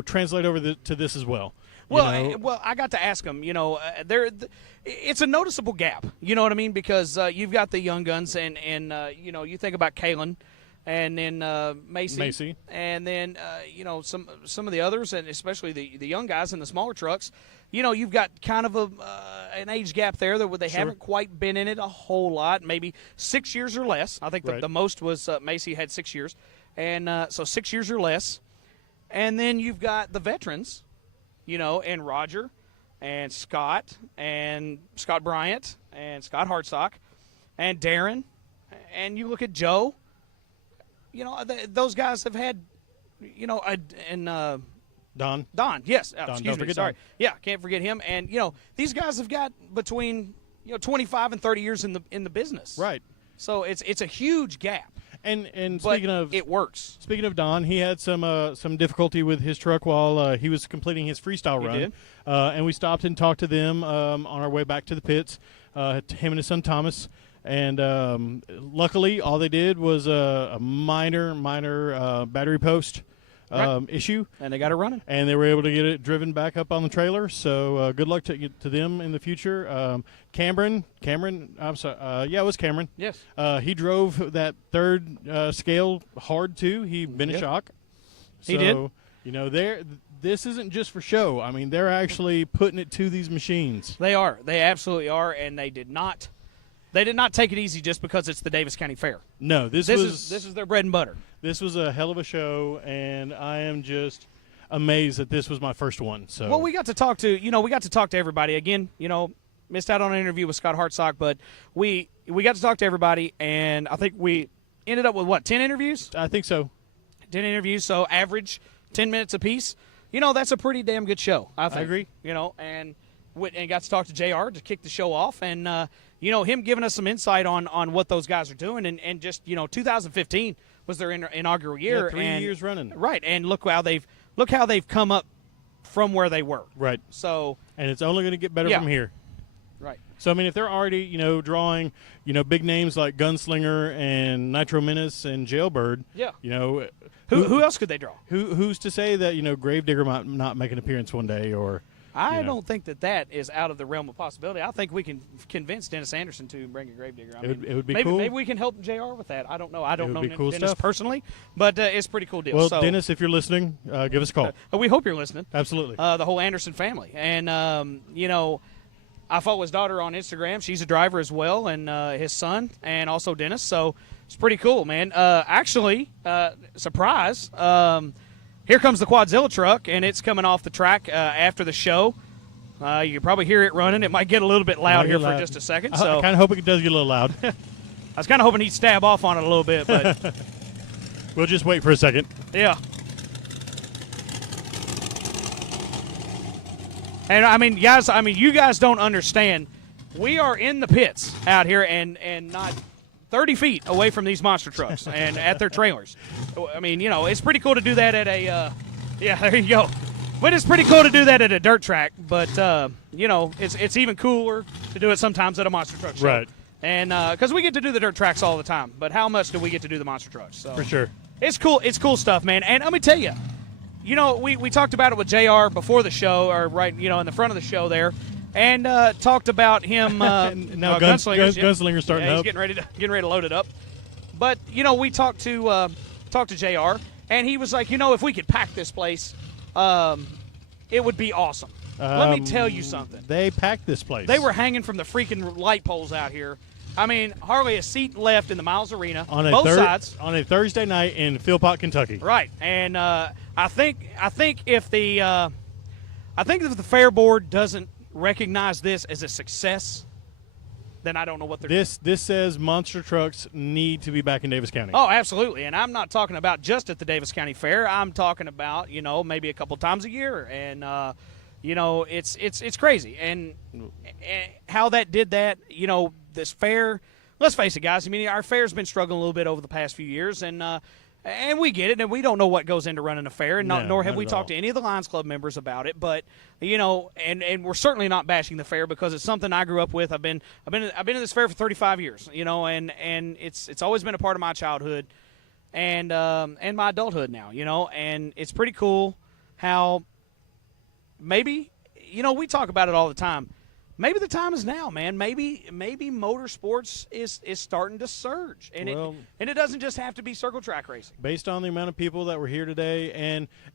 translate over to this as well. Well, I got to ask him. It's a noticeable gap. You know what I mean? Because you've got the young guns, and you think about Kaylin, and then Macy, and then some of the others, and especially the young guys in the smaller trucks. You've got kind of an age gap there that they haven't quite been in it a whole lot, maybe 6 years or less. I think the most was Macy had 6 years, and so 6 years or less. And then you've got the veterans. And Roger and Scott Bryant and Scott Hartsock and Darren, and you look at Joe, those guys have had, Don, yes. Don, excuse me. Sorry. Don. Yeah, can't forget him. And, these guys have got between, 25 and 30 years in the business. Right. So it's a huge gap. And speaking of, it works. Speaking of Don, he had some difficulty with his truck while he was completing his freestyle run. Did. And we stopped and talked to them on our way back to the pits. Him and his son Thomas, And luckily, all they did was a minor battery post issue. And they got it running. And they were able to get it driven back up on the trailer. So good luck to them in the future. Cameron, I'm sorry. Yeah, it was Cameron. Yes. He drove that third scale hard, too. He'd been a shock. He did. You know, this isn't just for show. I mean, they're actually putting it to these machines. They are. They absolutely are, and they did not take it easy just because it's the Daviess County Fair. No, this is their bread and butter. This was a hell of a show, and I am just amazed that this was my first one. So well, we got to talk to everybody again. You know, missed out on an interview with Scott Hartsock, but we got to talk to everybody, and I think we ended up with 10 interviews? I think so. 10 interviews, so average 10 minutes apiece. You know, that's a pretty damn good show, I think. I agree. You know, and got to talk to JR to kick the show off, and you know, him giving us some insight on what those guys are doing, and just, you know, 2015 was their inaugural year. Yeah, 3 years running. Right, and look how they've come up from where they were. Right. So, and it's only going to get better from here. Right. So, I mean, if they're already, you know, drawing, you know, big names like Gunslinger and Nitro Menace and Jailbird, yeah, you know, who else could they draw? Who's to say that, you know, Gravedigger might not make an appearance one day, or I don't think that is out of the realm of possibility. I think we can convince Dennis Anderson to bring a Gravedigger. It would be maybe, cool. Maybe we can help JR with that. I don't know. I don't know cool Dennis stuff. personally, but it's a pretty cool deal. Well, so, Dennis, if you're listening, give us a call. We hope you're listening. Absolutely. The whole Anderson family. And, you know, I follow his daughter on Instagram. She's a driver as well, and his son, and also Dennis. So it's pretty cool, man. Actually, surprise, here comes the Quadzilla truck, and it's coming off the track after the show. You can probably hear it running. It might get a little bit loud here for just a second. So I kind of hope it does get a little loud. I was kind of hoping he'd stab off on it a little bit, but we'll just wait for a second. Yeah. And, I mean, guys, you guys don't understand. We are in the pits out here and not 30 feet away from these monster trucks and at their trailers. I mean, you know, it's pretty cool to do that at a yeah, there you go. But it's pretty cool to do that at a dirt track. But, you know, it's even cooler to do it sometimes at a monster truck show. Right. And because we get to do the dirt tracks all the time. But how much do we get to do the monster trucks? So for sure. It's cool. It's cool stuff, man. And let me tell you, you know, we talked about it with JR before the show, or right, you know, in the front of the show there, and talked about him. Now Gunslinger's starting he's up. getting ready to load it up. But you know, we talked to JR, and he was like, you know, if we could pack this place, it would be awesome. Let me tell you something. They packed this place. They were hanging from the freaking light poles out here. I mean, hardly a seat left in the Miles Arena. On both sides on a Thursday night in Philpott, Kentucky. Right, and I think if the fair board doesn't recognize this as a success, then I don't know what they're doing. This says monster trucks need to be back in Daviess County. Oh, absolutely, and I'm not talking about just at the Daviess County Fair. I'm talking about, you know, maybe a couple times a year, and you know, it's crazy, and how that did that. You know, this fair. Let's face it, guys. I mean, our fair's been struggling a little bit over the past few years, and we get it, and we don't know what goes into running a fair, and nor have we talked to any of the Lions Club members about it. But you know, and we're certainly not bashing the fair because it's something I grew up with. I've been in this fair for 35 years, you know, and it's always been a part of my childhood and my adulthood now, you know, and it's pretty cool how maybe, you know, we talk about it all the time. Maybe the time is now, man. Maybe motorsports is starting to surge, and it doesn't just have to be circle track racing. Based on the amount of people that were here today,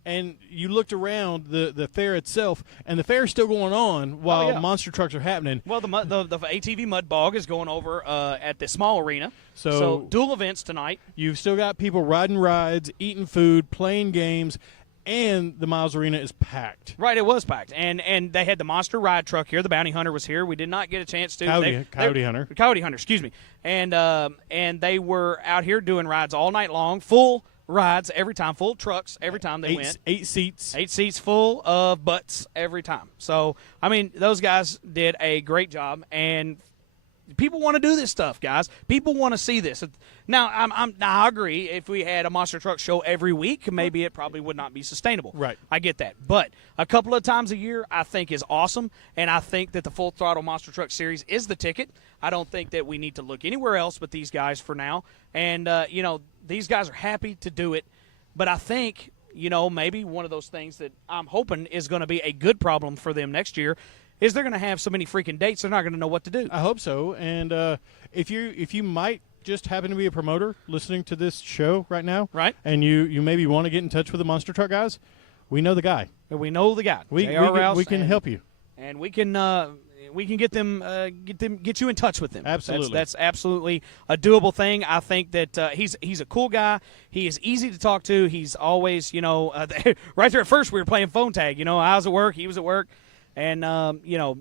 and you looked around the fair itself, and the fair is still going on while monster trucks are happening. Well, the ATV Mud Bog is going over at the small arena, so dual events tonight. You've still got people riding rides, eating food, playing games. And the Miles Arena is packed. Right, it was packed. And they had the Monster Ride truck here. The Bounty Hunter was here. We did not get a chance to. Coyote Hunter, excuse me. And they were out here doing rides all night long, full rides every time, full trucks every time they went. 8 seats. 8 seats full of butts every time. So, I mean, those guys did a great job. And People want to do this stuff, guys. People want to see this. Now, I agree. If we had a monster truck show every week, maybe it probably would not be sustainable. Right. I get that. But a couple of times a year, I think is awesome, and I think that the Full Throttle Monster Truck Series is the ticket. I don't think that we need to look anywhere else but these guys for now. And, these guys are happy to do it. But I think, maybe one of those things that I'm hoping is going to be a good problem for them next year is they're going to have so many freaking dates they're not going to know what to do. I hope so. And if you might just happen to be a promoter listening to this show right now, right, and you maybe want to get in touch with the Monster Truck guys, we know the guy. We know the guy. We can help you, and we can get you in touch with them. Absolutely, that's absolutely a doable thing. I think that he's a cool guy. He is easy to talk to. He's always right there at first we were playing phone tag. I was at work, he was at work. And,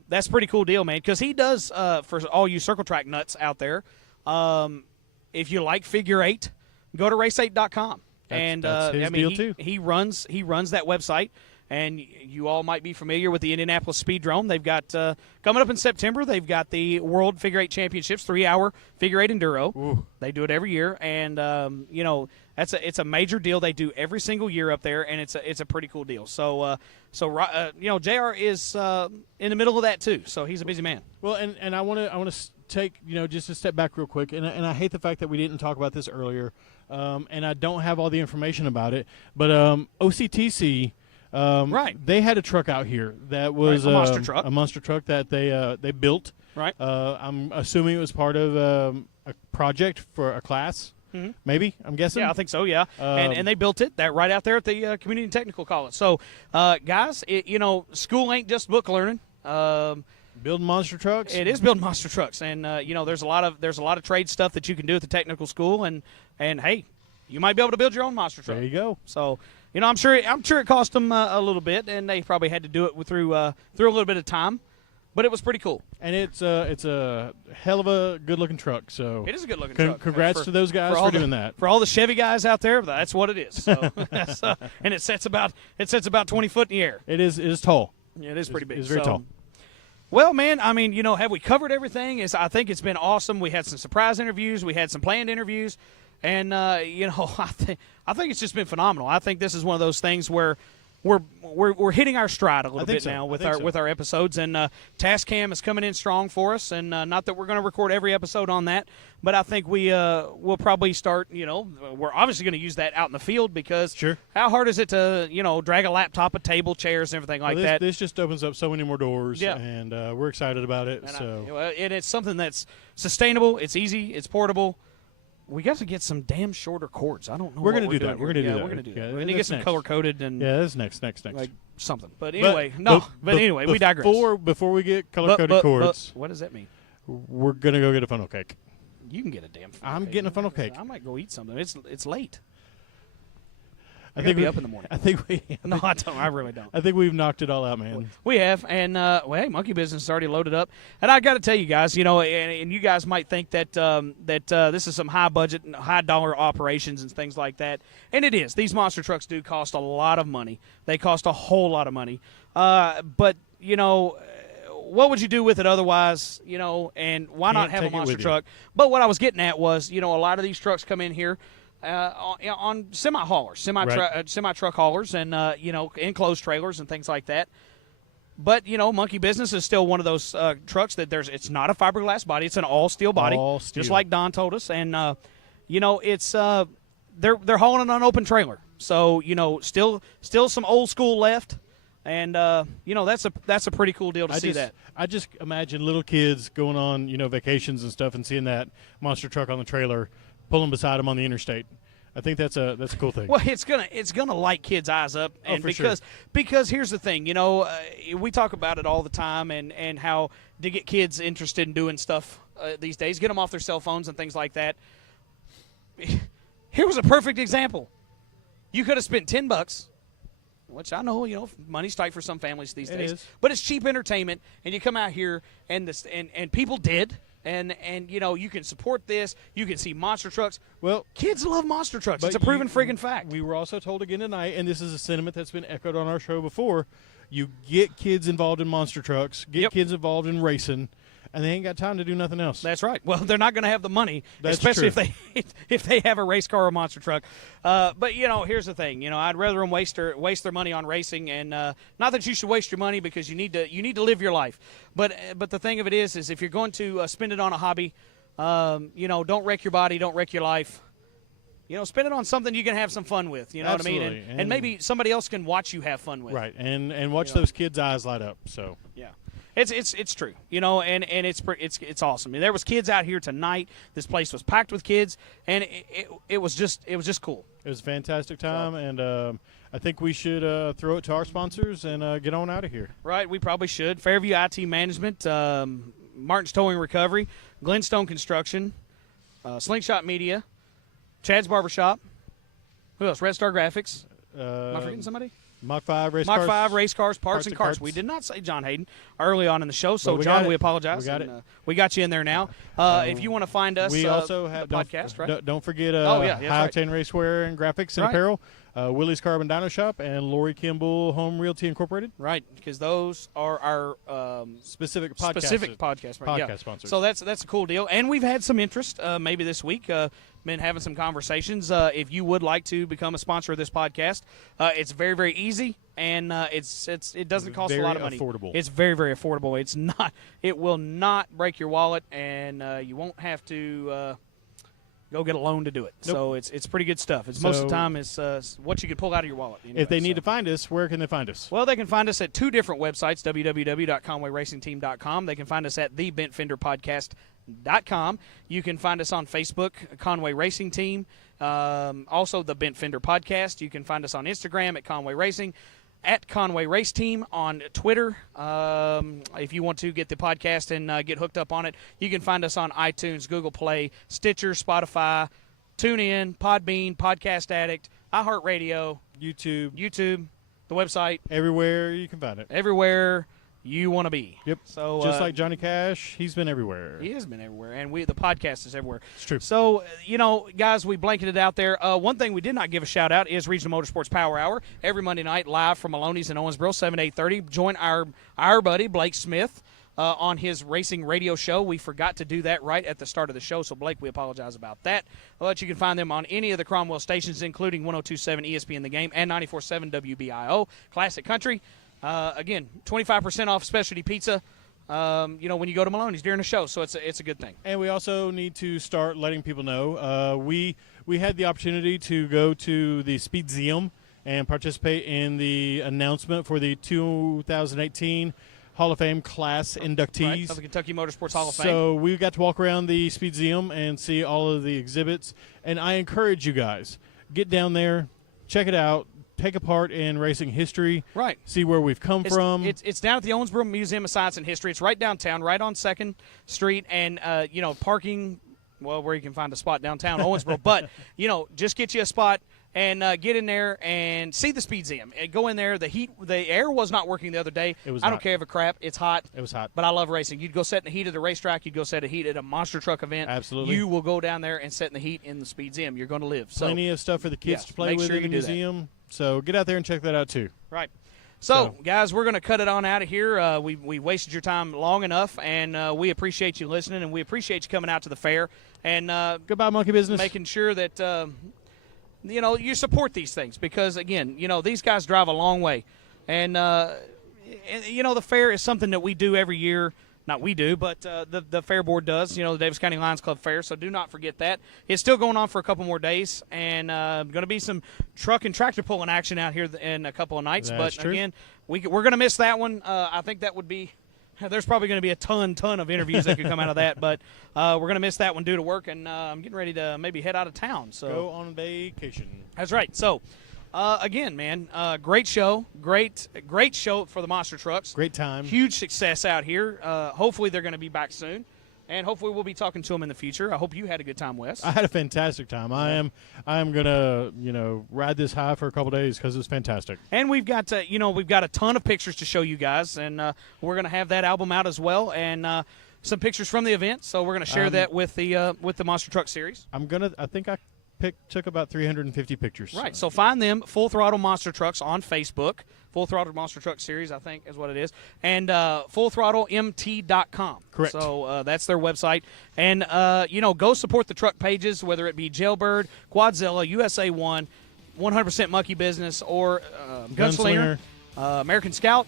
that's a pretty cool deal, man, because he does, for all you circle track nuts out there, if you like figure eight, go to race8.com. That's his deal too. He runs that website, and you all might be familiar with the Indianapolis Speedrome. They've got, coming up in September, they've got the World Figure Eight Championships, 3-hour figure eight enduro. Ooh. They do it every year, and, it's a major deal they do every single year up there, and it's a pretty cool deal. So JR is in the middle of that too. So he's a busy man. Well, and I want to take just a step back real quick, and I hate the fact that we didn't talk about this earlier, and I don't have all the information about it. But OCTC, right? They had a truck out here that was a monster truck. A monster truck that they built. Right. I'm assuming it was part of a project for a class. Mm-hmm. Maybe, I'm guessing. Yeah, I think so, yeah. And they built it right out there at the Community and Technical College. So, guys, school ain't just book learning. Building monster trucks. It is building monster trucks, and there's a lot of trade stuff that you can do at the technical school, and hey, you might be able to build your own monster truck. There you go. So, I'm sure it cost them a little bit, and they probably had to do it through a little bit of time. But it was pretty cool. And it's a hell of a good-looking truck. So it is a good-looking truck. Congrats to those guys for doing that. For all the Chevy guys out there, that's what it is. So and it sets about 20 foot in the air. It is tall. Yeah, it is pretty big. It's very tall. Well, man, I mean, have we covered everything? I think it's been awesome. We had some surprise interviews. We had some planned interviews. And, I think it's just been phenomenal. I think this is one of those things where we're hitting our stride a little bit now with our episodes, and Tascam is coming in strong for us. And not that we're going to record every episode on that, but I think we'll probably start. We're obviously going to use that out in the field because how hard is it to drag a laptop, a table, chairs, and everything like that? This just opens up so many more doors, yeah. And we're excited about it. And it's something that's sustainable. It's easy. It's portable. We got to get some damn shorter cords. I don't know. We're going to do that. We're going to do that. We're going to do that. Yeah, We're going to get some color coded and that's next. Like something. But anyway, anyway, we digress. Before we get color coded cords, what does that mean? We're going to go get a funnel cake. You can get a damn funnel I'm cake. getting a funnel cake. I might go eat something. It's late. I think be up in the morning. I think we. No, I don't. I really don't. I think we've knocked it all out, man. We have, and hey, Monkey Business is already loaded up. And I got to tell you guys, and you guys might think that this is some high budget, and high dollar operations and things like that, and it is. These monster trucks do cost a lot of money. They cost a whole lot of money. But what would you do with it otherwise? And why not have a monster truck? But what I was getting at was, a lot of these trucks come in here. On semi-haulers, semi-truck haulers, and enclosed trailers and things like that. But Monkey Business is still one of those trucks that it's not a fiberglass body; it's an all steel body, all steel. Just like Don told us. And it's they're hauling an unopened trailer, so still some old school left. And that's a pretty cool deal to see that. I just imagine little kids going on vacations and stuff and seeing that monster truck on the trailer, pulling beside them on the interstate. I think that's a cool thing. Well, it's gonna light kids' eyes up, and because here's the thing, we talk about it all the time, and how to get kids interested in doing stuff these days, get them off their cell phones and things like that. Here was a perfect example. You could have spent $10, which I know, money's tight for some families these days, but it's cheap entertainment, and you come out here and people did. And you can support this. You can see monster trucks. Well, kids love monster trucks. It's a proven friggin' fact. We were also told again tonight, and this is a sentiment that's been echoed on our show before, you get kids involved in monster trucks, get kids involved in racing, and they ain't got time to do nothing else. That's right. Well, they're not going to have the money, That's especially true. if they have a race car or monster truck. But here's the thing. I'd rather them waste their money on racing, and not that you should waste your money because you need to live your life. But the thing of it is if you're going to spend it on a hobby, don't wreck your body, don't wreck your life. Spend it on something you can have some fun with. You know Absolutely. what I mean? And maybe somebody else can watch you have fun with. Right, and watch those kids' eyes light up. So yeah, it's true. And it's awesome. And there was kids out here tonight. This place was packed with kids, and it was just cool. It was a fantastic time, and I think we should throw it to our sponsors and get on out of here. Right, we probably should. Fairview IT Management, Martin's Towing Recovery, Glenstone Construction, Slingshot Media, Chad's Barbershop. Who else? Red Star Graphics. Am I forgetting somebody? Mach 5 race Mach cars. 5 race cars, parts and carts. We did not say John Hayden early on in the show, so John, we apologize. We got it. We got you in there now. If you want to find us, we also have the podcast, right? Don't forget High Octane Racewear and Graphics and Apparel, Willie's Carbon Dyno Shop, and Lori Kimball Home Realty Incorporated. Right, because those are our specific podcast sponsors. So that's a cool deal, and we've had some interest maybe this week. Been having some conversations. If you would like to become a sponsor of this podcast, it's very, very easy, and it doesn't cost a lot of money. Affordable. It's very, very affordable. It will not break your wallet, and you won't have to go get a loan to do it. Nope. So it's pretty good stuff. Most of the time it's what you can pull out of your wallet. Anyway, if they need to find us, where can they find us? Well, they can find us at two different websites, www.conwayracingteam.com. They can find us at thebentfenderpodcast.com. You can find us on Facebook, Conway Racing Team. Also, the Bent Fender Podcast. You can find us on Instagram at Conway Racing, at Conway Race Team on Twitter. If you want to get the podcast and get hooked up on it, you can find us on iTunes, Google Play, Stitcher, Spotify, TuneIn, Podbean, Podcast Addict, iHeartRadio, YouTube, the website. Everywhere you can find it. Everywhere you want to be. Yep. So just like Johnny Cash, he's been everywhere. He has been everywhere, and the podcast is everywhere. It's true. So, guys, we blanketed it out there. One thing we did not give a shout-out is Regional Motorsports Power Hour. Every Monday night, live from Maloney's in Owensboro, 7 to 8:30. Join our buddy, Blake Smith, on his racing radio show. We forgot to do that right at the start of the show, so, Blake, we apologize about that. But you can find them on any of the Cromwell stations, including 102.7 ESPN The Game and 94.7 WBIO. Classic Country. Again, 25% off specialty pizza, when you go to Maloney's during the show, so it's a good thing. And we also need to start letting people know. We had the opportunity to go to the Speedseum and participate in the announcement for the 2018 Hall of Fame class inductees. Right, of the Kentucky Motorsports Hall of Fame. So we got to walk around the Speedseum and see all of the exhibits. And I encourage you guys, get down there, check it out. Take a part in racing history. Right. See where we've come from. It's down at the Owensboro Museum of Science and History. It's right downtown, right on 2nd Street, and parking. Well, where you can find a spot downtown Owensboro, but just get you a spot and get in there and see the Speedseum. And go in there. The air was not working the other day. It was. I don't care if a crap. It's hot. It was hot. But I love racing. You'd go sit in the heat of the racetrack. You'd go sit in the heat at a monster truck event. Absolutely. You will go down there and sit in the heat in the Speedseum. You're going to live. Plenty of stuff for the kids to play with in the museum. So get out there and check that out too. Right. So, guys, we're going to cut it on out of here. We wasted your time long enough, and we appreciate you listening, and we appreciate you coming out to the fair. And goodbye, Monkey Business. Making sure that you support these things because, again, these guys drive a long way, and the fair is something that we do every year. Not we do, but the Fair Board does, the Daviess County Lions Club Fair, so do not forget that. It's still going on for a couple more days, and going to be some truck and tractor pulling action out here in a couple of nights. That's true. Again, we're going to miss that one. I think that would be – there's probably going to be a ton of interviews that could come out of that, but we're going to miss that one due to work, and I'm getting ready to maybe head out of town. So go on vacation. That's right. So – again, man, great show. Great show for the monster trucks. Great time. Huge success out here. Hopefully they're going to be back soon, and hopefully we'll be talking to them in the future. I hope you had a good time, Wes. I had a fantastic time. I am gonna ride this high for a couple days because it's fantastic. And we've got a ton of pictures to show you guys, and we're going to have that album out as well, and some pictures from the event. So we're going to share that with the Monster Truck Series. I think I took about 350 pictures. Right, so find them, Full Throttle Monster Trucks on Facebook, Full Throttle Monster Truck Series, I think is what it is, and fullthrottlemt.com. Correct. So that's their website. And, go support the truck pages, whether it be Jailbird, Quadzilla, USA 1, 100% Monkey Business, or Gunslinger, American Scout,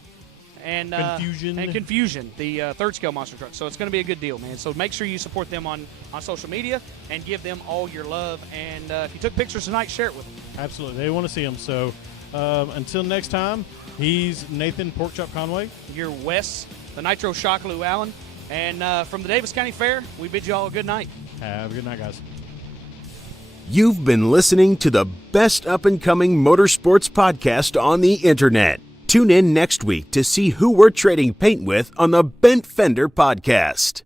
and Confusion, the third scale monster truck. So it's going to be a good deal, man. So make sure you support them on social media and give them all your love. And if you took pictures tonight, share it with them. Absolutely. They want to see them. So until next time, he's Nathan Porkchop Conway. You're Wes, the Nitro Shock Lou Allen. And from the Daviess County Fair, we bid you all a good night. Have a good night, guys. You've been listening to the best up-and-coming motorsports podcast on the internet. Tune in next week to see who we're trading paint with on the Bent Fender Podcast.